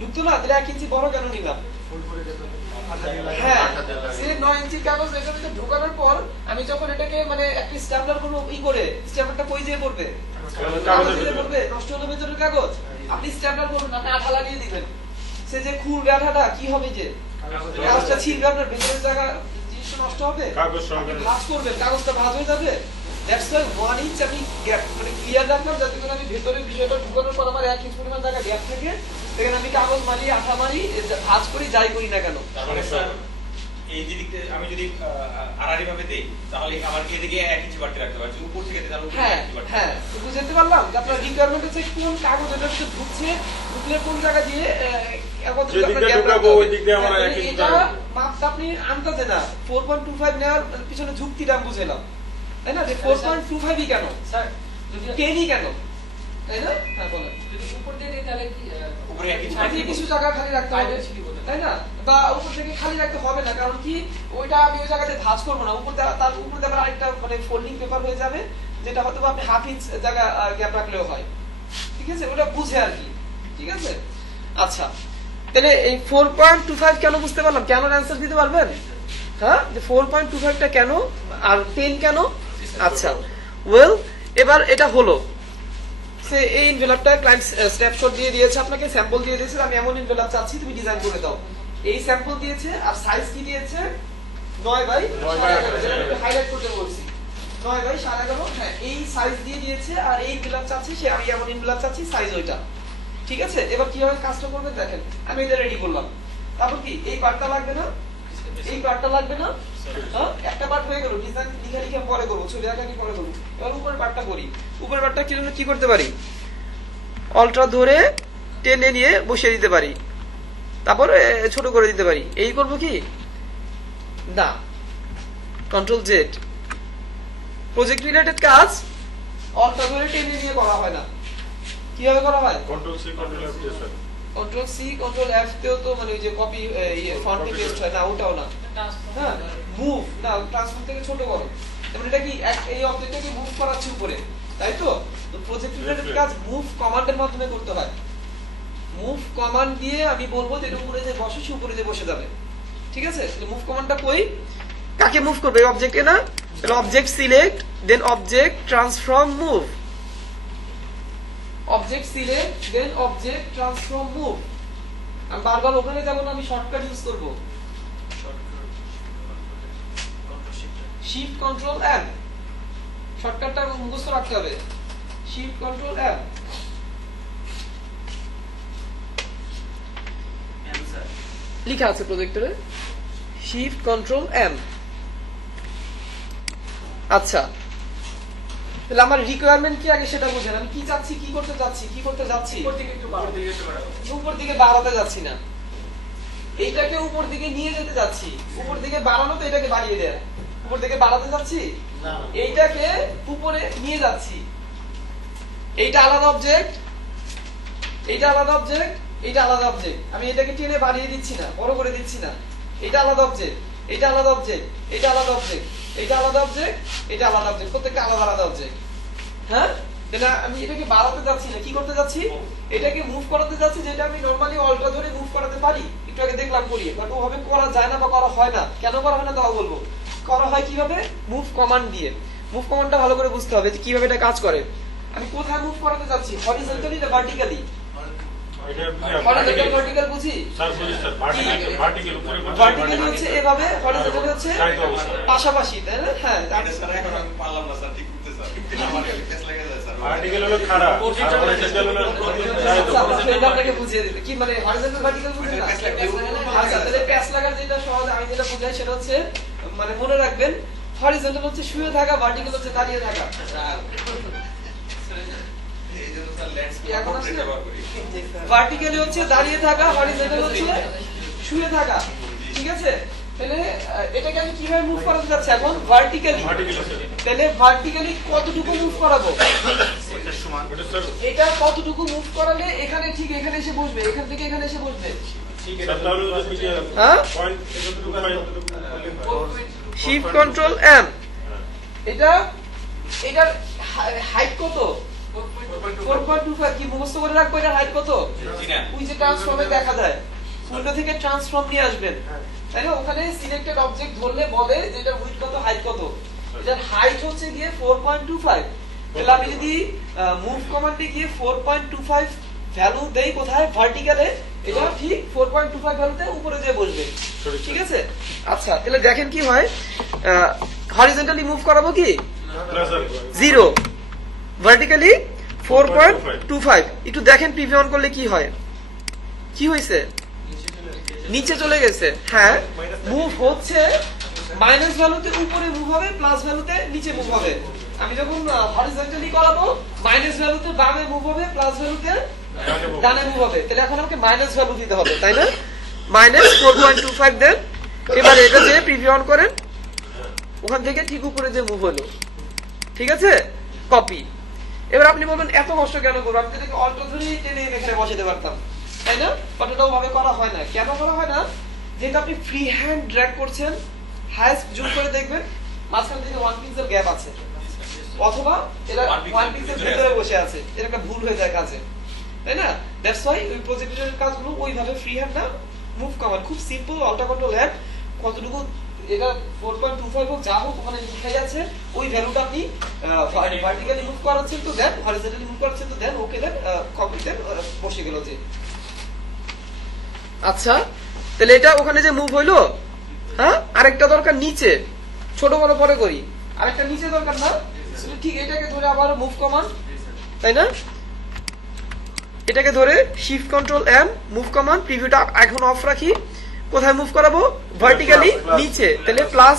ঢুকতো না, তাহলে 1 ইঞ্চি বড় কেন নিলাম? হ্যাঁ, সে 9 ইঞ্চির কাগজ এটার ভিতরে ঢোকানোর পর আমি যখন এটাকে মানে একটা স্ট্যাপলার করবো, করে স্ট্যাপলারটা কই যেয়ে পড়বে? কাগজে পড়বে। নষ্ট হলো ভেতরের কাগজ, আপনি স্ট্যাপলার করবেন, আপনি আঠা লাগিয়ে দিবেন, সে যে খুলবে আঠাটা কি হবে, যে কাগজটা ছিঁড়বে, আপনার ভেতরের জায়গা জিনিসটা নষ্ট হবে, আপনি ভাঁজ করবেন, কাগজটা ভাঁজ হয়ে যাবে। দ্যাটস ওয়াই 1 ইঞ্চ আমি গ্যাপ মানে ক্লিয়ার রাখলাম, যাতে করে আমি ভেতরের বিষয়টা ঢুকানোর পর আমার 1 ইঞ্চ পরিমাণ জায়গা গ্যাপ থাকে, সেখানে আমি কাগজ মারি, আঠা মারি, ভাঁজ করি, যাই করি না কেন। তারপরে স্যার এই দিকে আমি যদি আড়াআড়ি ভাবে দেই, তাহলে আমার এদিকে 1 ইঞ্চি বাড়তি রাখতে পারছি, উপর থেকে দিলে উপর থেকে 1 ইঞ্চি বাড়তি। হ্যাঁ, বুঝতে পারলাম যে আপনার রিকোয়ারমেন্ট হচ্ছে কোন কাগজ এটার ভিতরে ঢুকছে, ঢুকলে কোন জায়গা দিয়ে এটা মাপটা আপনি আনতে না। 4.25 নেওয়ার পিছনে যুক্তিটা আমি বুঝলাম, তাই না? যে 4.25ই কেন স্যার, যদি 10ই কেন, তাই না? হ্যাঁ বলেন। যদি উপর দিয়ে দেই তাহলে কি উপরে কিছু জায়গা খালি রাখতে হবে, তাই না? বা উপর থেকে খালি রাখতে হবে না, কারণ কি ওইটা আমি ওই জায়গাতে ভাঁজ করবো না, উপর তার উপর দিয়ে আরেকটা মানে ফোল্ডিং পেপার হয়ে যাবে, যেটা হয়তো আপনি 1/2 ইঞ্চ জায়গা গ্যাপ রাখলেও হয়, ঠিক আছে? ওটা বুঝে আর কি, ঠিক আছে? আচ্ছা, তাহলে এই 4.25 কেন বুঝতে পারলাম, কেন অ্যান্সার দিতে পারবেন? হ্যাঁ, যে 4.25টা কেন আর 10 কেন? আচ্ছা, ওয়েল, এবার এটা হলো সে এই এনভেলপটা ক্লায়েন্ট স্ন্যাপশট দিয়ে দিয়েছে, আপনাকে স্যাম্পল দিয়ে দিয়েছে, আমি এমন এনভেলপ চাচ্ছি, তুমি ডিজাইন করে দাও। এই স্যাম্পল দিয়েছে, আর সাইজ কি দিয়েছে? 9 বাই 11.5, যেটা আমি হাইলাইট করতে বলছি, 9 বাই 11.5। হ্যাঁ, এই সাইজ দিয়ে দিয়েছে, আর এই এনভেলপ চাচ্ছি, সে আমি এমন এনভেলপ চাচ্ছি, সাইজ ওইটা, ঠিক আছে? এবার কিভাবে কাজটা করবেন দেখেন, আমি এটা রেডি করলাম, তারপর কি এই পার্টটা লাগবে না, এই পার্টটা লাগবে না, হ্যাঁ, একটা পার্ট হয়ে গেল, ডিজাইন লিখা পরে করবো, ছবি আঁকা পরে করবো। এবার উপরের পার্টটা করি, উপরের পার্টটা কি করতে পারি, অল্ট্রা ধরে টেনে নিয়ে বসিয়ে দিতে পারি, তারপর ছোট করে দিতে পারি। এই করব কি না, কন্ট্রোল জেড। প্রজেক্ট রিলেটেড কাজ অল্ট্রা ধরে টেনে নিয়ে করা হয় না, কিভাবে করা হয়? কন্ট্রোল সি কন্ট্রোল এফ দিয়ে sir, control C control F তেও তো মানে ওই যে কপি ফন্টে পেস্ট হয় না, ওটাও না। হ্যাঁ, মুভ না, ট্রান্সফর্ম থেকে ছোট করো, তারপর এটা কি এই অবজেক্টটাকে মুভ করাচ্ছি উপরে, তাই তো? তো প্রজেক্ট রিলেটেড কাজ মুভ কমান্ডের মাধ্যমে করতে হয়। মুভ কমান্ড দিয়ে আমি বলবো যে এটা উপরে যে বসে, সে উপরে যে বসে যাবে, ঠিক আছে? তাহলে মুভ কমান্ডটা কই, কাকে মুভ করবে? এই অবজেক্টে না? তাহলে object select, then object transform move, object select, then object transform move. আমি বারবার ওখানে যাব না, আমি শর্টকাট ইউজ করব, শিফট কন্ট্রোল এম, শর্টকাটটা মুখস্থ রাখতে হবে, শিফট কন্ট্রোল এম। লেখা আছে প্রজেক্টরে, শিফট কন্ট্রোল এম। আচ্ছা, তাহলে আমার রিকোয়ারমেন্ট কি আগে সেটা বুঝেন, আমি কি চাচ্ছি, কি করতে যাচ্ছি, উপর দিকে বাড়াতে যাচ্ছি না, এইটাকে উপর দিকে নিয়ে যেতে যাচ্ছি। উপর দিকে বাড়ানো তো এটাকে বাড়িয়ে দেয়, উপর দিকে বাড়াতে যাচ্ছি, এইটাকে উপরে নিয়ে যাচ্ছি, এইটা আলাদা অবজেক্ট, এইটা আলাদা অবজেক্ট, এইটা আলাদা অবজেক্ট। আমি এটাকে টেনে বাড়িয়ে দিচ্ছি না, বড় করে দিচ্ছি না। এটা আলাদা অবজেক্ট, এটা আলাদা অবজেক্ট, এটা আলাদা অবজেক্ট, এটা আলাদা অবজেক্ট, এটা আলাদা অবজেক্ট, প্রত্যেকটা আলাদা আলাদা অবজেক্ট। হ্যাঁ, তাহলে আমি এটাকে বাড়াতে যাচ্ছি না, কি করতে যাচ্ছি, এটাকে মুভ করাতে যাচ্ছি, যেটা আমি নরমালি অল্টা ধরে মুভ করাতে পারি। একটু আগে দেখলাম করিয়ে, বাট ওভাবে করা যায় না বা করা হয় না। কেন করা হয় না তাও বলবো। করা হয় কিভাবে, মুভ কমান্ড দিয়ে। মুভ কমান্ডটা ভালো করে বুঝতে হবে যে কিভাবে এটা কাজ করে। আমি কোথায় মুভ করাতে যাচ্ছি, হরিজন্টালি না ভার্টিক্যালি? হরিজন্টাল ভার্টিক্যাল বুঝি? ভার্টিক্যালি হচ্ছে এভাবে, হরিজন্টালি হচ্ছে পাশাপাশি, তাই না? হ্যাঁ, পারলাম না স্যার, ঠিক করতে স্যার, আমার কেস লেগে যায় স্যার। ভার্টিক্যাল হলো খাড়া, আর হরিজন্টাল হলো আপনাকে বুঝিয়ে দিতে কি মানে হরিজন্টাল ভার্টিক্যাল বুঝেন না? আচ্ছা, তাহলে প্যাচ লাগার যেটা সহজ আমি যেটা বুঝাই সেটা হচ্ছে, মানে মনে রাখবেন হরিজন্টাল হচ্ছে শুয়ে থাকা, ভার্টিক্যাল হচ্ছে দাঁড়িয়ে থাকা। ভার্টিক্যালি হচ্ছে দাঁড়িয়ে থাকা, হরিজন্টাল হচ্ছে শুয়ে থাকা। ঠিক আছে, তাহলে এটাকে আমি কিভাবে মুভ করাতে যাচ্ছি এখন, ভার্টিক্যালি। তাহলে ভার্টিক্যালি কতটুকু মুভ করাবো, এটা কতটুকু মুভ করালে এখানে ঠিক এখানে এসে বসবে, এখান থেকে এখানে এসে বসবে। Shift control M. এটা এটার হাইট কত, 4.25। কি মুখস্থ করে রাখবো এটার হাইট কত? ওই যে ট্রান্সফর্মে দেখা যায়, উল্টো থেকে ট্রান্সফর্ম নিয়ে আসবেন, তাই না? ওখানে সিলেক্টেড অবজেক্ট ধরলে বলে যে এটার উইডথ কত, হাইট কত। এটার হাইট হচ্ছে গিয়ে 4.25। তাহলে আমি যদি মুভ কমান্ডে গিয়ে 4.25 ভ্যালু দেই কোথায়, ভার্টিক্যালে, এটা ঠিক 4.25 ভ্যালুতে উপরে যেয়ে বসবে। ঠিক আছে, আচ্ছা তাহলে দেখেন কি হয়, হরিজন্টালি মুভ করাবো কি 0, ভার্টিক্যালি 4.25। একটু দেখেন পিভি অন করলে কি হয়, কি হয়েছে, নিচে চলে গেছে। হ্যাঁ, মুভ হচ্ছে মাইনাস ভ্যালুতে উপরে মুভ হবে, প্লাস ভ্যালুতে নিচে মুভ হবে। আমি যখন হরিজন্টালি করাবো মাইনাস ভ্যালুতে বামে মুভ হবে, প্লাস ভ্যালুতে ডানে মুভ হবে। তাহলে এখন আমাকে মাইনাস ভ্যালু দিতে হবে, তাই না? -4.25 দেন। এবার এটা যে প্রিভিউ অন করেন, ওখান থেকে ঠিক উপরে যে মুভ হলো, ঠিক আছে, কপি। এবার আপনি বলবেন এত কষ্ট কেন করবো, আমি যদি অল্টো ধরেই টেনে এখানে বসাতে পারতাম, তাই না? বাট ওটাও ভাবে করা হয় না। কেন করা হয় না, যেহেতু আপনি ফ্রি হ্যান্ড ড্র্যাগ করছেন, হাইস্ট জুম করে দেখবেন মাঝখান থেকে 1 পিক্সেল গ্যাপ আছে, অথবা এটা 1 পিক্সেল ভিতরে বসে আছে, এটা একটা ভুল হয়ে যায় কাজে, তাই না? দ্যাটস ওয়াই ওই প্রজেক্টের কাজগুলো ওইভাবে ফ্রি হ্যান্ড না, মুভ কমান্ড খুব সিম্পল, অল্টা কন্ট্রোল হ্যান্ড, কতটুকু এটা 4.25 হোক যা হোক ওখানে লিখে আছে, ওই ভ্যালুটা আপনি ভার্টিক্যালি মুভ করাচ্ছেন তো দেন, হরিজন্টালি মুভ করাচ্ছেন তো দেন, ওকে দেন, কপি দেন, বসে গেল যে। আচ্ছা, তাহলে এটা ওখানে যে মুভ হইলো, হ্যাঁ, আরেকটা দরকার নিচে, ছোট বড় পরে করি, আরেকটা নিচে দরকার না, ঠিক এটাকে ধরে আবার মুভ কমান্ড, তাই না? এটাকে ধরে shift control M, move command, প্রিভিউটা এখন অফ রাখি। কোথায় মুভ করাবো, ভার্টিক্যালি নিচে। তাহলে প্লাস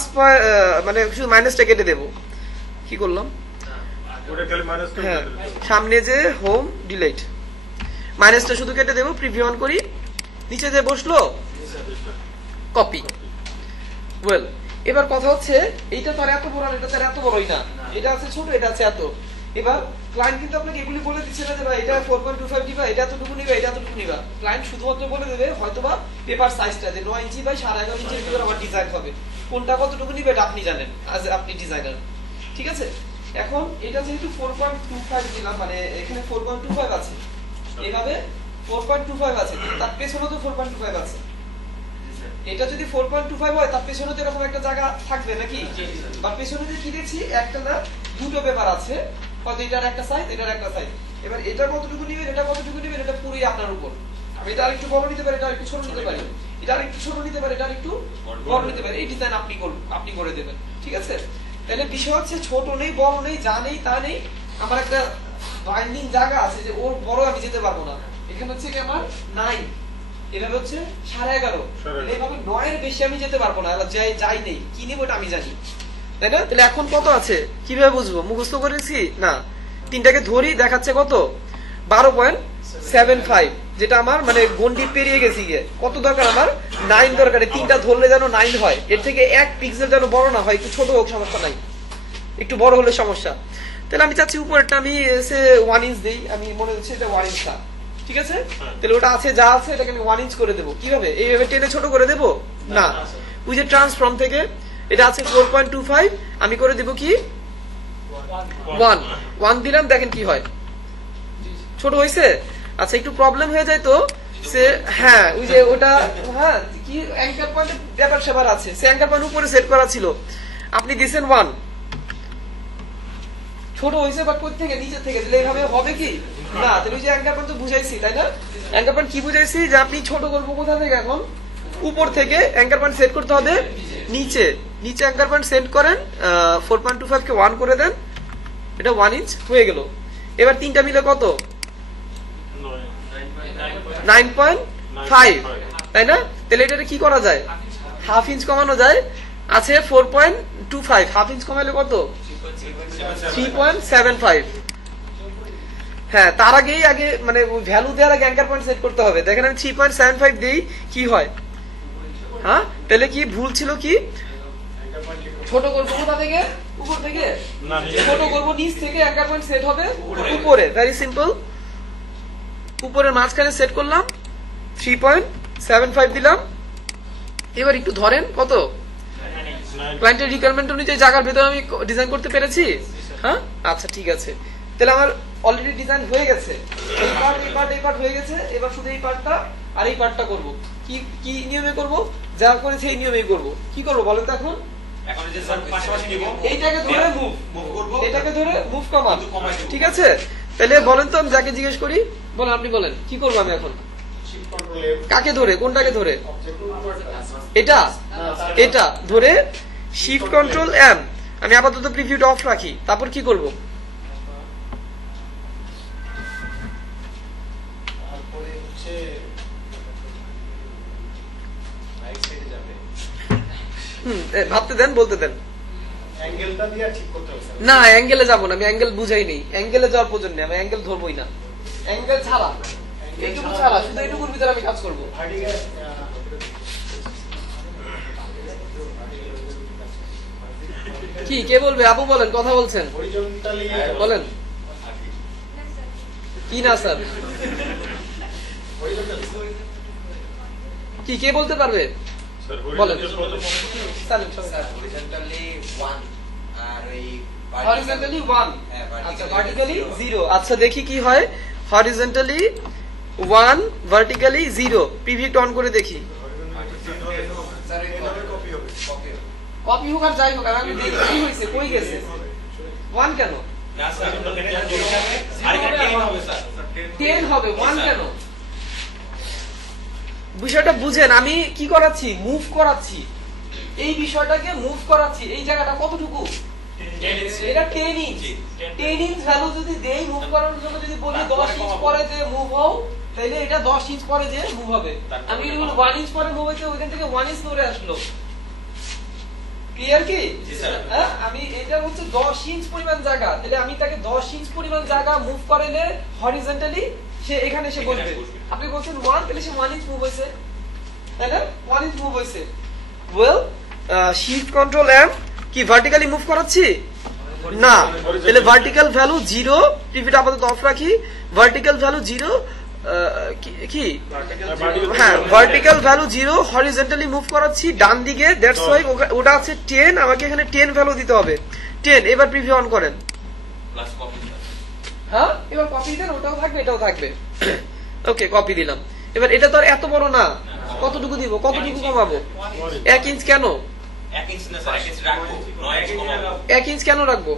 মানে শুধু মাইনাসটা কেটে দেবো। কি করলাম, হ্যাঁ, সামনে যে হোম ডিলিট, মাইনাসটা শুধু কেটে দেবো, প্রিভিউ অন করি, নিচে যে বসলো, কপি। ওয়েল, এবার কথা হচ্ছে এইটা তো আর এত বড়, এটা তো আর এত বড়ই না, এটা আছে ছোট, এটা আছে এত। এবার ক্লায়েন্ট কিন্তু আপনাকে এগুলি বলে দিচ্ছে না যে ভাই এটা 4.25 দিবা, এটা এতটুকু নিবা, এটা এতটুকু নিবা। ক্লায়েন্ট শুধুমাত্র বলে দেবে হয়তোবা পেপার সাইজটা যে 9 ইঞ্চি বাই 11.5 ইঞ্চির ভিতরে আমার ডিজাইন হবে, কোনটা কতটুকু নিবে এটা আপনি জানেন, আজ আপনি ডিজাইনার। ঠিক আছে, এখন এটা যেহেতু 4.25 দিলাম, মানে এখানে 4.25 আছে, এভাবে 4.25 আছে, তার পেছনে তো 4.25 আছে। এটা যদি 4.25 হয় তার পেছনে তো এরকম একটা জায়গা থাকবে নাকি? বা পেছনে যে কি দেখছি একটা না দুটো পেপার আছে, হয়তো এটার একটা সাইজ, এটার একটা সাইজ। এবার এটা কতটুকু নিবেন, এটা কতটুকু নিবেন, এটা পুরোই আপনার উপর। আমি এটা আরেকটু বড় নিতে পারি, এটা আরেকটু ছোট নিতে পারি, এটা আরেকটু ছোট নিতে পারি, এটা আরেকটু বড় নিতে পারি। এই ডিজাইন আপনি করে দেবেন। ঠিক আছে, তাহলে বিষয় হচ্ছে ছোট নেই, বড় নেই, যা নেই তা নেই, আমার একটা বাইন্ডিং জায়গা আছে যে ওর বড় আমি যেতে পারবো না। এখানে হচ্ছে কি আমার 9, এভাবে হচ্ছে 11.5, এইভাবে 9 এর বেশি আমি যেতে পারবো না, যাই নেই, কি নিব এটা আমি জানি, তাই না? তাহলে এখন কত আছে কিভাবে বুঝবো, মুখস্থ করেছি না, তিনটাকে ধরি, দেখাচ্ছে কত 12.75, যেটা আমার মানে গন্ডি পেরিয়ে গেছি গিয়ে। কত দরকার আমার, 9 দরকার। তিনটা ধরলে যেন 9 হয়, এর থেকে 1 পিক্সেল যেন বড় না হয়, একটু ছোট হোক সমস্যা নাই, একটু বড় হলে সমস্যা। তাহলে আমি চাচ্ছি উপরেরটা আমি 1 ইঞ্চ দেই, আমি মনে হচ্ছে এটা 1 ইঞ্চ না, ঠিক আছে? তাহলে ওটা আছে যা আছে এটাকে আমি 1 ইঞ্চ করে দেবো। কিভাবে? এইভাবে টেনে ছোট করে দেবো না, ওই যে ট্রান্সফর্ম থেকে এটা আছে 4.25, আমি করে দেবো কি 1 দিলাম, দেখেন কি হয়, ছোট হয়েছে। আচ্ছা একটু প্রবলেম হয়ে যায় তো সে, হ্যাঁ ওই যে ওটা, হ্যাঁ কি অ্যাঙ্কার পয়েন্টের ব্যাপার স্যাপার আছে, সে অ্যাঙ্কার পয়েন্ট উপরে সেট করা ছিল, আপনি দিছেন 1, ছোট হয়েছে বাট কোথা থেকে, নিচে থেকে, তাহলে এইভাবে হবে কি না? তাহলে ওই যে অ্যাঙ্কার পয়েন্ট তো বুঝাইছি, তাই না? অ্যাঙ্কার পয়েন্ট কি বুঝাইছি, যে আপনি ছোট করবো কোথা থেকে, এখন উপর থেকে অ্যাঙ্কার পয়েন্ট সেট করতে হবে নিচে, নিচে অ্যাঙ্কার পয়েন্ট সেট করেন, 4.25 কে 1 করে দেন, এটা 1 ইঞ্চ হয়ে গেল। এবার তিনটা মিলে কত? 9.5, তাই না? তাহলে এটা কি করা যায়, হাফ ইঞ্চ কমানো যায়, আছে 4.25, হাফ ইঞ্চ কমাইলে কত? 3.75। হ্যাঁ তার আগে মানে ভ্যালু দেওয়ার আগে অ্যাঙ্কার পয়েন্ট সেট করতে হবে। দেখেন আমি 3.75 দেই, কি হয়? হ্যাঁ তাহলে কি ভুল ছিল, কি ছোট করবো কোথা থেকে, উপর থেকে, ছোট করবো নিচ থেকে, অ্যাঙ্কার পয়েন্ট সেট হবে উপরে, ভেরি সিম্পল। উপরের মাঝখানে সেট করলাম, 3.75 দিলাম। এবার একটু ধরেন কত, ক্লায়েন্টের রিকোয়ারমেন্ট অনুযায়ী জায়গার ভেতরে আমি ডিজাইন করতে পেরেছি। হ্যাঁ আচ্ছা ঠিক আছে, তাহলে আমার অলরেডি ডিজাইন হয়ে গেছে, এই পার্ট হয়ে গেছে। এবার শুধু এই পার্টটা আর এই পার্টটা করব, কি নিয়মে করব, যা করেছে এই নিয়মেই করব। কি করব বলেন তো এখন? এখন এই যে স্যার পাশাপাশি নিব, এইটাকে ধরে মুভ করব, এটাকে ধরে মুভ কমান, ঠিক আছে? তাহলে বলেন তো, আমি যাকে জিজ্ঞেস করি, বলেন আপনি বলেন কি করব আমি এখন? কাকে ধরে, কোনটাকে ধরে? এটা ধরে শিফট কন্ট্রোল এম, আমি আপাতত প্রিভিউটা অফ রাখি, তারপর কি করব? ভাবতে দেন, বলতে দেন। না অ্যাঙ্গেলে যাবো না, আমি অ্যাঙ্গেল বুঝাই নেই, অ্যাঙ্গেলে যাওয়ার প্রয়োজন নেই, আমি অ্যাঙ্গেল ধরবোই না, অ্যাঙ্গেল ছাড়া, এইটুকু ছাড়া, শুধু এইটুকুর ভিতরে আমি কাজ করবো। কি কে বলবে? আপু বলেন, কথা বলছেন, বলেন। কি না স্যার, কি কে বলতে পারবে? বলেন। হরিজন্টালি 1, আচ্ছা ভার্টিক্যালি 0। আচ্ছা দেখি কি হয়, হরিজন্টালি 1, ভার্টিক্যালি 0। প্রিভিউ অন করে দেখি, কপি হোক আর যাই হোক, আমি দেখি কি হয়েছে, কই গেছে 1 কেন? না স্যার আরেকটা 10 হবে স্যার, 10 হবে, 1 কেন? বিষয়টা বুঝেন, আমি কি করাচ্ছি, মুভ করাচ্ছি, এই বিষয়টাকে মুভ করাচ্ছি। এই জায়গাটা কতটুকু, এটা 10 ইঞ্চ। 10 ইঞ্চ ভ্যালু যদি দেই, মুভ করানোর জন্য যদি বলি 10 ইঞ্চ পরে যে মুভ হও, তাহলে এটা 10 ইঞ্চ পরে যে মুভ হবে। আমি যদি বলি 1 ইঞ্চ পরে মুভ হইতে, ওইখান থেকে 1 ইঞ্চ ধরে আসলো। ক্লিয়ার কি? হ্যাঁ আমি এটা হচ্ছে 10 ইঞ্চ পরিমাণ জায়গা, তাহলে আমি তাকে 10 ইঞ্চ পরিমাণ জায়গা মুভ করাইলে হরিজন্টালি সে এখানে এসে বসবে। আপনি বলছেন 1, তাহলে সে 1 ইঞ্চ মুভ হয়েছে, তাই না? 1 ইঞ্চ মুভ হয়েছে। ওয়েল শিফট কন্ট্রোল এম কি ভার্টিক্যালি মুভ করাচ্ছি না, তাহলে ভার্টিক্যাল ভ্যালু 0, প্রিভিউটা আপাতত অফ রাখি, ভার্টিক্যাল ভ্যালু 0, কি হ্যাঁ ভার্টিক্যাল ভ্যালু 0, হরিজন্টালি মুভ করাচ্ছি ডান দিকে, দ্যাটস ওয়াই ওটা আছে 10, আমাকে এখানে 10 ভ্যালু দিতে হবে, 10। এবার প্রিভিউ অন করেন, প্লাস কপি। হ্যাঁ এবার কপি দেন, ওটাও থাকবে এটাও থাকবে, ওকে কপি দিলাম। এবার এটা তো আর এত বড় না, কতটুকু দিব, কতটুকু কমাবো? 1 ইঞ্চ কেন? 1 ইঞ্চ না স্যার, 1 ইঞ্চ রাখবো, 9 ইঞ্চ কমাবো। 1 ইঞ্চ কেন রাখবো?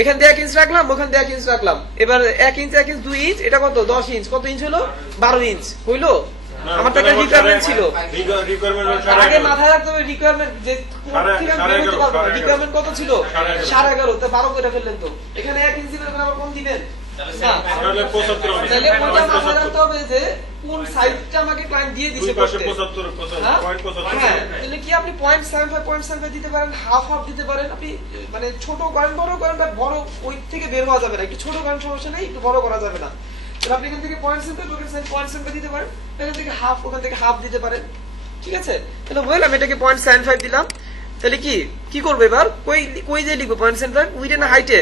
এখান দিয়ে 1 ইঞ্চ রাখলাম, ওখান দিয়ে 1 ইঞ্চ রাখলাম। এবার 1 ইঞ্চ 2 ইঞ্চ, এটা কত? 10 ইঞ্চ। কত ইঞ্চ হলো? 12 ইঞ্চ হইলো। আমার তো একটা রিকোয়ারমেন্ট ছিল, আগে মাথায় রাখতে হবে রিকোয়ারমেন্ট, যে রিকোয়ারমেন্ট কত ছিল? 11.5, তো 12 করে ফেললেন তো। এখানে 1 ইঞ্চি করে আবার কম দিবেন, তাহলে ওইটা মাথায় রাখতে হবে যে কোন সাইজটা আমাকে ক্লায়েন্ট দিয়ে দিছে করতে। হ্যাঁ তাহলে কি আপনি 0.75 দিতে পারেন, হাফ দিতে পারেন, আপনি মানে ছোট করেন বড় করেন, বাট বড় ওই থেকে বের হওয়া যাবে না, একটু ছোট করেন সমস্যা নেই, একটু বড় করা যাবে না। তাহলে আপনি এখান থেকে 0.75 দিতে পারেন, এখান থেকে হাফ, ওখান থেকে হাফ দিতে পারেন, ঠিক আছে? তাহলে ওয়েল আমি এটাকে 0.75 দিলাম। তাহলে কি কি করবো এবার? কই কই যে লিখবো? পয়েন্ট সেন্টার উইডে না হাইটে?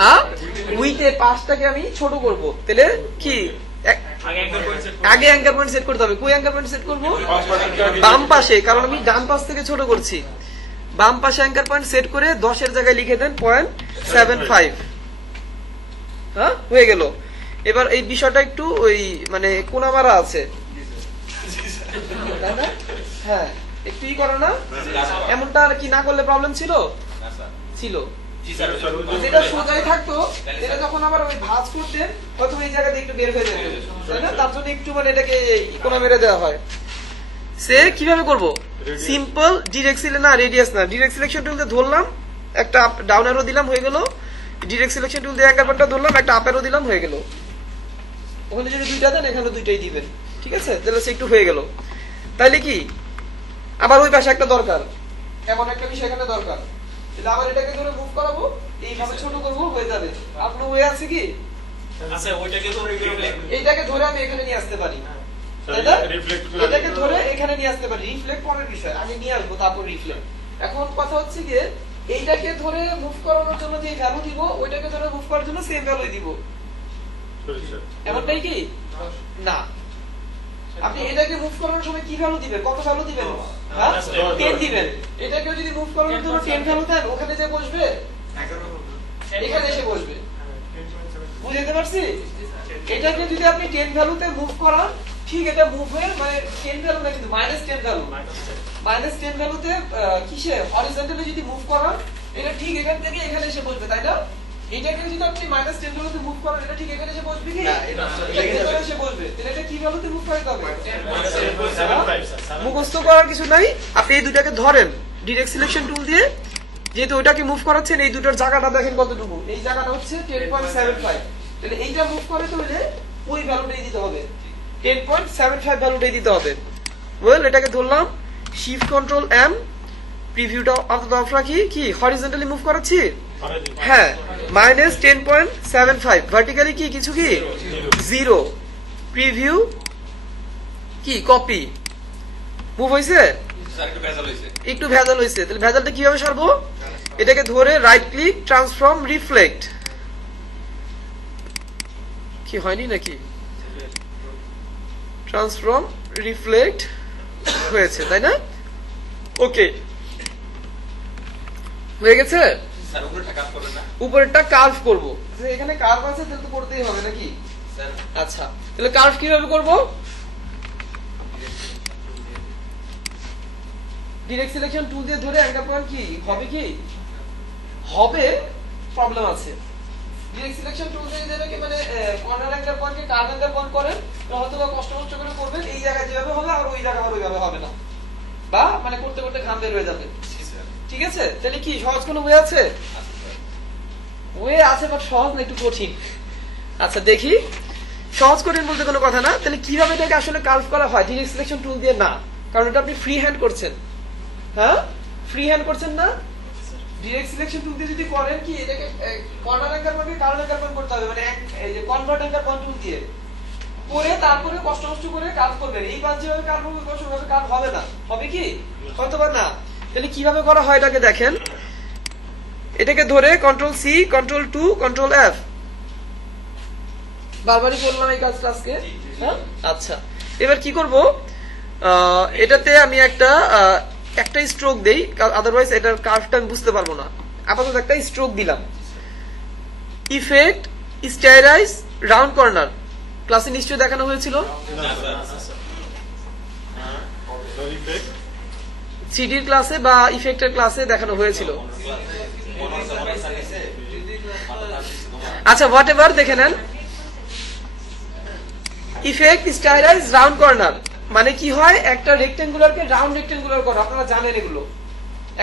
হ্যাঁ, উইথে পাঁচটাকে আমি ছোট করব। তাহলে কি আগে অ্যাঙ্কার পয়েন্ট সেট করতে হবে। কই অ্যাঙ্কার পয়েন্ট সেট করব? বাম পাশে, কারণ আমি ডান পাশ থেকে ছোট করছি। বাম পাশে অ্যাঙ্কার পয়েন্ট সেট করে 10 এর জায়গায় লিখে দেন 0.75। হ্যাঁ, হয়ে গেল। এবার এই বিষয়টা একটু ওই মানে কোনামারা আছে, তাই না? হ্যাঁ, একটু ই করো না, এমনটা আর কি না করলে প্রবলেম ছিল ছিল যেটা সোজাই থাকতো, এটা যখন আবার ওই ভাঁজ করতেন হয়তো এই জায়গাতে একটু বের হয়ে যেত, তাই না? তার জন্য একটু মানে এটাকে কোনা মেরে দেওয়া হয়। সে কিভাবে করব? সিম্পল ডিরেক্ট সিলেকশন না, রেডিয়াস না, ডিরেক্ট সিলেকশন টুল দিয়ে ধরলাম, একটা ডাউন অ্যারো দিলাম, হয়ে গেল। ডিরেক্ট সিলেকশন টুল দিয়ে অ্যাঙ্কার পয়েন্টটা ধরলাম, একটা আপ অ্যারো দিলাম, হয়ে গেল। ওখানে যদি দুইটা দেন এখানে দুইটাই দিবেন, ঠিক আছে? তাহলে সে একটু হয়ে গেল। তাইলে কি আবার ওই পাশে একটা দরকার, এমন একটা বিষয় এখানে দরকার, তাহলে আবার এটাকে ধরে মুভ করাবো, এইভাবে ছোট করবো, হয়ে যাবে। আপনার ওয়ে আছে কি? এইটাকে ধরে আমি এখানে নিয়ে আসতে পারি, তাই না? এটাকে ধরে এখানে নিয়ে আসতে পারি। রিফ্লেক্ট পরের বিষয়, আমি নিয়ে আসবো, তারপর রিফ্লেক্ট। এখন কথা হচ্ছে গিয়ে এইটাকে ধরে মুভ করানোর জন্য যে ভ্যালু দিব, ওইটাকে ধরে মুভ করার জন্য সেম ভ্যালু দিব। এমনটাই কি না? আপনি এটাকে মুভ করানোর সময় কি ভ্যালু দিবেন? কত ভ্যালু দিবেন? হ্যাঁ, 10 দিবেন। এটাকে যদি মুভ করানোর জন্য 10 ভ্যালু দেন, ওখানে যে বসবে, এখানে এসে বসবে। বুঝতে পারছি? এটাকে যদি আপনি 10 ভ্যালুতে মুভ করান, ঠিক এটা মুভ হয়ে মানে 10 ভ্যালু না, কিন্তু -10 ভ্যালু, -10 ভ্যালুতে কিসে হরিজন্টালি যদি মুভ করান, এটা ঠিক এখান থেকে এখানে এসে বসবে, তাই না? এটাকে যদি আপনি -10 ভ্যালুতে মুভ করেন, এটা ঠিক এখানে এসে বসবে কি? এখানে এসে বসবে। তাহলে এটা কি ভ্যালুতে মুভ করতে হবে? মুখস্থ করার কিছু নাই, আপনি এই দুটাকে ধরেন ডিরেক্ট সিলেকশন টুল দিয়ে, যেহেতু ওইটাকে মুভ করাচ্ছেন, এই দুটোর জায়গাটা দেখেন কতটুকু। এই জায়গাটা হচ্ছে 10.75, তাহলে এইটা মুভ করে হলে ওই ভ্যালুটাই দিতে হবে, 10.75 ভ্যালুটাই দিতে হবে। ওয়েল, এটাকে ধরলাম, শিফট কন্ট্রোল এম, প্রিভিউটা অফ রাখি, কি হরিজন্টালি মুভ করাচ্ছি? হ্যাঁ, -10.75, ভার্টিক্যালি কি কিছু কি 0, প্রিভিউ কি কপি, মুভ হয়েছে, একটু ভেজাল হয়েছে। তাহলে ভেজালটা কিভাবে সারবো? এটাকে ধরে রাইট ক্লিক, ট্রান্সফর্ম, রিফ্লেক্ট, কি হয়নি নাকি? ট্রান্সফর্ম, রিফ্লেক্ট হয়েছে, তাই না? ওকে, হয়ে গেছে। উপরেরটা কার্ভ করবো, এখানে কার্ভ আছে, তাহলে তো করতেই হবে নাকি? আচ্ছা, তাহলে কার্ভ কিভাবে করবো? ডিরেক্ট সিলেকশন টুল দিয়ে ধরে অ্যাঙ্কার পয়েন্ট কি হবে? কি হবে? প্রবলেম আছে। ডিরেক্ট সিলেকশন টুল দিয়ে এটাকে মানে কর্নার অ্যাঙ্কার পয়েন্টকে কার্ভ অ্যাঙ্কার পয়েন্ট করেন, হয়তো বা কষ্ট করে করবেন, এই জায়গায় যেভাবে হবে আর ওই জায়গায় ওইভাবে হবে না, বা মানে করতে করতে ঘাম বের হয়ে যাবে। ঠিক আছে, তাহলে কি সহজ কোনো ওয়ে আছে? ওয়ে আছে, বাট সহজ না, একটু কঠিন। আচ্ছা দেখি, সহজ কঠিন বলতে কোনো কথা না। তাহলে কিভাবে এটাকে আসলে কার্ভ করা হয়? ডিরেক্ট সিলেকশন টুল দিয়ে না, কারণ এটা আপনি ফ্রি হ্যান্ড করছেন। হ্যাঁ, ফ্রি হ্যান্ড করছেন না? ডিরেক্ট সিলেকশন টুল দিয়ে যদি করেন, কি এটাকে কর্নার অ্যাঙ্কার পয়েন্টকে কার্ভ অ্যাঙ্কার পয়েন্ট করতে হবে, মানে এই যে কনভার্ট অ্যাঙ্কার পয়েন্ট টুল দিয়ে করে তারপরে কষ্ট করে কার্ভ করবেন। এই পাঁচ যেভাবে কার্ভ হবে, ওইভাবে কার্ভ হবে না। হবে কি? হয়তোবা না। তাহলে কিভাবে করা হয় এটাকে দেখেন। এটাকে ধরে control C, control 2, control F, বারবারই করলাম এই কাজটা আজকে। হ্যাঁ, আচ্ছা, এবার কি করব? এটাতে আমি একটা স্ট্রোক দেই, আদারওয়াইজ এটার কার্ভটা আমি বুঝতে পারবো না। আপাতত একটা স্ট্রোক দিলাম। ইফেক্ট, স্টাইলাইজ, রাউন্ড কর্নার ক্লাসে নিশ্চয়ই দেখানো হয়েছিল। সিডির ক্লাসে বা ইফেক্টের ক্লাসে দেখানো হয়েছিল। আচ্ছা, হোয়াট এভার, দেখে নেন। ইফেক্ট, স্টাইলাইজ, রাউন্ড কর্নার মানে কি হয়? একটা রেক্টেঙ্গুলারকে রাউন্ড রেক্টেঙ্গুলার করা, আপনারা জানেন এগুলো।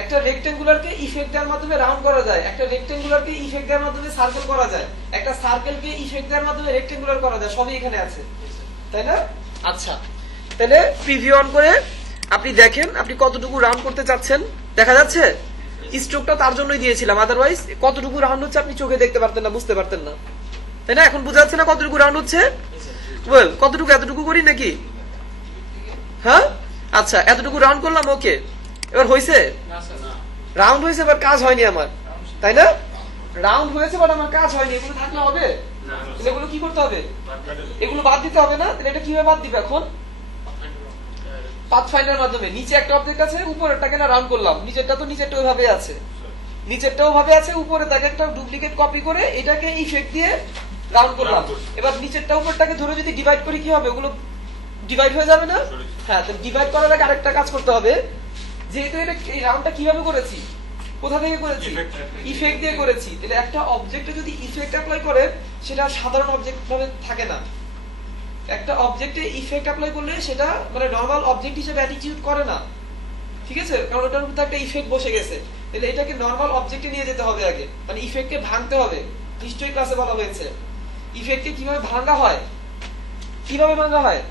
একটা রেক্টেঙ্গুলারকে ইফেক্ট দেওয়ার মাধ্যমে রাউন্ড করা যায়, একটা রেক্টেঙ্গুলারকে ইফেক্ট দেওয়ার মাধ্যমে সার্কেল করা যায়, একটা সার্কেলকে ইফেক্ট দেওয়ার মাধ্যমে রেক্টেঙ্গুলার করা যায়, সবই এখানে আছে, তাই না? আচ্ছা, তাহলে প্রিভিউ অন করে আপনি দেখেন আপনি কতটুকু রাউন্ড করতে চাচ্ছেন, দেখা যাচ্ছে। স্ট্রোকটা তার জন্যই দিয়েছিলাম, আদারওয়াইজ কতটুকু রাউন্ড হচ্ছে আপনি চোখে দেখতে পারতেন না, বুঝতে পারতেন না, তাই না? এখন বোঝা যাচ্ছে না কতটুকু রাউন্ড হচ্ছে? ওয়েল, কতটুকু? এতটুকু করি নাকি? হ্যাঁ, আচ্ছা এতটুকু রাউন্ড করলাম, ওকে। এবার হয়েছে, রাউন্ড হয়েছে বাট কাজ হয়নি আমার, তাই না? রাউন্ড হয়েছে বাট আমার কাজ হয়নি, এগুলো থাকলে হবে? তাহলে এগুলো কি করতে হবে? এগুলো বাদ দিতে হবে না? তাহলে এটা কিভাবে বাদ দিবে এখন? পাথফাইন্ডার মাধ্যমে। নিচে একটা অবজেক্ট আছে, উপরেরটাকে না রাউন্ড করলাম, নিচেরটা তো নিচেরটা ওইভাবে আছে, নিচেরটা ওইভাবে আছে, উপরে তাকে একটা ডুপ্লিকেট কপি করে এটাকে ইফেক্ট দিয়ে রাউন্ড করলাম। এবার নিচেরটা উপরটাকে ধরে যদি ডিভাইড করি কি হবে? ওগুলো ডিভাইড হয়ে যাবে না? হ্যাঁ, তো ডিভাইড করার আগে আরেকটা কাজ করতে হবে, যেহেতু এটা এই রাউন্ডটা কিভাবে করেছি, কোথা থেকে করেছি? ইফেক্ট দিয়ে করেছি। তাহলে একটা অবজেক্টে যদি ইফেক্ট অ্যাপ্লাই করে সেটা সাধারণ অবজেক্ট ভাবে থাকে না। একটা অবজেক্টে ইফেক্ট অ্যাপ্লাই করলে সেটা মানে নরমাল অবজেক্ট হিসেবে অ্যাটিটিউড করে না, ঠিক আছে? কারণ ওটার মধ্যে একটা ইফেক্ট বসে গেছে। তাহলে এটাকে নরমাল অবজেক্টে নিয়ে যেতে হবে আগে, মানে ইফেক্টকে ভাঙতে হবে। নিশ্চয়ই ক্লাসে বলা হয়েছে ইফেক্টকে কিভাবে ভাঙা হয়। কিভাবে ভাঙা হয়?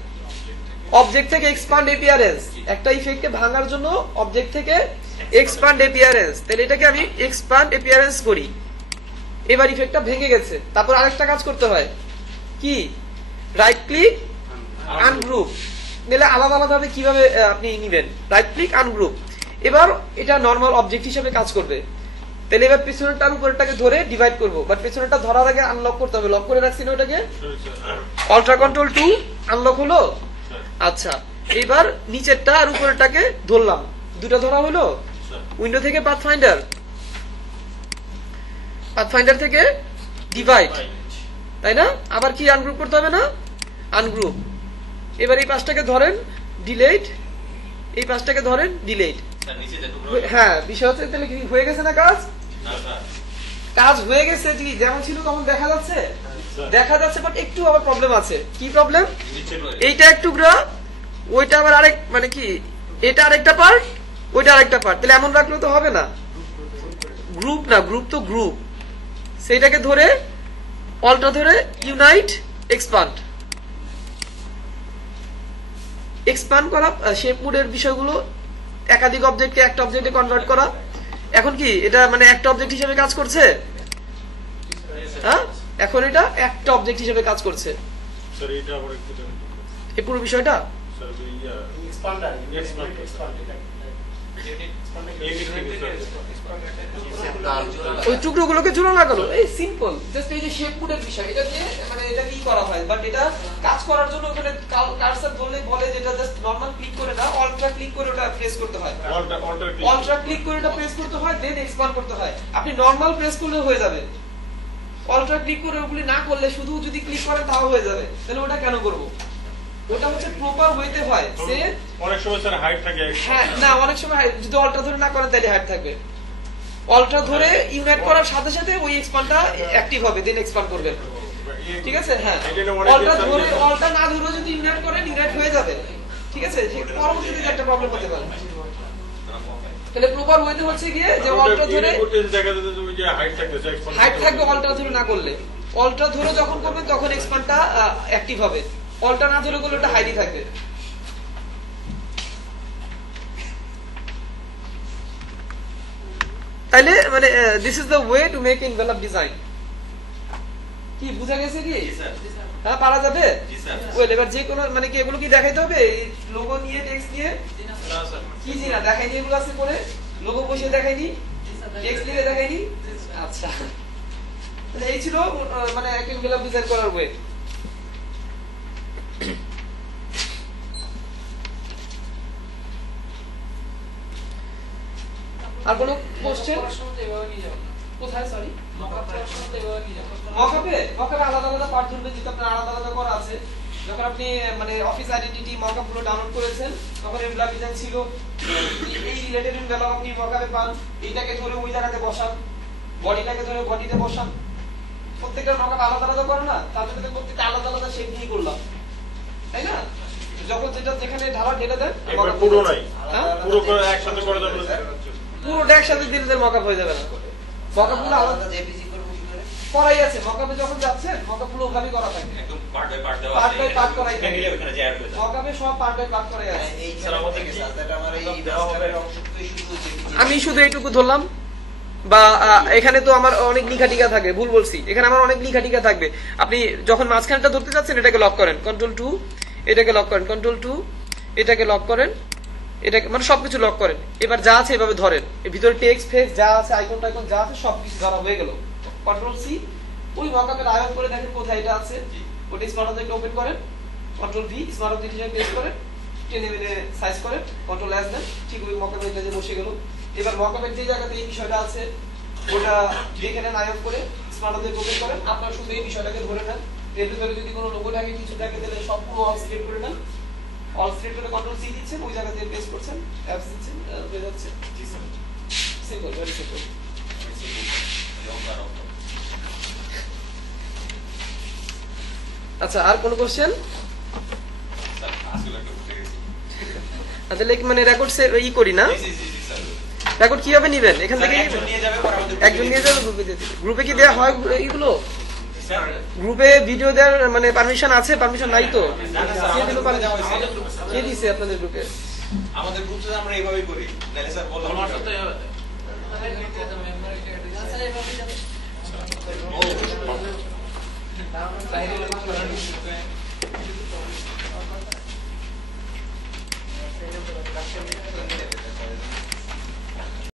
অবজেক্ট থেকে এক্সপান্ড অ্যাপিয়ারেন্স। একটা ইফেক্টকে ভাঙার জন্য অবজেক্ট থেকে এক্সপান্ড অ্যাপিয়ারেন্স। তাহলে এটাকে আমি এক্সপান্ড অ্যাপিয়ারেন্স করি। এবার ইফেক্টটা ভেঙে গেছে, তারপর আরেকটা কাজ করতে হয় কি? Right click ungroup. নিলে আলাদা আলাদা ভাবে কিভাবে আপনি নিবেন? Right click ungroup. এবার এটা নরমাল অবজেক্ট হিসেবে কাজ করবে। তাহলে এবার পেছনেরটার উপরেরটাকে ধরে ডিভাইড করব, বাট পেছনেরটা ধরার আগে আনলক করতে হবে। লক করে রাখছি না ওটাকে, অল্ট্রা কন্ট্রোল 2 আনলক হলো। আচ্ছা, এবার নিচেরটা আর উপরেরটাকে ধরলাম, দুটো ধরা হলো। উইন্ডো থেকে পাথফাইন্ডার থেকে ডিভাইড, তাই না? আবার কি আনগ্রুপ করতে হবে না? আনগ্রুপ। এবার এই পাঁচটাকে ধরেন ডিলেট, এই পাঁচটাকে ধরেন ডিলেট। হ্যাঁ, বিষয় হচ্ছে তাহলে কি হয়ে গেছে না কাজ? কাজ হয়ে গেছে, যেমন ছিল তেমন দেখা যাচ্ছে, দেখা যাচ্ছে, বাট একটু আবার প্রবলেম আছে। কি প্রবলেম? এইটা এক টুকরা, ওইটা আবার আরেক, মানে কি এটা আরেকটা পার্ট, ওইটা আরেকটা পার্ট। তাহলে এমন রাখলে তো হবে না। গ্রুপ না, গ্রুপ তো গ্রুপ, সেইটাকে ধরে অল্টা ধরে ইউনাইট এক্সপান্ড। এক্সপান্ড করা, শেপ মোডের বিষয়গুলো একাধিক অবজেক্টকে একটা অবজেক্টে কনভার্ট করা। এখন কি এটা মানে একটা অবজেক্ট হিসেবে কাজ করছে? হ্যাঁ, এখন এটা একটা অবজেক্ট হিসেবে কাজ করছে। স্যার এটা আবার একটু জানেন এই পুরো বিষয়টা স্যার ইয়া এক্সপান্ডার ওই টুকরোগুলোকে জোড়া লাগানো, এই সিম্পল জাস্ট এই যে শেপ মোডের বিষয়, এটা দিয়ে মানে এটা কি করা হয়, বাট এটা কাজ করার জন্য ওখানে কার্সার ধরলে বলে যেটা জাস্ট নরমাল ক্লিক করে না, অল্ট্রা ক্লিক করে ওটা প্রেস করতে হয়। অল্ট্রা ক্লিক করে এটা প্রেস করতে হয়, দেন এক্সপান্ড করতে হয়। আপনি নরমাল প্রেস করলে হয়ে যাবে। অল্ট্রা ক্লিক করে ওগুলি না করলে শুধু যদি ক্লিক করেন তাও হয়ে যাবে। তাহলে ওটা কেন করব? ওটা হচ্ছে প্রপার হইতে হয়। সে অনেক সময় স্যার হাইট থাকে। হ্যাঁ, না অনেক সময় যদি অল্ট্রা ধরে না করেন তাহলে হাইট থাকবে। অল্ট্রা ধরে ইউনাইট করার সাথে সাথে ওই এক্সপান্ডটা অ্যাক্টিভ হবে, দেন এক্সপান্ড করবেন। ঠিক আছে? হ্যাঁ, অল্ট্রা ধরে অল্ট্রা না ধরে যদি ইউনাইট করেন ইউনাইট হয়ে যাবে। ঠিক আছে? পরবর্তীতে একটা প্রবলেম হতে পারে। তাহলে প্রপার হইতে হচ্ছে গিয়ে যে অল্ট্রা ধরে দেখা যাচ্ছে যে ওই যে হাইট থাকতেছে, হাইট থাকবে অল্ট্রা ধরে না করলে। অল্ট্রা ধরে যখন করবেন তখন এক্সপান্ডটা অ্যাক্টিভ হবে। অল্ট্রা না ধরে করলে ওটা হাইডই থাকবে। তাইলে মানে this is the way to make envelope design. কি বুঝা গেছে কি? হ্যাঁ, পারা যাবে। ওয়েল, এবার যে কোনো মানে কি এগুলো কি দেখাইতে হবে? লোগো নিয়ে টেক্সট নিয়ে কি জি না দেখাইনি, এগুলো আছে করে লোগো বসে দেখাইনি, টেক্সট লিখে দেখাইনি। আচ্ছা, তাহলে এই ছিল মানে একটা এনভেলপ ডিজাইন করার ওয়ে। আর কোনো কোশ্চেন? কোথায়? সরি, মকআপে আলাদা আলাদা পার্ট ধরবে, যেটা আপনার আলাদা আলাদা করা আছে। যখন আপনি মানে অফিস আইডেন্টিটি মকআপ গুলো ডাউনলোড করেছেন তখন এনভেলপ ডিজাইন ছিল, এই রিলেটেড এনভেলপ আপনি মকআপে পান। এইটাকে ধরে ওই জায়গাতে বসান, বডিটাকে ধরে বডিতে বসান। প্রত্যেকটা মকআপ আলাদা আলাদা করে না, তার জন্য প্রত্যেকটা আলাদা আলাদা শেপ নিয়ে করলাম, তাই না? যখন যেটা যেখানে ঢালা ঢেলে দেন, পুরো নাই, পুরো করে একসাথে করে দেবেন, পুরোটা একসাথে দিলে মকআপ হয়ে যাবে না। মকআপ গুলো আলাদা জেপিজি করব কি করে? করাই আছে। মকআপে যখন যাচ্ছেন মকআপ গুলো ওভাবেই করা থাকে, একদম পার্ট বাই পার্ট দেওয়া আছে, পার্ট বাই পার্ট করাই থাকে। ওখানে যে অ্যাড হয়ে যায় মকআপে সব পার্ট বাই পার্ট করাই আছে। এই স্যার আমাদের কি সাথে আমার এই ব্যবহারের অংশটুকুই শুধু জেপিজি, আমি শুধু এইটুকু ধরলাম। বা এখানে তো আমার অনেক লিখাটিকা থাকে, ভুল বলছি, এখানে আমার অনেক লিখাটিকা থাকবে। আপনি যখন মাঝখানটা ধরতে যাচ্ছেন এটাকে লক করেন, কন্ট্রোল 2, এটাকে লক করেন, কন্ট্রোল 2, এটাকে লক করেন, এটা মানে সবকিছু লক করেন। এবার যা আছে এভাবে ধরেন, এর ভিতরে টেক্সট ফেক্স যা আছে আইকন টাইকন যা আছে সবকিছু ধরা হয়ে গেল। কন্ট্রোল সি, ওই মকআপের আয়ন করে দেখেন কোথায় এটা আছে, ওটা স্মার্ট অবজেক্ট ওপেন করেন, কন্ট্রোল ভি স্মার্ট অবজেক্ট হিসেবে পেস্ট করেন, টেনে মেনে সাইজ করেন, কন্ট্রোল এস দেন, ঠিক ওই মকআপের কাছে বসে গেল। এবার মকআপের যে জায়গাতে এই বিষয়টা আছে ওটা দেখে নেন আয়ন করে, স্মার্ট অবজেক্ট ওপেন করেন, আপনার শুধু এই বিষয়টাকে ধরে নেন। এর ভিতরে যদি কোনো লোগো থাকে কিছু থাকে তাহলে সবগুলো অল সিলেক্ট করে নেন, অল সিলেক্ট করে কন্ট্রোল সি দিচ্ছেন, ওই জায়গাতে পেস্ট করছেন, অ্যাপস দিচ্ছেন, হয়ে যাচ্ছে। জি স্যার। Simple, very simple. আচ্ছা, আর কোনো কোশ্চেন? স্যার আসলে একটা ভুলে গেছি। আচ্ছা, লাইক মানে রেকর্ড ই করি না, জি জি জি স্যার। রেকর্ড কিভাবে নেবেন? এখান থেকে একজন নিয়ে যাবে পরে আমাদের একজন নিয়ে যাবে গ্রুপে দিয়ে দিবে। গ্রুপে কি দেওয়া হয় এইগুলো? স্যার গ্রুপে ভিডিও দেওয়ার মানে পারমিশন আছে? পারমিশন নাই তো? না না স্যার, কে দিল আমাদের permission? দেওয়া হয়েছে। কে দিছে আপনাদের গ্রুপে? আমাদের গ্রুপে আমরা এইভাবেই করি। নাইলে স্যার বললাম ও